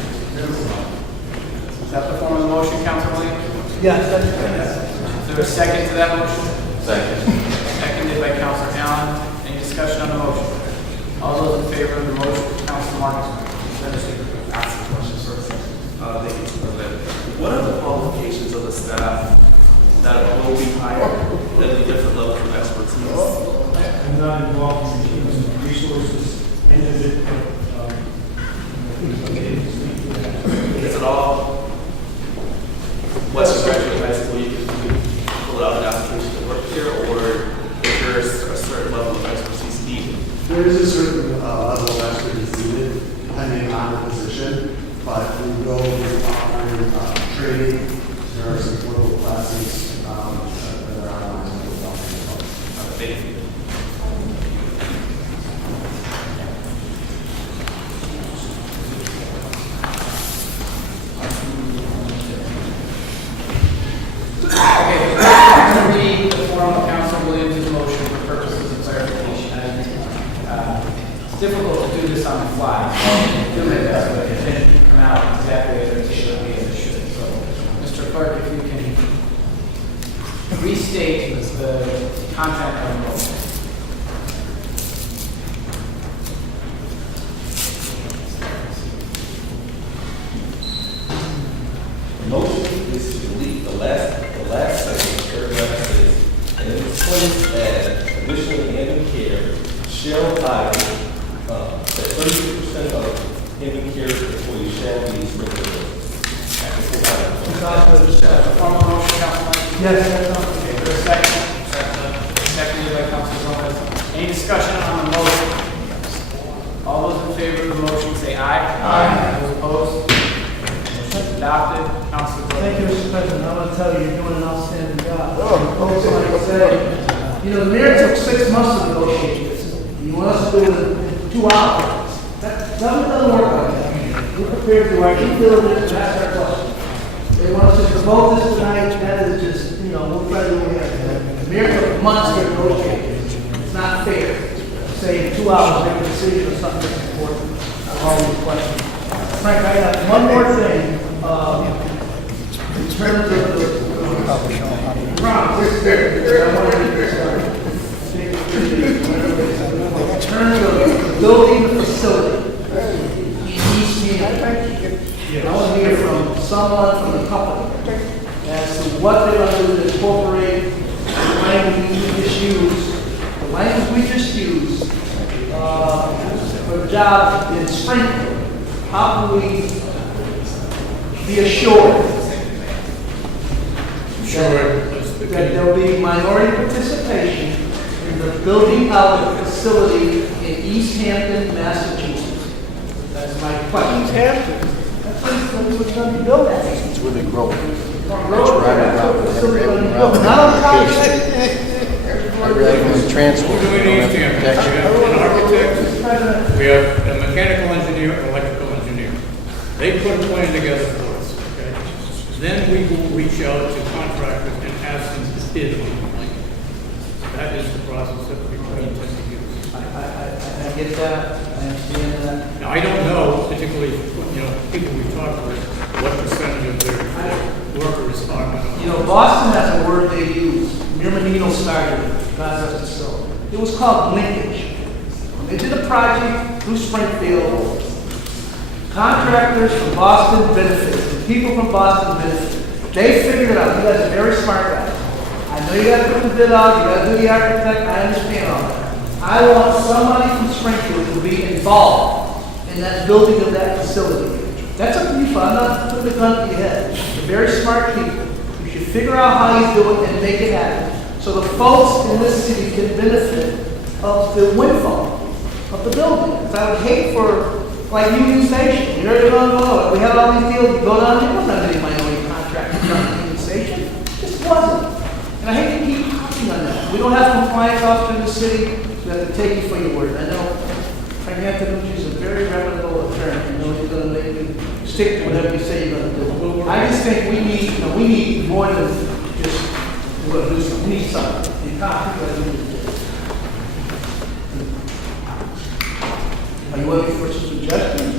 Is that the form of the motion, Councilor Williams? Yes, that's Is there a second to that motion? Second. Seconded by Councilor Allen. Any discussion on the motion? All those in favor of the motion, Councilor Marcus? Thank you, Mr. President. What are the qualifications of the staff that will be hired at the different levels of expertise? I'm not involved in the human resources end of it. Is it all? Once you graduate high school, you can pull out an application to work here, or is there a certain level of expertise needed? There is a certain level of expertise needed, depending on the position, but we will be offering training. There are some local classes that are online that we're talking about. Thank you. Okay, I'm going to read the form of Councilor Williams' motion for purposes of clarification. It's difficult to do this on the fly. Do my best, but it didn't come out exactly as it should be, as it should. So, Mr. Clerk, if you can restate the content of the motion. The motion is to delete the last section of paragraph 6 and replace as additional Hampton Care shall hire that 30% of Hampton Care employees shall be Springfield. Formal motion, Councilman? Yes. Okay, for a second. Seconded by Councilor Gomez. Any discussion on the motion? All those in favor of the motion say aye. Aye. Those opposed? Motion is adopted. Councilor Gomez. Thank you, Mr. President. I want to tell you, you're doing an outstanding job. Folks, like I said, you know, the mayor took 6 months to negotiate this. You want us to do it in 2 hours. That doesn't work like that. We're prepared to keep doing this and ask our questions. They want us to vote this tonight. That is just, you know, we'll try to do it. The mayor took months to negotiate. It's not fair. Say in 2 hours, make a decision on something that's important. All these questions. Frank, I got one more thing. In terms of the Ron, where's there? In terms of building the facility, I want to hear from someone from the company as to what they're going to do to incorporate the language we just used, the language we just used, for a job in Springfield. How can we be assured that there'll be minority participation in the building out of the facility in East Hampton, Massachusetts? That's my question. East Hampton? That's what's going to be built at. It's where they grow. Transport. We have a mechanical engineer, an electrical engineer. They put a plan together for us, okay? Then we will reach out to contractors and ask them to bid on the plan. That is the process that we intend to use. I get that, I understand that. Now, I don't know, particularly, people we talk with, what percentage of their workers are. Boston has a word they use. Mirmanino started it, God rest his soul. It was called linkage. When they did a project through Springfield, contractors from Boston benefited, and people from Boston benefited. They figured it out. You guys are very smart guys. I know you got to put the bid out, you got to do the architect, I understand all that. I want somebody from Springfield to be involved in that building of that facility. That's up to you, I'm not putting the gun to your head. You're very smart people. You should figure out how you do it and make it happen. So the folks in this city can benefit of the windfall of the building. Because I would hate for, like Union Station, you heard it on the road. We had all these deals, you go down there, wasn't any minority contractors on Union Station. It just wasn't. And I hate to keep harping on that. We don't have compliance officer in the city, so we have to take you for your word. I know Frank Antonucci is a very reputable attorney. I know he's going to make you stick to whatever you say you're going to do. I just think we need more than just, we're going to do something. We need something. The economy, what we need to do. Are you looking for some suggestions?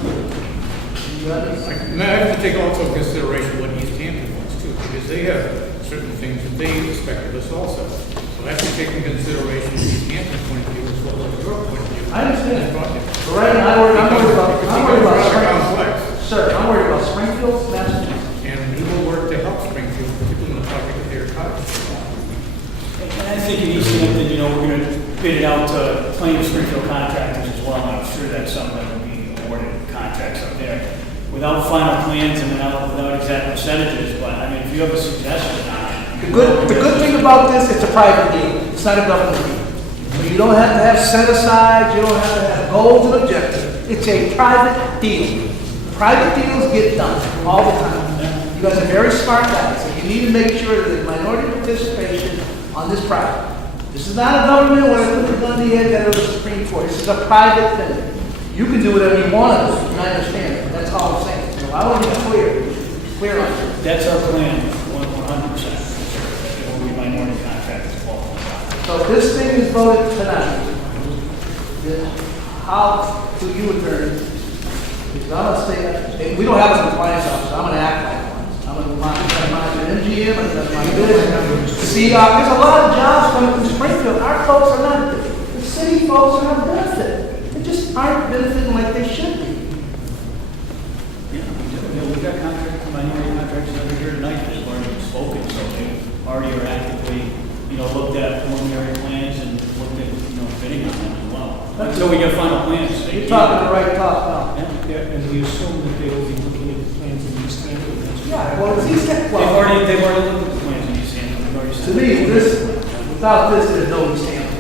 I have to take also consideration what East Hampton wants too, because they have certain things that they expect of us also. So I have to take into consideration East Hampton's point of view as well as your point of view. I understand. Project. Right now, I'm worried about complex. Sir, I'm worried about Springfield, Massachusetts. And we will work to help Springfield, particularly in the project that they're cottage. And I think in East Hampton, we're going to bid it out to plenty of Springfield contractors as well. I'm sure that some of them will be awarded contracts up there without final plans and without exact percentages. But I mean, if you have a suggestion on it. The good thing about this, it's a private deal. It's not a government deal. You don't have to have set aside, you don't have to have goals and objectives. It's a private deal. Private deals get done all the time. You guys are very smart guys, so you need to make sure that there's minority participation on this project. This is not a government where I put the gun to your head, got to go to the Supreme Court. This is a private thing. You can do whatever you want to do, and I understand it. That's all I'm saying. So I want to be clear on it. That's our plan, 100%. There will be minority contractors involved. So if this thing is voted tonight, then how do you attorney? Because I'm going to say, we don't have a compliance officer, I'm going to act like one. I'm going to mind an MGM, I'm going to mind business. See, there's a lot of jobs coming from Springfield. Our folks are not, the city folks are not benefiting. They just aren't benefiting like they should be. Yeah, we've got minority contractors over here tonight that have already spoken, so they already are actively, looked at preliminary plans and looked at, bidding on them as well. So we get final plans. You're talking the right talk now. Yeah, And we assume that they will be looking at the plans in East Hampton. Yeah, well, it's East Hampton. They've already looked at the plans in East Hampton. They've already To me, without this, there's no East Hampton.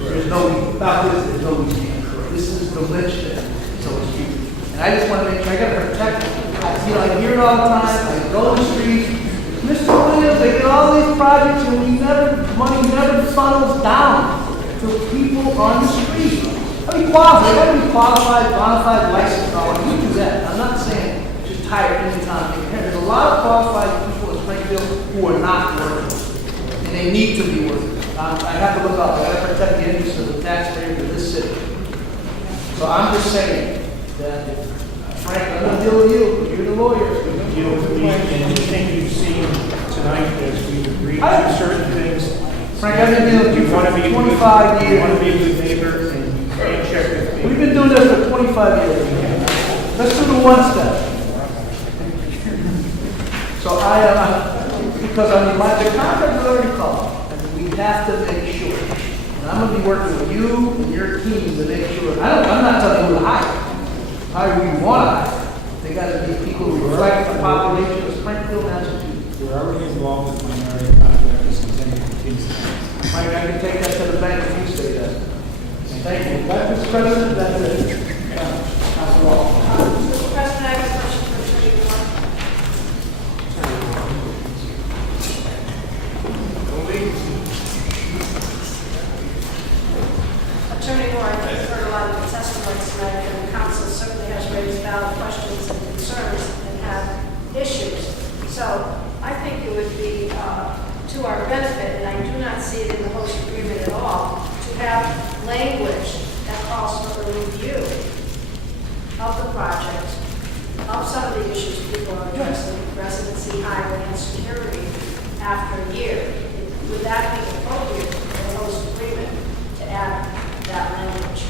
Without this, there's no East Hampton. This is the linchpin, so to speak. And I just want to make sure, I got to protect it. I hear it all the time, I go to the streets, Mr. Williams, they get all these projects and money never funnels down to people on the street. I mean, qualified, they got to be qualified, bona fide, licensed, all that. You do that. I'm not saying you should hire any time. There's a lot of qualified people in Springfield who are not working, and they need to be working. I have to look out. I got to protect the interests of the taxpayers of this city. So I'm just saying that, Frank, I'm going to deal with you, because you're the lawyer. Anything you've seen tonight as we agreed to certain things. Frank, I've been dealing with you for 25 years. You want to be a good neighbor and check with me. We've been doing this for 25 years. Let's do the one step. So because I mean, the contract is already called, and we have to make sure. And I'm gonna be working with you and your team to make sure, I'm not telling you who to hire who you want to hire. They gotta be people who reflect the population of Springfield, Massachusetts. We're already involved with minority contractors and then continue. I can take that to the bank if you say that. Thank you. Mr. President, that's it. Council Wall. Mr. President, I have a question for Attorney Moore. Attorney Moore, I've heard a lot of the testimony tonight, and the council certainly has raised valid questions and concerns and have issues. So I think it would be to our benefit, and I do not see it in the host agreement at all, to have language that calls for a review of the project, of some of the issues people are addressing, residency, highway, and security after a year. Would that be appropriate in the host agreement to add that language?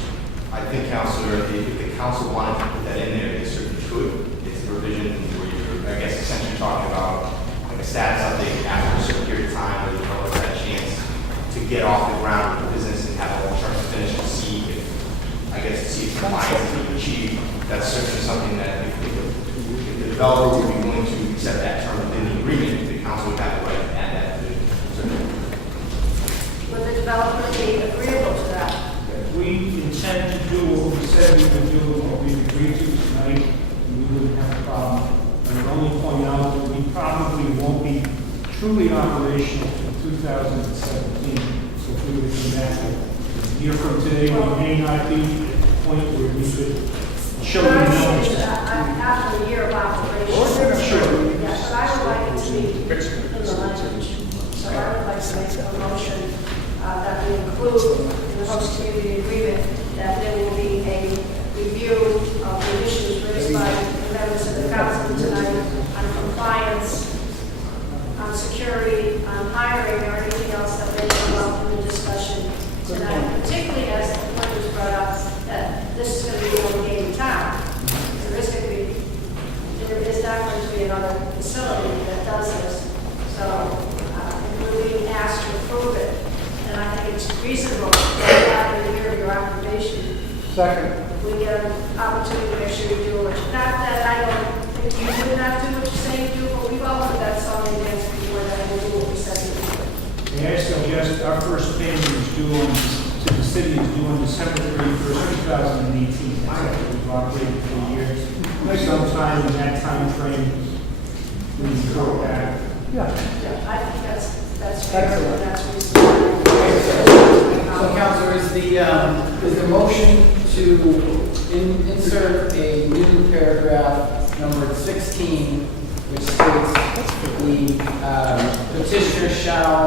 I think, Counselor, if the council wanted to put that in there, they certainly could. It's a provision where you're, I guess, essentially talking about like a status update after a certain period of time where the developer had a chance to get off the ground with the business and have all start to finish and see if, I guess, see if compliance is being achieved. That's certainly something that if the developer would be willing to accept that term within the agreement, the council would have the right to add that provision. Certainly. Would the developer be agreeable to that? We intend to do what we said we would do, what we agreed to tonight, and we wouldn't have a problem. I would only point out that we probably won't be truly operational until 2017. So if we were to come back a year from today, we may not be at the point where we could show the numbers. After a year of operation. Sure. Yes, but I would like it to be in the language. So I would like to make a motion that we include in the host community agreement that there will be a review of the issues raised by the members of the council tonight on compliance, on security, on hiring, or anything else that may come up in the discussion tonight, particularly as the point was brought up that this is going to be the only game in town. There is not going to be another facility that does this. So we're being asked to approve it. And I think it's reasonable that after a year of your occupation, Second. we get an opportunity to make sure you do what you, not that I don't think you would not do what you're saying you do, but we've all heard that song and dance before that we'll do what we said we would. May I suggest our first payment is due on, to the city is due on December 31st, 2018. We've operated for a year. Sometime in that time frame, we can go back. Yeah. Yeah, I think that's fair, Excellent. and that's reasonable. So, Counselor, is the motion to insert a new paragraph numbered 16, which states the petitioner shall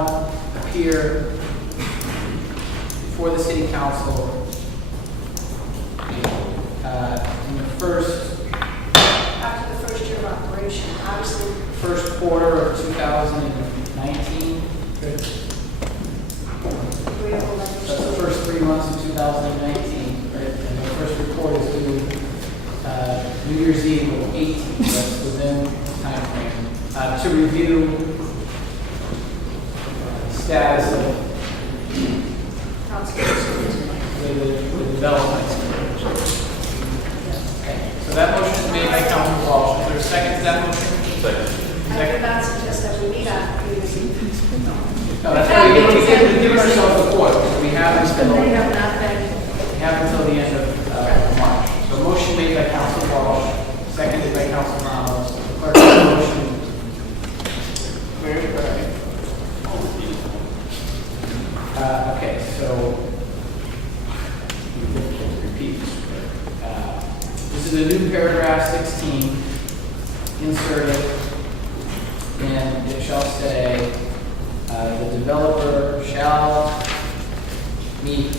appear before the city council in the After the first year of operation, obviously, first quarter of 2019. agreeable That's the language. first 3 months of 2019, right? And the first report is due New Year's Eve of 18, that's within the time frame, to review status of the development. Okay. So that motion is made by Councilor Walsh. Is there a second to that motion? I would not suggest that we meet on New Year's Eve. No, that's why we give ourselves a quarter. So we have until They have not been. the end of March. So motion made by Councilor Walsh, seconded by Councilor Ramos. Clerk, the motion. Okay, so repeat. This is a new paragraph 16, inserted, and it shall say, the developer shall meet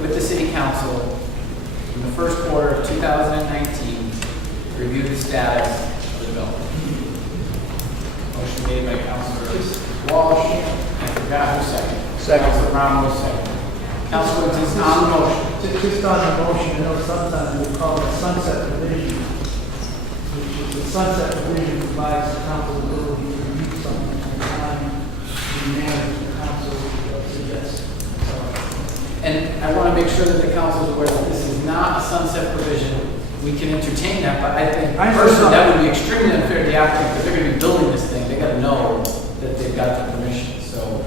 with the city council in the first quarter of 2019 to review the status of the development. Motion made by Councilor Walsh, and I forgot who second. Councilor Ramos second. Councilor Woods on the motion. Just on the motion, you know, sometimes we call it sunset provision. which is the sunset provision provides the council ability to review something at the time the manner the council suggests. And I want to make sure that the council is aware that this is not a sunset provision. We can entertain that, but I think personally that would be extremely unfair to the applicant because they're going to be building this thing. They got to know that they've got the permission. So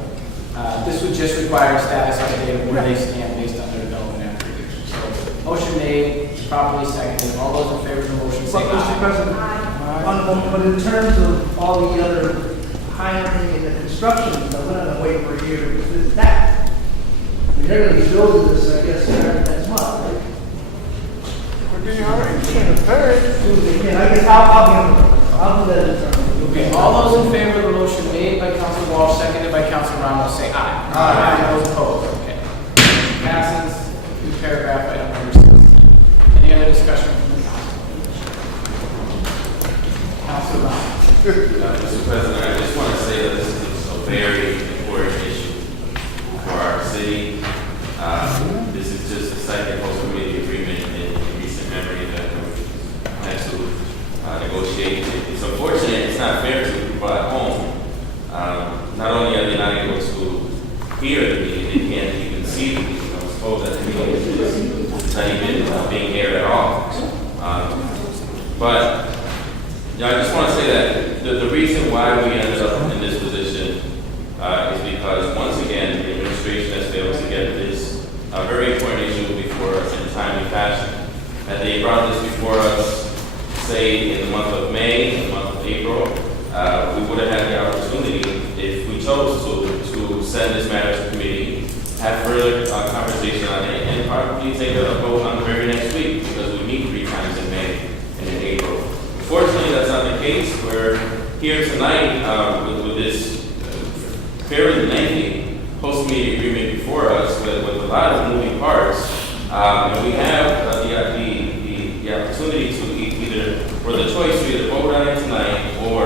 this would just require a status update of where they stand based on their development application. So motion made, properly seconded. All those in favor of the motion say But, Mr. aye. President, but in terms of all the other hiring and the construction, I went on to wait for a year because it's that. I mean, they're going to be building this, I guess, next month, right? Tuesday, I guess I'll do that in terms. Okay, all those in favor of the motion made by Council Walsh, seconded by Council Ramos, say aye. Aye. Those opposed, okay. Passes. New paragraph, item number 6. Any other discussion from the council? Council Ramos. Mr. President, I just want to say that this is a very important issue for our city. This is just the second host committee agreement in recent memory that we had to negotiate. It's unfortunate, it's not fair to people at home. Not only are they not able to hear the meeting, they can't even see the meeting. I was told that the meeting is not even being aired at all. But I just want to say that the reason why we ended up in this position is because, once again, the administration has failed to get this very important issue before us in a timely fashion. Had they brought this before us, say, in the month of May, in the month of April, we would have had the opportunity, if we chose to send this matter to committee, have further conversation on it, and probably take a vote on the very next week, because we meet 3 times in May and in April. Unfortunately, that's not the case. We're here tonight with this fairly lengthy post-committee agreement before us with a lot of moving parts. And we have the opportunity to either, for the choice to either vote on it tonight, or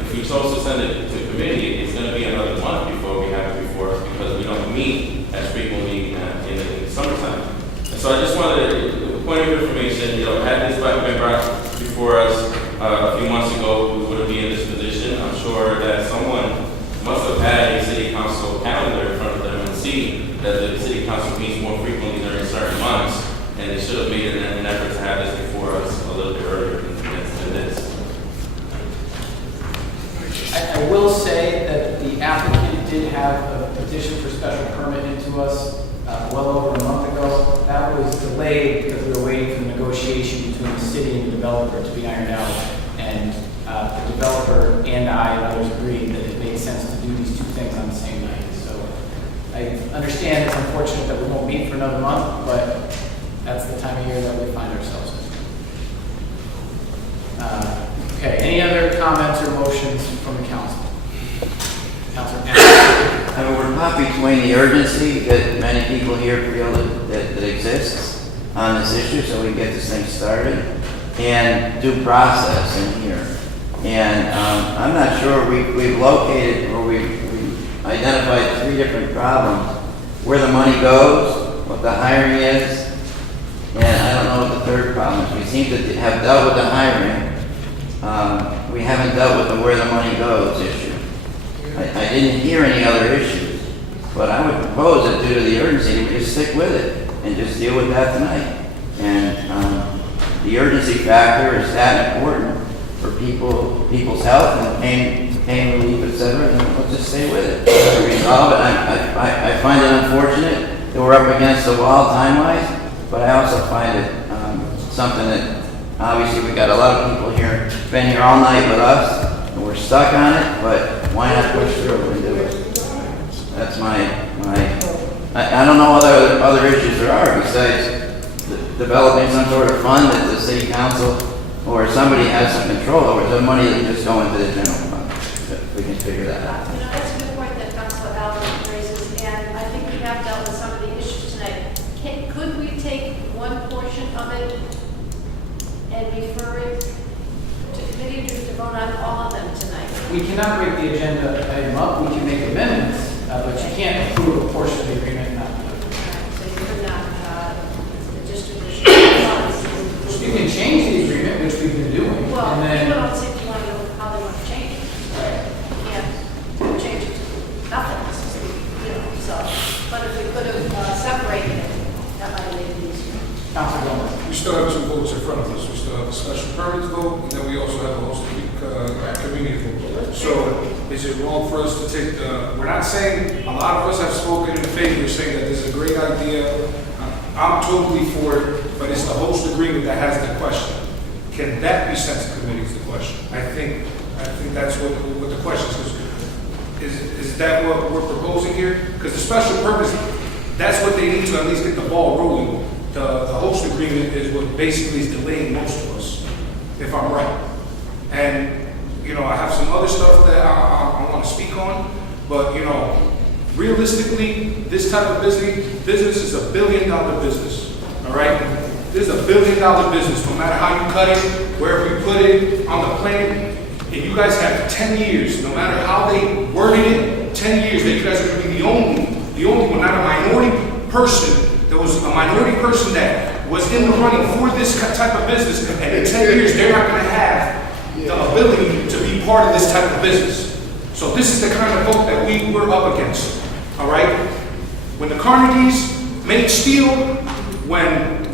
if we chose to send it to committee, it's going to be another month before we have it before us because we don't meet as frequently in the summertime. And so I just wanted a point of information, had this been brought before us a few months ago, we wouldn't be in this position. I'm sure that someone must have had a city council calendar in front of them and see that the city council meets more frequently during certain months, and they should have made an effort to have this before us a little bit earlier than this. I will say that the applicant did have a petition for special permit into us well over a month ago. That was delayed because we were waiting for the negotiation between the city and the developer to be ironed out. And the developer and I and others agreed that it made sense to do these 2 things on the same night. So I understand it's unfortunate that we won't meet for another month, but that's the time of year that we find ourselves in. Okay, any other comments or motions from the council? Councilor I mean, we're caught between the urgency that many people here feel that exists on this issue, so we can get this thing started, and due process in here. And I'm not sure we've located or we've identified 3 different problems: where the money goes, what the hiring is, and I don't know what the 3rd problem is. We seem to have dealt with the hiring. We haven't dealt with the where the money goes issue. I didn't hear any other issues, but I would propose that due to the urgency, we just stick with it and just deal with that tonight. And the urgency factor is that important for people's health and pain relief, etc. And let's just stay with it. Resolve it. I find it unfortunate that we're up against the wall time-wise, but I also find it something that obviously we got a lot of people here, been here all night with us, and we're stuck on it, but why not push through and do it? That's I don't know what other issues there are besides developing some sort of fund that the city council or somebody has some control over. The money that just go into the general fund. We can figure that out. That's a good point that Councilor Allen raises, and I think we have dealt with some of the issues tonight. Could we take one portion of it and refer it to committee to vote on all of them tonight? We cannot break the agenda item up. We can make amendments, but you can't approve a portion of the agreement and not do it. So you could not, the distribution. You can change the agreement, which we've been doing, Well, and what's in front of us. We still have the special permits vote, and then we also have a host of community vote. So is it wrong for us to take we're not saying, a lot of us have spoken in favor, saying that this is a great idea. I'm totally for it, but it's the host agreement that has the question. Can that be sent to committee is the question. I think that's what the question is. Is that what we're proposing here? Because the special purpose, that's what they need to at least get the ball rolling. The host agreement is what basically is delaying most of us, if I'm right. And, you know, I have some other stuff that I want to speak on, but, you know, realistically, this type of business is $1 billion business, all right? This is $1 billion business, no matter how you cut it, wherever you put it on the planet. And you guys have 10 years, no matter how they worded it, 10 years that you guys are going to be the only one, not a minority person. There was a minority person that was in the running for this type of business, and in 10 years, they're not going to have the ability to be part of this type of business. So this is the kind of vote that we were up against, all right? When the Carnegies made steel, when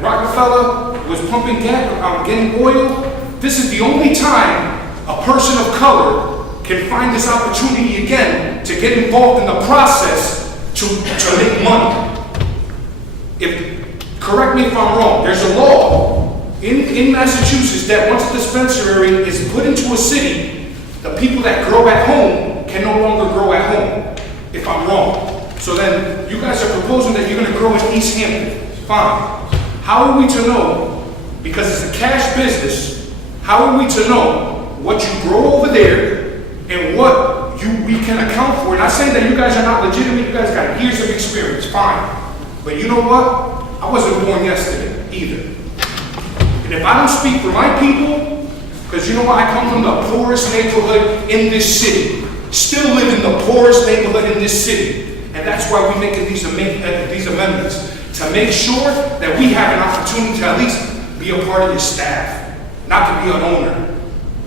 Rockefeller was pumping gas, getting oil, this is the only time a person of color can find this opportunity again to get involved in the process to make money. Correct me if I'm wrong, there's a law in Massachusetts that once a dispensary is put into a city, the people that grow at home can no longer grow at home, if I'm wrong. So then you guys are proposing that you're going to grow in East Hampton. Fine. How are we to know, because it's a cash business, how are we to know what you grow over there and what we can account for? Not saying that you guys are not legitimate, you guys got years of experience, fine. But you know what? I wasn't born yesterday either. And if I don't speak for my people, because you know what, I come from the poorest neighborhood in this city, still live in the poorest neighborhood in this city, and that's why we're making these amendments, to make sure that we have an opportunity to at least be a part of your staff. Not to be an owner,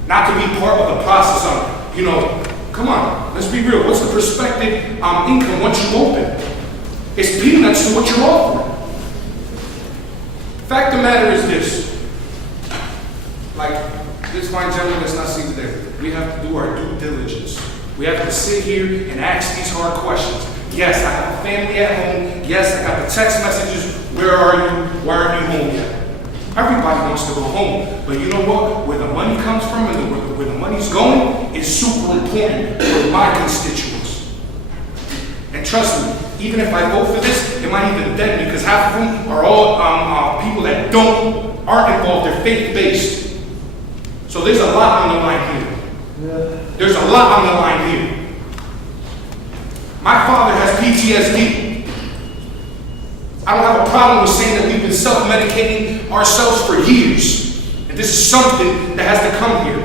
not to be part of the process of, you know, come on, let's be real. What's the prospective income once you open? It's peanuts to what you're offering. Fact of the matter is this. Like, this fine gentleman that's not seated there, we have to do our due diligence. We have to sit here and ask these hard questions. Yes, I have a family at home. Yes, I got the text messages. Where are you? Why aren't you home yet? Everybody wants to go home, but you know what? Where the money comes from and where the money's going is super important for my constituents. And trust me, even if I vote for this, it might even deaden me because half of them are all people that aren't involved. They're faith-based. So there's a lot on the line here. There's a lot on the line here. My father has PTSD. I don't have a problem with saying that we've been self-medicating ourselves for years. And this is something that has to come here.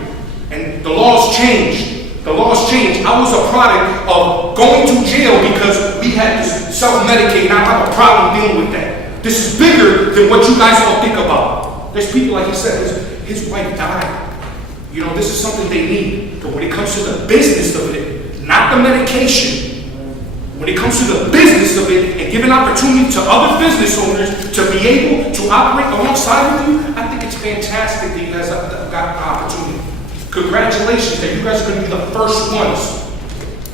And the laws change. The laws change. I was a product of going to jail because we had to self-medicate, and I have a problem dealing with that. This is bigger than what you guys all think about. There's people, like he said, his wife died. You know, this is something they need. But when it comes to the business of it, not the medication, when it comes to the business of it and giving opportunity to other business owners to be able to operate alongside with you, I think it's fantastic that you guys have got an opportunity. Congratulations that you guys are going to be the first ones.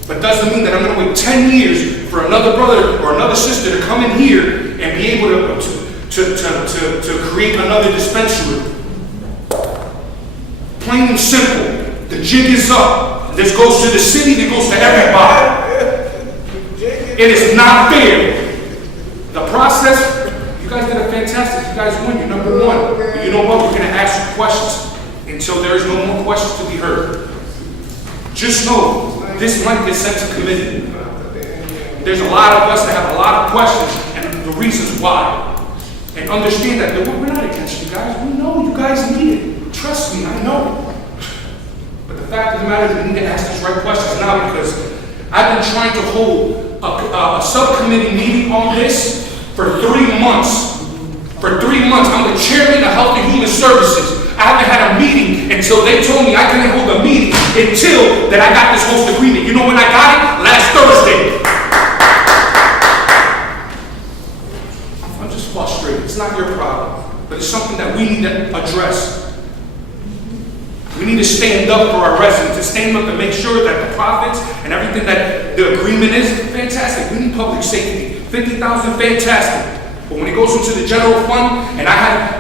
But doesn't mean that I'm going to wait 10 years for another brother or another sister to come in here and be able to create another dispensary. Plain and simple. The jig is up. This goes to the city, this goes to everybody. It is not fair. The process, you guys did a fantastic. You guys won. You're number one. But you know what? We're going to ask you questions until there is no more questions to be heard. Just know this might get sent to committee. There's a lot of us that have a lot of questions and the reasons why. And understand that we're not against you guys. We know you guys need it. Trust me, I know. But the fact of the matter is we need to ask these right questions now because I've been trying to hold a subcommittee meeting on this for 3 months. For 3 months, I'm the chairman of Health and Human Services. I haven't had a meeting until they told me I couldn't hold a meeting until that I got this host agreement. You know when I got it? Last Thursday. I'm just frustrated. It's not your problem. But it's something that we need to address. We need to stand up for our residents, to stand up and make sure that the profits and everything that the agreement is, fantastic. We need public safety. 50,000, fantastic. But when it goes into the general fund, and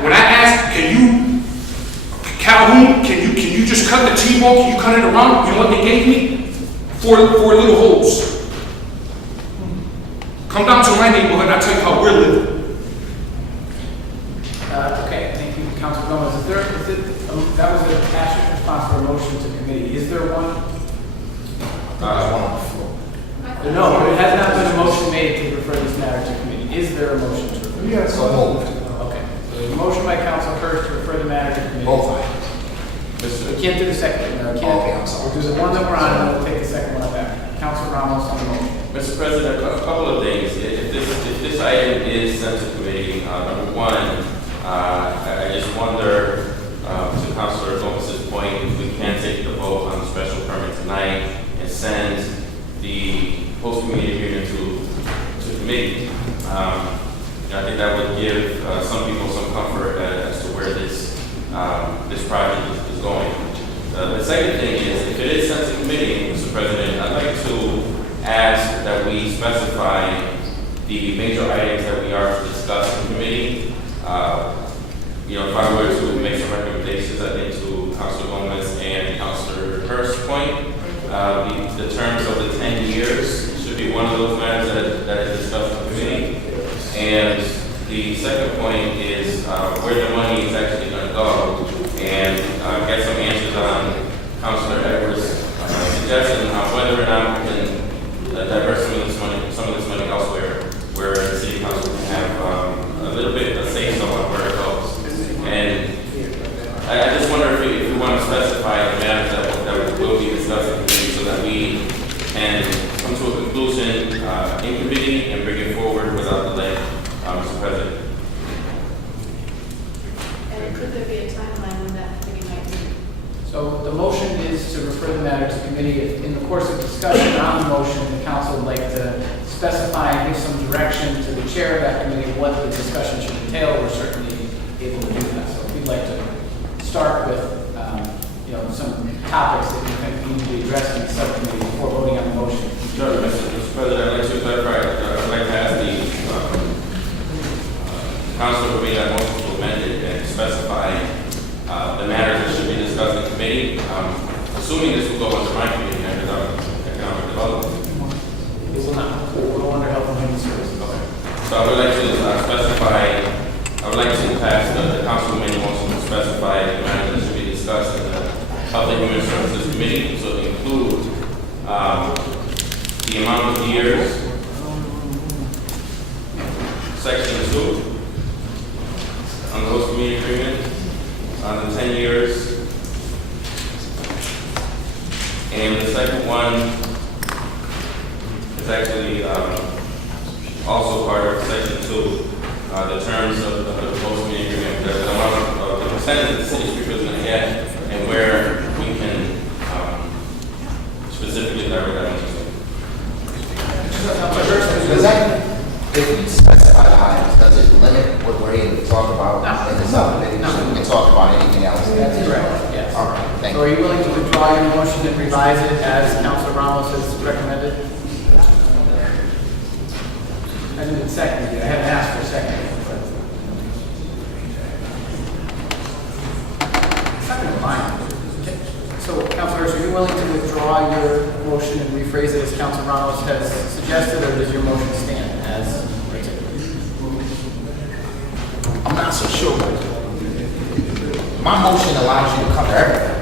when I asked, Calhoun, can you just cut the T-ball? Can you cut it around? You know what they gave me? Four little holes. Come down to my neighborhood and I'll tell you how we're living. Okay, thank you, Councilor Gomez. That was a passionate response for a motion to committee. Is there one? No, it has not been a motion made to refer this matter to committee. Is there a motion to refer? Yes. So moved. Okay. So there's a motion by Council Hurst to refer the matter to committee. Both items. We can't do the second. No, we can't. Okay, I'm sorry. We'll do the one that we're on, and then we'll take the second one up after. Councilor Ramos on the motion. Mr. President, a couple of things. If this item is sent to committee, number one, I just wonder, to Councilor Gomez's point, if we can take the vote on the special permit tonight and send the post-committee agreement to committee. I think that would give some people some comfort as to where this project is going. The second thing is, if it is sent to committee, Mr. President, I'd like to ask that we specify the major items that we are to discuss in committee. If I were to make some recommendations, I think to Councilor Gomez and Councilor Hurst's point, the terms of the 10 years should be one of those matters that is discussed in committee. And the second point is where the money is actually going to go, and get some answers on Councilor Edwards' suggestion on whether or not we can divert some of this money elsewhere, where the city council can have a little bit of say-so on where it goes. And I just wonder if we want to specify the matters that will be discussed in committee so that we can come to a conclusion in committee and bring it forward without delay, Mr. President. And could there be a timeline when that committee might meet? So the motion is to refer the matter to committee. If in the course of discussion on the motion, the council would like to specify and give some direction to the chair of that committee what the discussion should entail, we're certainly able to do that. So if we'd like to start with some topics that you think need to be addressed in the subcommittee before voting on the motion. Sure, Mr. President, I'd like to clarify. I'd like to ask the council to make that motion to amend it and specify the matters that should be discussed in committee. Assuming this will go under my committee, economic development. It will not. It will go under health and human services. Okay. So I would like to specify. I would like to pass the councilman motion to specify the matters that should be discussed in the Health and Human Services Committee. So it include the amount of years, section 2 on the host community agreement, on the 10 years, and the second one is actually also part of section 2, the terms of the host community agreement, the amount of the percentage that the city is going to get, and where we can specifically direct that money. Does that, if we specify the items, does it limit what we're able to talk about in the subcommittee? No. So we can talk about anything else? That's correct, yes. All right, thank So you. are you willing to withdraw your motion and revise it as Councilor Ramos has recommended? I didn't second it. I haven't asked for a second. It's not going to bind. So, Councilor, are you willing to withdraw your motion and rephrase it as Councilor Ramos has suggested, or does your motion stand as written? I'm not so sure. My motion allows you to cover everything.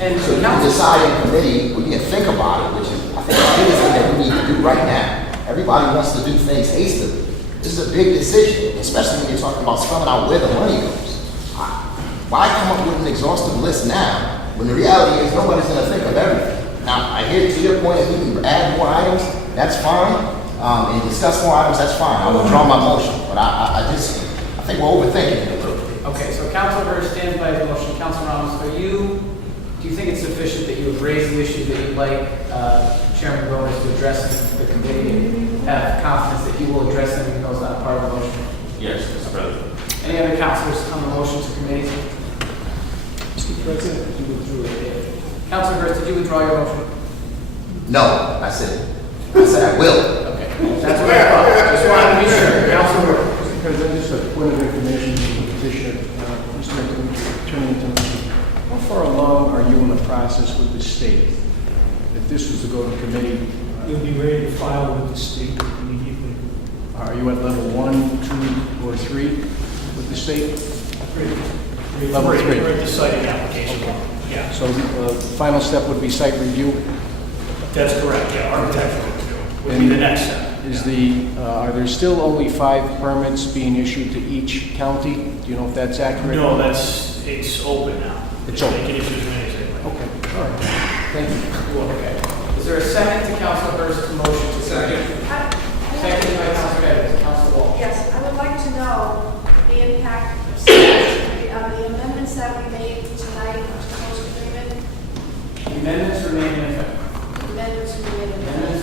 And So you can decide in committee, we can think about it, which is, I think, the biggest thing that we need to do right now. Everybody wants to do things hastily. This is a big decision, especially when you're talking about spelling out where the money goes. Why come up with an exhaustive list now, when the reality is nobody's going to think of everything? Now, I hear to your point, if we can add more items, that's fine, and discuss more items, that's fine. I will withdraw my motion, but I think we're overthinking it a little bit. Okay, so Councilor Hurst stands by his motion. Councilor Ramos, do you think it's sufficient that you have raised the issue that you'd like Chairman Gomez to address in the committee and have confidence that he will address them even though it's not part of the motion? Yes, Mr. President. Any other councilors on the motion to committee? Mr. President, you withdrew it. Councilor Hurst, did you withdraw your motion? No, I said I will. Okay, that's what I thought. Just wanted to be sure. Councilor Hurst. Mr. President, just a point of information to the petitioner, Mr. Attorney General. How far along are you in the process with the state? If this was to go to committee, You'll be ready to file with the state immediately. are you at level 1, 2, or 3 with the state? Level 3. We're at the citing application level. Yeah, So final step would be site review? that's correct, yeah, architectural review would be the next step. Is are there still only 5 permits being issued to each county? Do you know if that's accurate? No, it's open now. It's open. They can issue as many as they like. Okay, all right. Thank you. Okay. Is there a second to Councilor Hurst's motion to second? Seconded by Councilor Evans. Councilor Wall. Yes, I would like to know the impact of the amendments that we made tonight to the host agreement. Amendments remain in effect. Amendments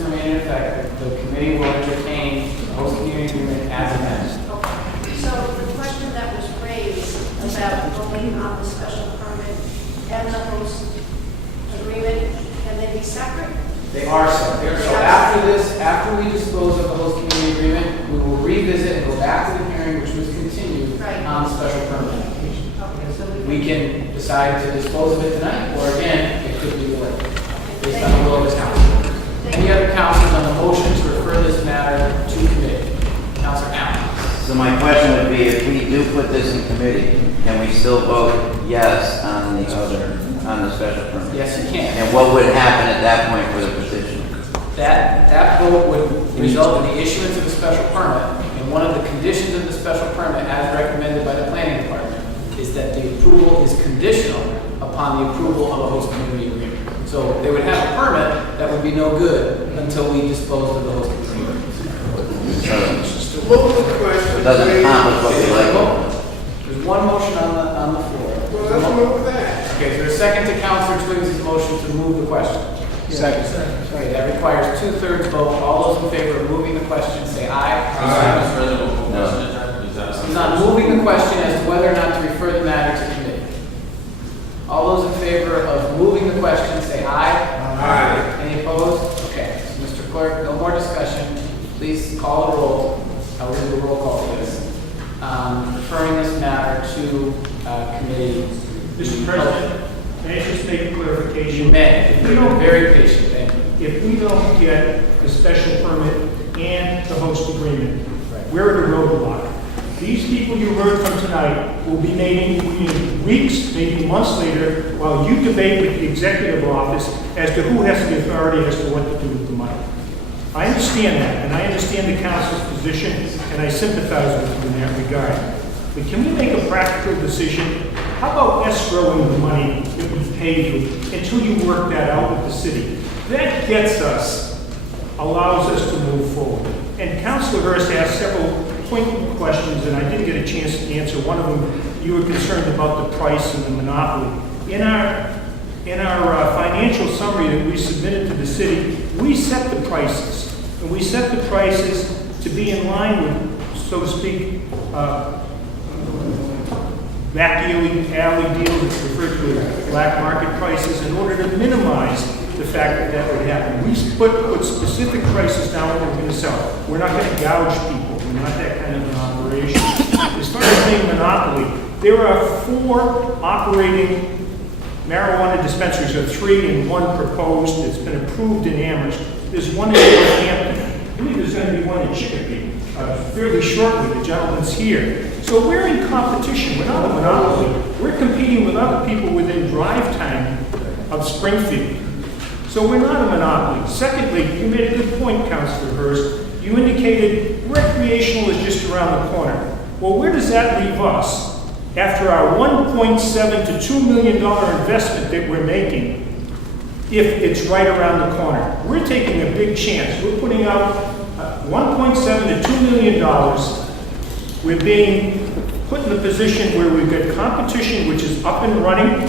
remain in effect. The committee will entertain the host community agreement as amended. Okay. So the question that was raised about voting on the special permit and the host agreement, can they be separate? They are separate. So after we dispose of the host community agreement, we will revisit and go back to the hearing, which was continued on the special permit application. Okay, so We can decide to dispose of it tonight, or again, it could be delayed, based on the will of the council. Any other councilors on the motion to refer this matter to committee? Councilor Allen. So my question would be, if we do put this in committee, can we still vote yes on the special permit? Yes, you can. And what would happen at that point for the petition? That vote would result in the issuance of a special permit, and one of the conditions of the special permit, as recommended by the planning department, is that the approval is conditional upon the approval of a host community agreement. So they would have a permit that would be no good until we disposed of the host community agreement. So it doesn't accomplish what we like. There's one motion on the floor. Well, let's move that. Okay, is there a second to Councilor Twiggs' motion to move the question? Second. Okay, that requires 2/3 vote. All those in favor of moving the question, say aye. Mr. President, one No. question. Is that He's not moving the question as to whether or not to refer the matter to committee. All those in favor of moving the question, say aye. Aye. Any opposed? Okay, so Mr. Clerk, no more discussion. Please call the roll. I will do a roll call for this. Referring this matter to committee. Mr. President, may I just make a clarification? You may. If we don't, Very patient, thank you. if we don't get the special permit and the host agreement, we're at a roadblock. These people you heard from tonight will be meeting weeks, maybe months later, while you debate with the executive office as to who has the authority as to what to do with the money. I understand that, and I understand the council's position, and I sympathize with you in that regard. But can we make a practical decision? How about escrowing the money that we paid you until you work that out with the city? That gets us, allows us to move forward. And Councilor Hurst asked several pointed questions, and I didn't get a chance to answer. One of them, you were concerned about the price and the monopoly. In our financial summary that we submitted to the city, we set the prices. And we set the prices to be in line with, so to speak, back alley deals, it's referred to as black market prices, in order to minimize the fact that that would happen. We put specific prices down what we're going to sell. We're not going to gouge people. We're not that kind of an operation. As far as being monopoly, there are 4 operating marijuana dispensaries, or 3 and 1 proposed that's been approved in Amherst. There's one in Northampton. I believe there's going to be one in Chicopee fairly shortly. The gentleman's here. So we're in competition. We're not a monopoly. We're competing with other people within drive time of Springfield. So we're not a monopoly. Secondly, you made a good point, Councilor Hurst. You indicated recreational is just around the corner. Well, where does that leave us after our $1.7 to $2 million investment that we're making? If it's right around the corner, we're taking a big chance. We're putting out $1.7 to $2 million. We're being put in a position where we've got competition which is up and running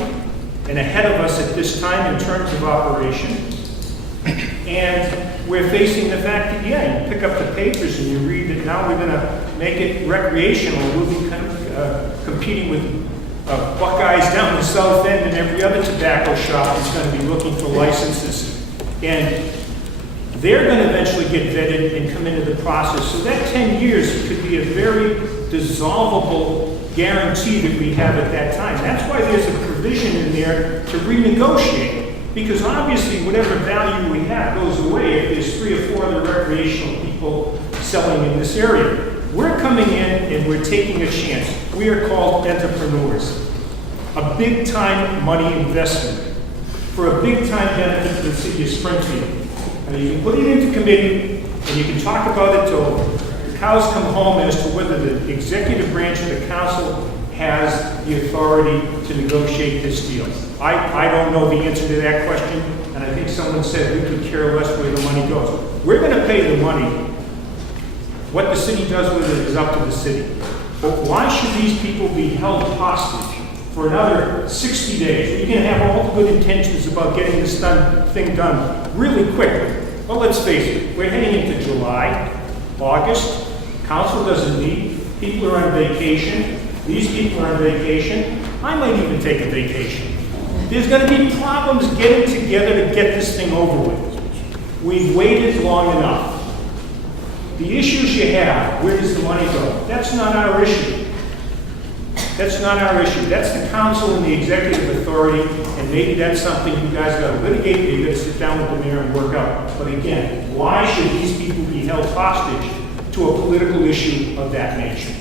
and ahead of us at this time in terms of operation. And we're facing the fact that, you pick up the papers and you read that now we're going to make it recreational. We'll be competing with Buckeyes down the south end, and every other tobacco shop is going to be looking for licenses. And they're going to eventually get vetted and come into the process. So that 10 years could be a very dissolvable guarantee that we have at that time. That's why there's a provision in there to renegotiate. Because obviously whatever value we have goes away if there's 3 or 4 other recreational people selling in this area. We're coming in and we're taking a chance. We are called entrepreneurs. A big time money investment for a big time benefit to the city of Springfield. And you can put it into committee and you can talk about it till the cows come home as to whether the executive branch of the council has the authority to negotiate this deal. I don't know the answer to that question, and I think someone said we could care less where the money goes. We're going to pay the money. What the city does with it is up to the city. But why should these people be held hostage for another 60 days? You can have all the good intentions about getting this thing done really quickly. But let's face it, we're heading into July, August, council doesn't meet, people are on vacation, these people are on vacation, I might even take a vacation. There's going to be problems getting together to get this thing over with. We've waited long enough. The issues you have, where does the money go? That's not our issue. That's not our issue. That's the council and the executive authority, and maybe that's something you guys got to litigate, or you got to sit down with the mayor and work out. But again, why should these people be held hostage to a political issue of that nature?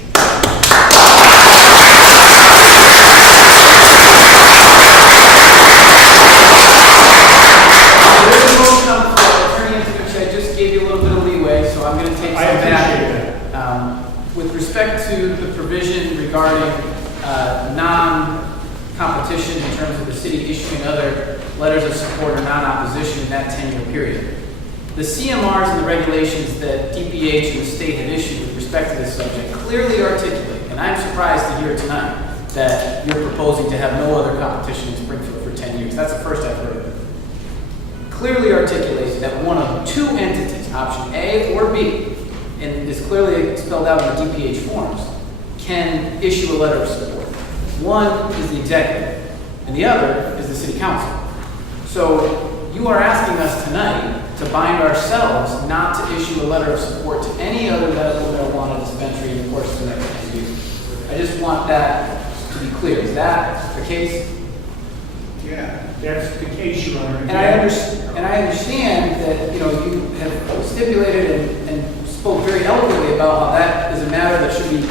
I just gave you a little bit of leeway, so I'm going to take some back. With respect to the provision regarding non-competition in terms of the city issuing other letters of support or non-opposition in that 10-year period, the CMRs and the regulations that DPH and the state have issued with respect to this subject clearly articulate, and I'm surprised to hear tonight that you're proposing to have no other competition in Springfield for 10 years. That's the first I've heard of it. Clearly articulates that one of 2 entities, option A or B, and is clearly spelled out in the DPH forms, can issue a letter of support. One is the executive, and the other is the city council. So you are asking us tonight to bind ourselves not to issue a letter of support to any other medical marijuana dispensary in the course of the next 10 years. I just want that to be clear. Is that the case? Yeah, that's the case, Your Honor. And I understand that, you know, you have stipulated and spoke very eloquently about how that is a matter that should be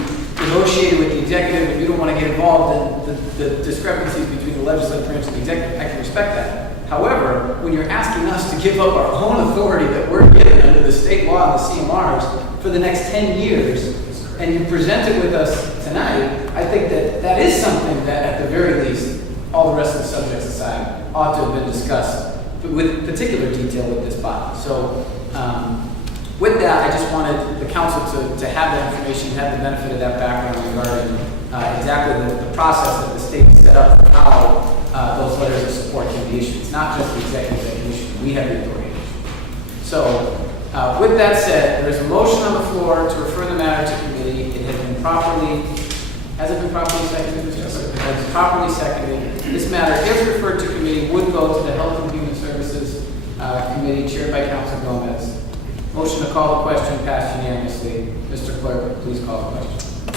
negotiated with the executive, and you don't want to get involved in the discrepancies between the legislative branch and the executive. I can respect that. However, when you're asking us to give up our own authority that we're given under the state law and the CMRs for the next 10 years, and you present it with us tonight, I think that that is something that, at the very least, all the rest of the subjects aside, ought to have been discussed with particular detail with this body. So, with that, I just wanted the council to have that information, have the benefit of that background regarding exactly the process that the state set up for how those letters of support can be issued. It's not just the executive that can issue. We have the authority to issue. So, with that said, there is a motion on the floor to refer the matter to committee. It has been properly, has it been properly seconded? It has been properly seconded. This matter, if referred to committee, would go to the Health and Human Services Committee chaired by Councilor Gomez. Motion to call the question passed unanimously. Mr. Clerk, please call the question.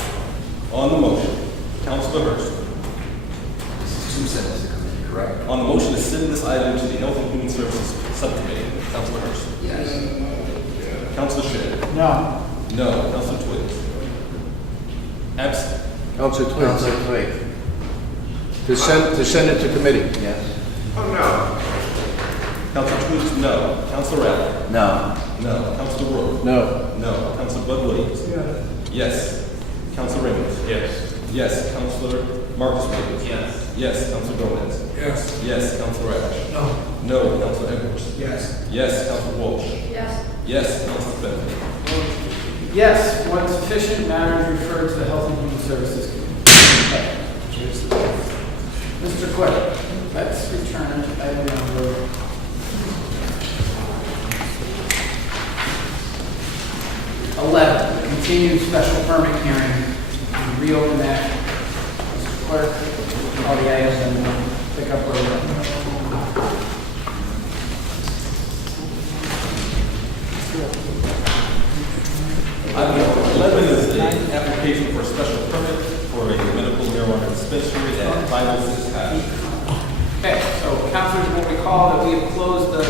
On the motion, Councilor Hurst. This is 2 sentences of committee, correct? On the motion to send this item to the Health and Human Services Subcommittee, Councilor Hurst. Yes. Councilor Shea. No. No. Councilor Twiggs. Absent. Councilor Twiggs. Councilor Twigg. To send it to committee. Yes. Oh, no. Councilor Twiggs, no. Councilor Rapp. No. No. Councilor Rowe. No. No. Councilor Bud Williams. Yeah. Yes. Councilor Reynolds. Yes. Yes. Councilor Marcus Williams. Yes. Yes. Councilor Gomez. Yes. Yes. Councilor Ash. No. No. Councilor Edwards. Yes. Yes. Councilor Walsh. Yes. Yes. Councilor Benton. Yes, when sufficient, matter is referred to the Health and Human Services Committee. Mr. Clerk, let's return to item number 11, continued special permit hearing. Reopen that Clerk, all the items and pick up where we're at. Item number 11 is an application for a special permit for a medical marijuana dispensary at 506 Cottage. Okay, so councilors will recall that we have closed the,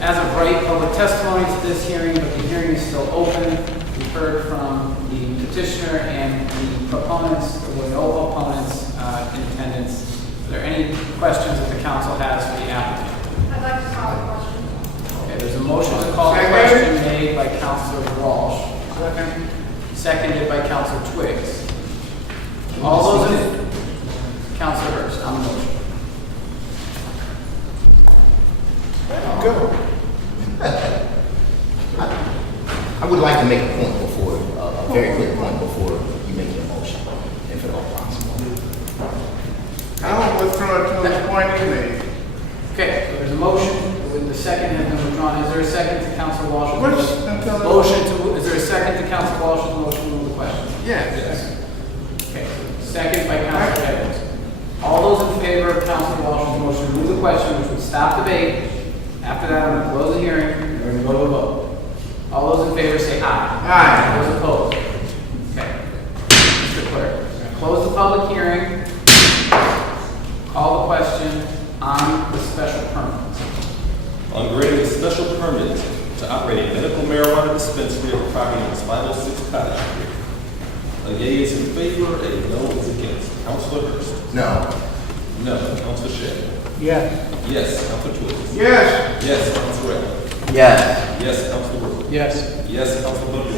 as of right, public testimony to this hearing, but the hearing is still open. We've heard from the petitioner and the proponents. There were no opponents in attendance. Are there any questions that the council has for the applicant? I'd like to call the question. Okay, there's a motion to call the question made by Councilor Walsh. Seconded by Councilor Twiggs. All those in, Councilor Hurst, on the motion. I would like to make a point before, a very quick point before you make your motion, if at all possible. I don't withdraw till the point is made. Okay, so there's a motion, with the second has been withdrawn. Is there a second to Councilor Walsh's Which, motion? until the- Is there a second to Councilor Walsh's motion to move the question? Yes. Okay, second by Councilor Edwards. All those in favor of Councilor Walsh's motion to move the question, which would stop debate. After that, I'm going to close the hearing, and we're going to go to a vote. All those in favor say aye. Aye. Those opposed? Okay. Mr. Clerk, we're going to close the public hearing. Call the question on the special permit. On granting a special permit to operate a medical marijuana dispensary at property on 506 Cottage Street. A yea is in favor, a no is against. Councilor Hurst. No. No. Councilor Shay. Yes. Yes. Councilor Twiggs. Yes. Yes. Councilor Ray. Yes. Yes. Councilor Wood. Yes. Yes. Councilor Butler.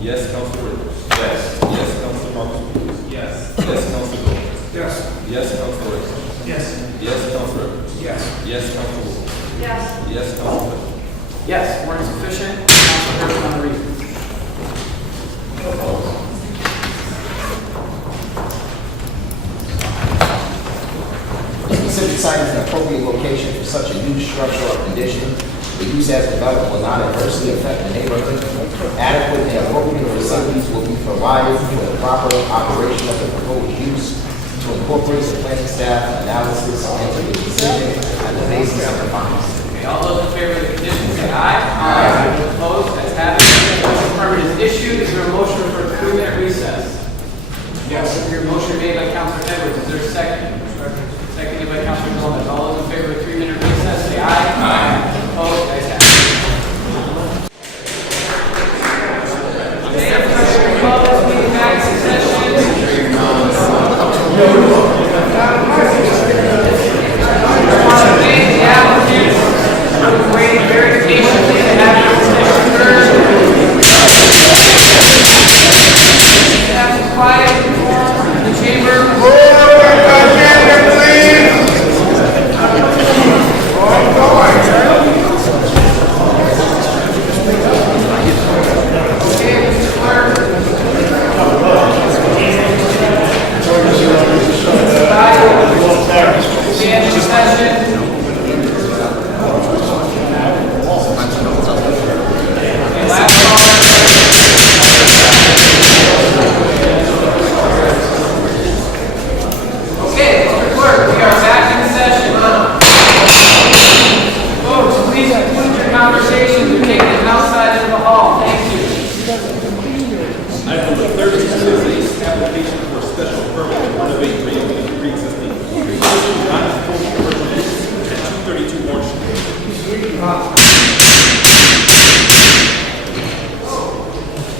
Yes. Councilor Rivers. Yes. Yes. Councilor Marcus. Yes. Yes. Councilor Gomez. Yes. Yes. Councilor Ray. Yes. Yes. Councilor Rivers. Yes. Yes. Councilor Wood. Yes. Yes. Councilor Ray. Yes, more insufficient. Councilor Hurst on the reason. The specific site is an appropriate location for such a use, structure, or condition. The use as developed will not adversely affect the neighborhood. Adequate and appropriate facilities will be provided for the proper operation of the proposed use to incorporate the planning staff analysis into the decision and the basis of the findings. Okay, all those in favor of the condition say aye. Aye. Those opposed, that's happened. Special permit is issued. Is there a motion for a 3-minute recess? Yes. Your motion made by Councilor Edwards. Is there a second? Seconded by Councilor Gomez. All those in favor of a 3-minute recess say aye. Aye. Opposed, that's happened. Close, meeting back in session. Waiting very patiently to have your petition heard. Have some quiet in the chamber. Okay, Mr. Clerk. Stand in session. Last call. Okay, Mr. Clerk, we are back in session. Folks, please conclude your conversations and take them outside of the hall. Thank you. Item number 13 is a application for a special permit to renovate pre-existing non-conforming commercial use at 232 Orange Street.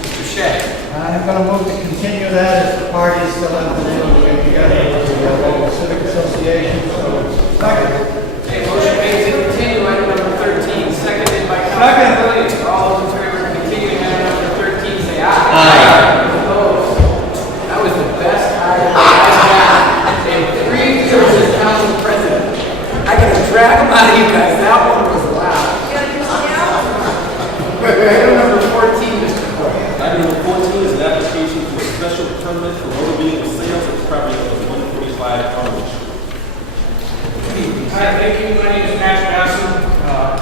Mr. Shea. I'm going to move to continue that as the party is still haven't been able to get together with the local civic association. So, second. Okay, motion made to continue item number 13, seconded by Councilor Williams. All those in favor of continuing item number 13, say aye. Aye. Opposed? That was the best item I've had in 3 years as council president. I gotta drag them out of you guys. That one was loud. Item number 14, Mr. Clerk. Item number 14 is an application for a special permit for motor vehicle sales at the property of 145 Orange. Hi, thank you. My name is Matt Bassam.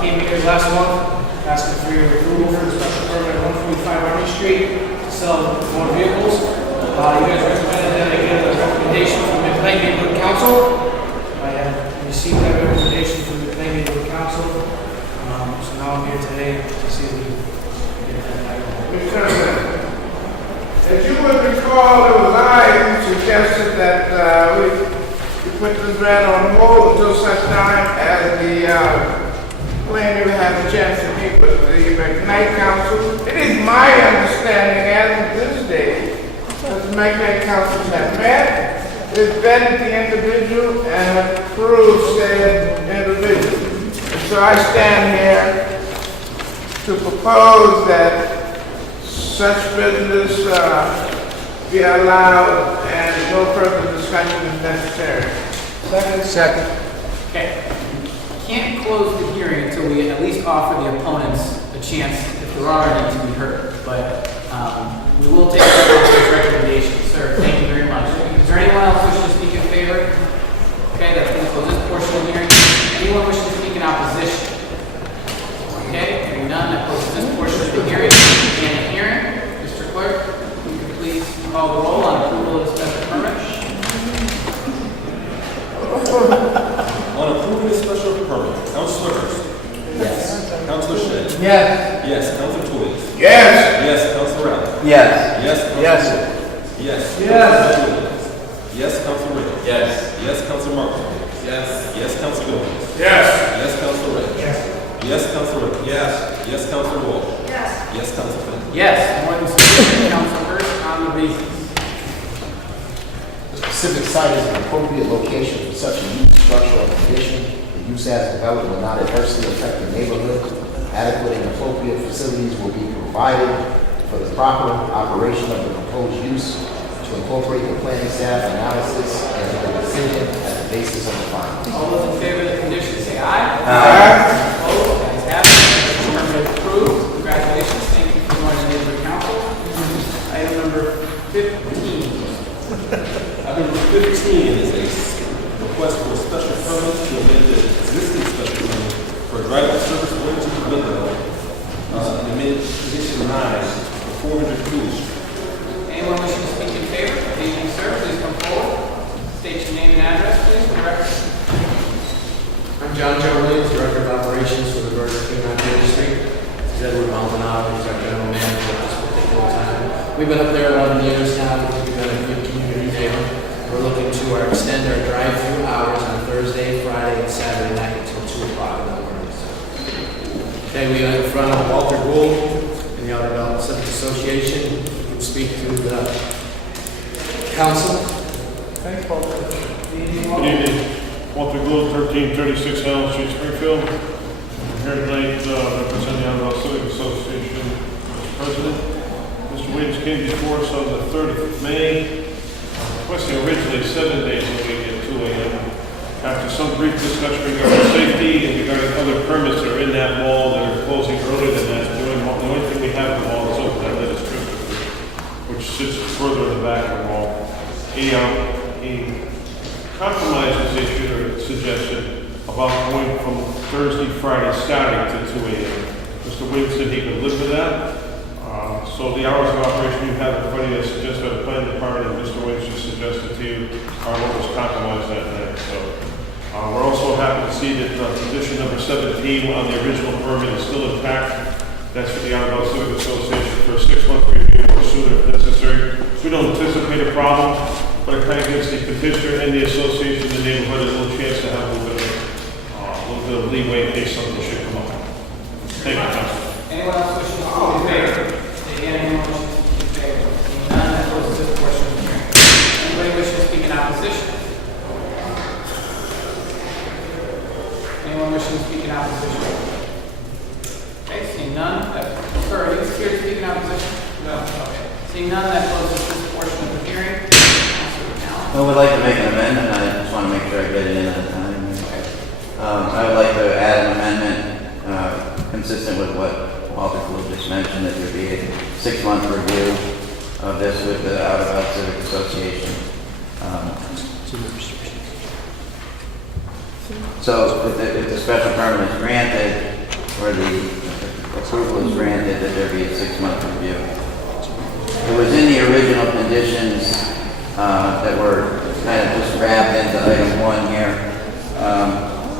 Came here last month, asking for your approval for the special permit at 145 Army Street to sell motor vehicles. You guys recommended that I get a recommendation from the McLean Neighborhood Council. I have received that recommendation from the McLean Neighborhood Council. So now I'm here today to see if we can get that item. Mr. President, as you would recall, it was I who suggested that we put this matter on hold until such time as the plaintiff has a chance to meet with the McKnight Council. It is my understanding as of this day that the McKnight Councils have met, has vetted the individual, and approved said individual. And so I stand here to propose that such business be allowed and no further discussion is necessary. Second. Okay. Can't close the hearing until we at least offer the opponents a chance, if there are any, to be heard. But we will take this recommendation. Sir, thank you very much. Is there anyone else wishing to speak in favor? Okay, that's going to close this portion of the hearing. Anyone wishing to speak in opposition? Okay, hearing none, that closes this portion of the hearing. And the hearing, Mr. Clerk, you can please call the roll on approval of the special permit. On approving the special permit, Councilor Hurst. Yes. Councilor Shea. Yes. Yes. Councilor Toys. Yes. Yes. Councilor Allen. Yes. Yes. Councilor Yes. Wood. Yes. Yes. Councilor Williams. Yes. Councilor Ray. Yes. Yes. Councilor Martin. Yes. Yes. Councilor Gomez. Yes. Yes. Councilor Ray. Yes. Yes. Councilor Ray. Yes. Yes. Councilor Wall. Yes. Yes. Councilor Finn. Yes, more than sufficient. Council Hurst on the reasons. The specific site is an appropriate location for such a use, structure, or condition. The use as developed will not adversely affect the neighborhood. Adequate and appropriate facilities will be provided for the proper operation of the proposed use to incorporate the planning staff analysis and the decision as the basis of the findings. All those in favor of the condition say aye. Aye. Opposed? Ayes have it. Permit approved. Congratulations. Thank you for joining the neighborhood council. Item number 15. Item number 15 is a request for a special permit to amend the existing special permit for a driveway service oriented window, amend condition 9 for 400 Cooley Street. Anyone wishing to speak in favor? Thank you, sir. Please come forward. State your name and address, please, for the record. I'm John Joe Williams, Director of Operations for the Burger King on Main Street. This is Edward Maldonado, who's our general manager at this particular time. We've been up there 11 years now. We've been a good community neighbor. We're looking to extend our drive-through hours on Thursday, Friday, and Saturday night until 2 o'clock in the morning. Today we are in front of Walter Gould and the Outer Belt Civic Association. We speak to the council. Thanks, Paul. Good evening. Walter Gould, 1336 Allen Street, Springfield. I'm here tonight representing the Outer Belt Civic Association as president. Mr. Williams came before us on the 30th of May, requesting originally 7 days a week at 2 a.m. After some brief discussion regarding safety and regarding other permits that are in that mall that are closing earlier than that, the only thing we have in the mall that's open that night is Christmas, which sits further in the back of the mall. A compromise was issued or suggested about going from Thursday, Friday, Saturday to 2 a.m. Mr. Williams said he could live with that. So the hours of operation you have in front of you, suggested by the planning department, and Mr. Williams just suggested to you, are what was compromised that night. So we're also happy to see that condition number 17 on the original permit is still intact. That's for the Outer Belt Civic Association for a 6-month review or sooner if necessary. We don't anticipate a problem, but it kind of gives the petitioner and the association, the neighborhood, a little chance to have a little bit of leeway in case something should come up. Thank you, Council. Anyone else wishing to speak in favor? Anyone wishing to speak in favor? Seeing none, that closes this portion of the hearing. Anybody wishing to speak in opposition? Anyone wishing to speak in opposition? Okay, seeing none, sir, are you here to speak in opposition? No. Okay. Seeing none, that closes this portion of the hearing. I would like to make an amendment. I just want to make sure I get it in at a time. I would like to add an amendment consistent with what Walter Gould just mentioned, that there be a 6-month review of this with the Outer Belt Civic Association. So if the special permit is granted, or the approval is granted, that there be a 6-month review. It was in the original conditions that were kind of just wrapped into item 1 here,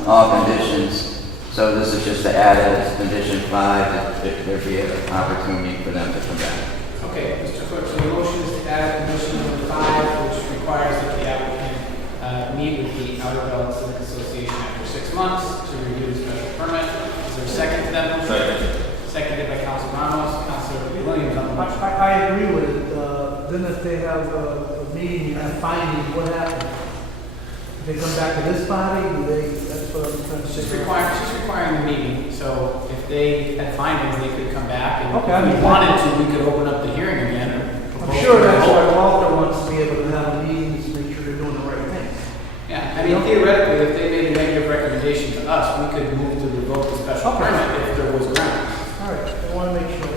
all conditions. So this is just to add it as condition 5, that there be an opportunity for them to come back. Okay, Mr. Clerk, so the motion is to add condition number 5, which requires that the applicant meet with the Outer Belt Civic Association after 6 months to review the special permit. Is there a second to that motion? Second. Seconded by Council Ramos. Councilor Williams on the motion. I agree with it. Then if they have a meeting and findings, what happens? They come back to this body, do they, that's what I'm trying to Just say. requiring the meeting, so if they had findings, they could come back, and Okay, I if we mean, wanted to, we could open up the hearing again. I'm sure that's why Walter wants to be able to have meetings, make sure they're doing the right thing. Yeah, I mean, theoretically, if they made a negative recommendation to us, we could move to revoke the special Okay. permit if there was grounds. All right, I want to make sure.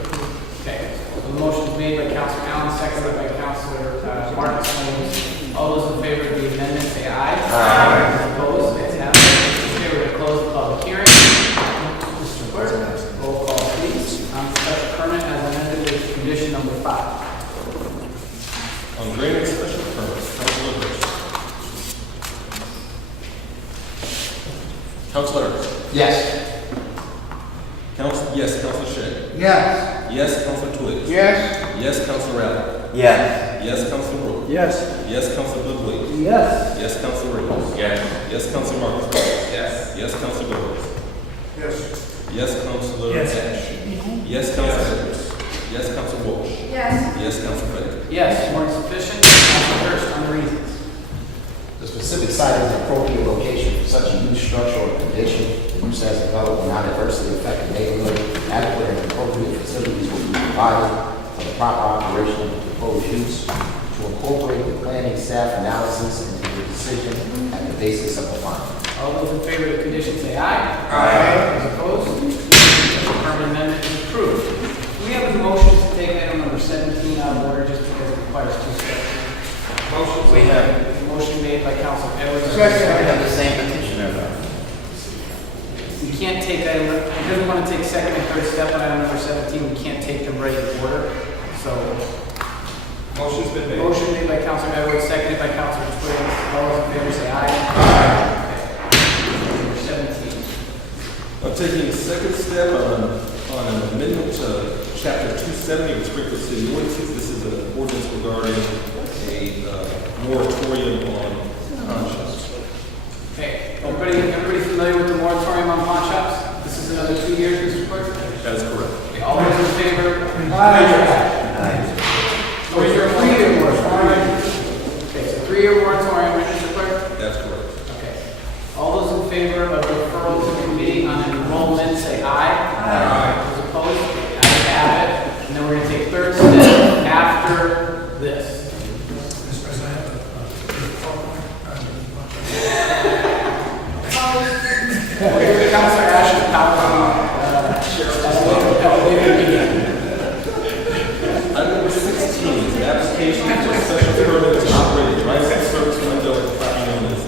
Okay, so the motion is made by Councilor Allen, seconded by Councilor Martin Williams. All those in favor of the amendment, say aye. Aye. Opposed, it's unanimous. In favor to close the public hearing. Mr. Clerk, roll call please on the special permit as amended with condition number 5. On granting special permit, Councilor Hurst. Councilor Hurst. Yes. Yes, Councilor Shay. Yes. Yes, Councilor Twiggs. Yes. Yes, Councilor Allen. Yes. Yes, Councilor Rowe. Yes. Yes, Councilor Goodwin. Yes. Yes, Councilor Ramos. Yes. Yes, Councilor Marcus. Yes. Yes, Councilor Goodwin. Yes. Yes, Councilor Yes. Ash. Yes, Councilor Hurst. Yes, Councilor Walsh. Yes. Yes, Councilor Fenton. Yes, more than sufficient. Councilor Hurst on the reasons. The specific site is an appropriate location for such a use, structure, or condition. The use as developed will not adversely affect the neighborhood. Adequate and appropriate facilities will be provided for the proper operation of the proposed use. To incorporate the planning staff analysis into the decision at the basis of the finding. All those in favor of the condition say aye. Aye. Those opposed? Special permit amendment is approved. Do we have a motion to take item number 17 out of order just because it requires 2 steps? Motion. We have a motion made by Council Edwards. We have the same petitioner though. We can't take item, because we want to take second and third step on item number 17, we can't take them right in order. So, Motion's been made. motion made by Council Edwards, seconded by Council Twiggs. All those in favor say aye. Aye. Number 17. I'm taking a second step on an amendment to chapter 270 of the Springfield City Ordinances. This is an ordinance regarding a moratorium on pawn shops. Okay, everybody familiar with the moratorium on pawn shops? This is another 2 years, Mr. Clerk? That is correct. Okay, all those in favor? Aye. Or is there a 3-year moratorium? Okay, so 3-year moratorium, right, Mr. Clerk? That's correct. Okay. All those in favor of referral to the committee on enrollment, say aye. Aye. Those opposed? Ayes have it. And then we're going to take third step after this. Mr. President, I have Councilor Ash's PowerPoint. Item number 16 is an application for a special permit to operate a drive-through service window at the property known as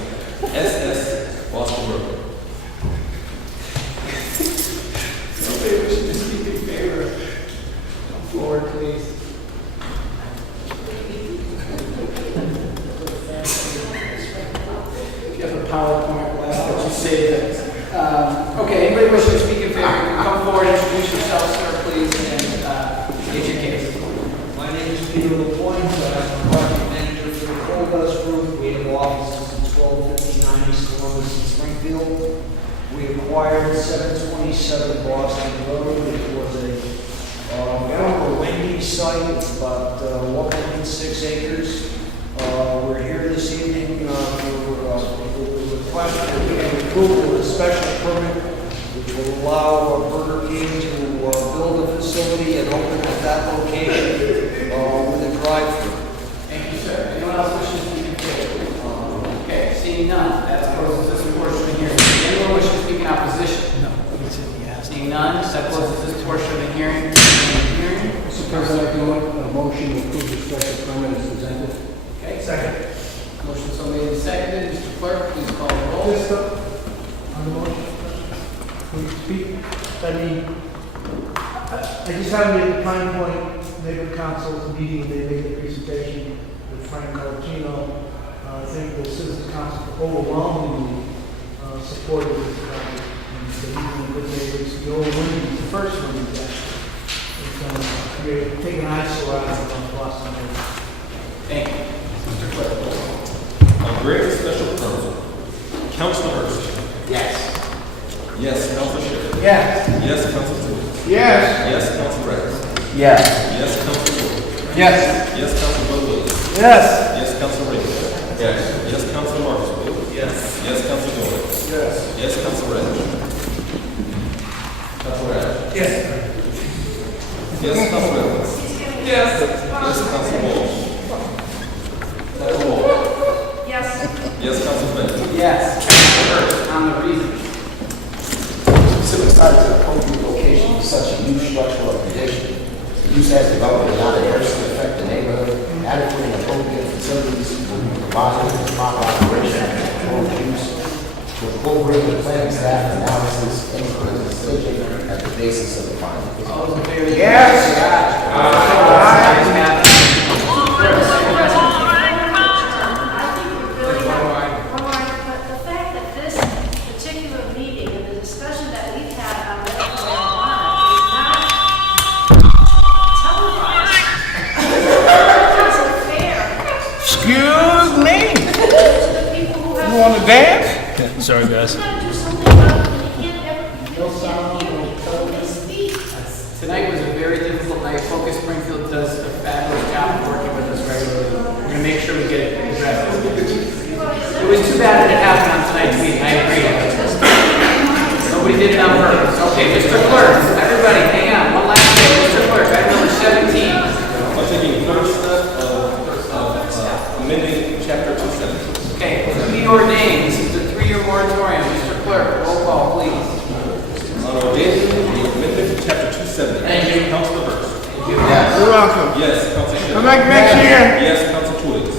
SS Boston Road. Somebody wishing to speak in favor. Come forward, please. If you have a PowerPoint, we'll ask that you say that. Okay, anybody wishing to speak in favor, come forward, introduce yourself, sir, please, and state your case. My name is Peter LaPointe. I'm the project manager for the Coldust Group. We have offices at 1259 East Columbus in Springfield. We acquired 727 Boston Road. It was a Wendy's site, about 1.6 acres. We're here this evening for request for approval of a special permit which will allow Burger King to build a facility and open at that location with a drive-through. Thank you, sir. Anyone else wishing to speak in favor? Okay, seeing none, that closes this portion of the hearing. Anyone wishing to speak in opposition? No. Seeing none, that closes this portion of the hearing. Mr. President, I do a motion to approve the special permit as presented. Okay, second. Motion so made and seconded. Mr. Clerk, please call the roll. Just on the motion, can you speak? I mean, I just haven't made the fine point neighborhood council's meeting, they made a presentation with Frank Carcino. I think the citizens council overwhelmingly supported this project. And so even the good neighbors, the old Wendy's, the first Wendy's actually, it's take an eyesore out of Boston. Thank you. Mr. Clerk. On grant of special permit, Councilor Hurst. Yes. Yes, Councilor Schiff. Yes. Yes, Councilor Stewart. Yes. Yes, Councilor Rex. Yes. Yes, Councilor Wood. Yes. Yes, Councilor Bud Williams. Yes. Yes, Councilor Ray. Yes. Yes, Councilor Marcus. Yes. Yes, Councilor Gold. Yes. Yes, Councilor Reddish. Councilor Reddish. Yes. Yes, Councilor Evans. Yes. Yes, Councilor Walsh. Councilor Wall. Yes. Yes, Councilor Bennett. Yes. First, on the reason. Specific site is an appropriate location for such a new structural condition. The use has developed not adversely affect the neighborhood. Adequate and appropriate facilities will be provided for proper operation and road use. To incorporate the planning staff analysis input and decision at the basis of the findings. All those in favor? Yes. But the fact that this particular meeting and the discussion that we've had on medical marijuana is not televised isn't fair Excuse me. to the people who have. You want to dance? Sorry, guys. You gotta do something about it. You can't ever, you can't speak. Tonight was a very difficult night. Focus Springfield does a fabulous job of working with us regularly. We're going to make sure we get it addressed. It was too bad that it happened on tonight's meeting. I agree. Nobody did it on purpose. Okay, Mr. Clerk, everybody, hang on. One last thing. Mr. Clerk, item number 17. I'm taking first step of amending chapter 270. Okay, be ordained. This is the 3-year moratorium. Mr. Clerk, roll call, please. On ordaining the amendment to chapter 270. Thank you. Councilor Hurst. Yes. You're welcome. Yes, Councilor Schiff. Come back next year. Yes, Councilor Twiggs.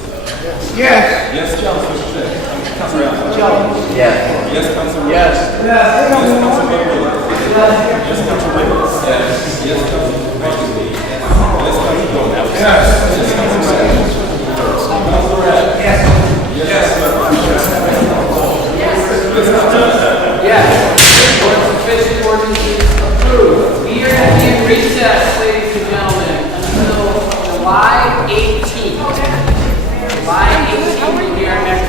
Yes. Yes, Councilor Schiff. Councilor Allen. Yes. Yes, Councilor Yes. Yes, Councilor Bud Williams. Yes, Councilor Rickles. Yes, Councilor Marcus. Yes, Councilor Gold. Yes, Councilor Reddish. Councilor Reddish. Yes. Yes, Yes. Ordinance official ordinance is approved. We are going to be in recess, ladies and gentlemen, until July 18th. July 18th will be our next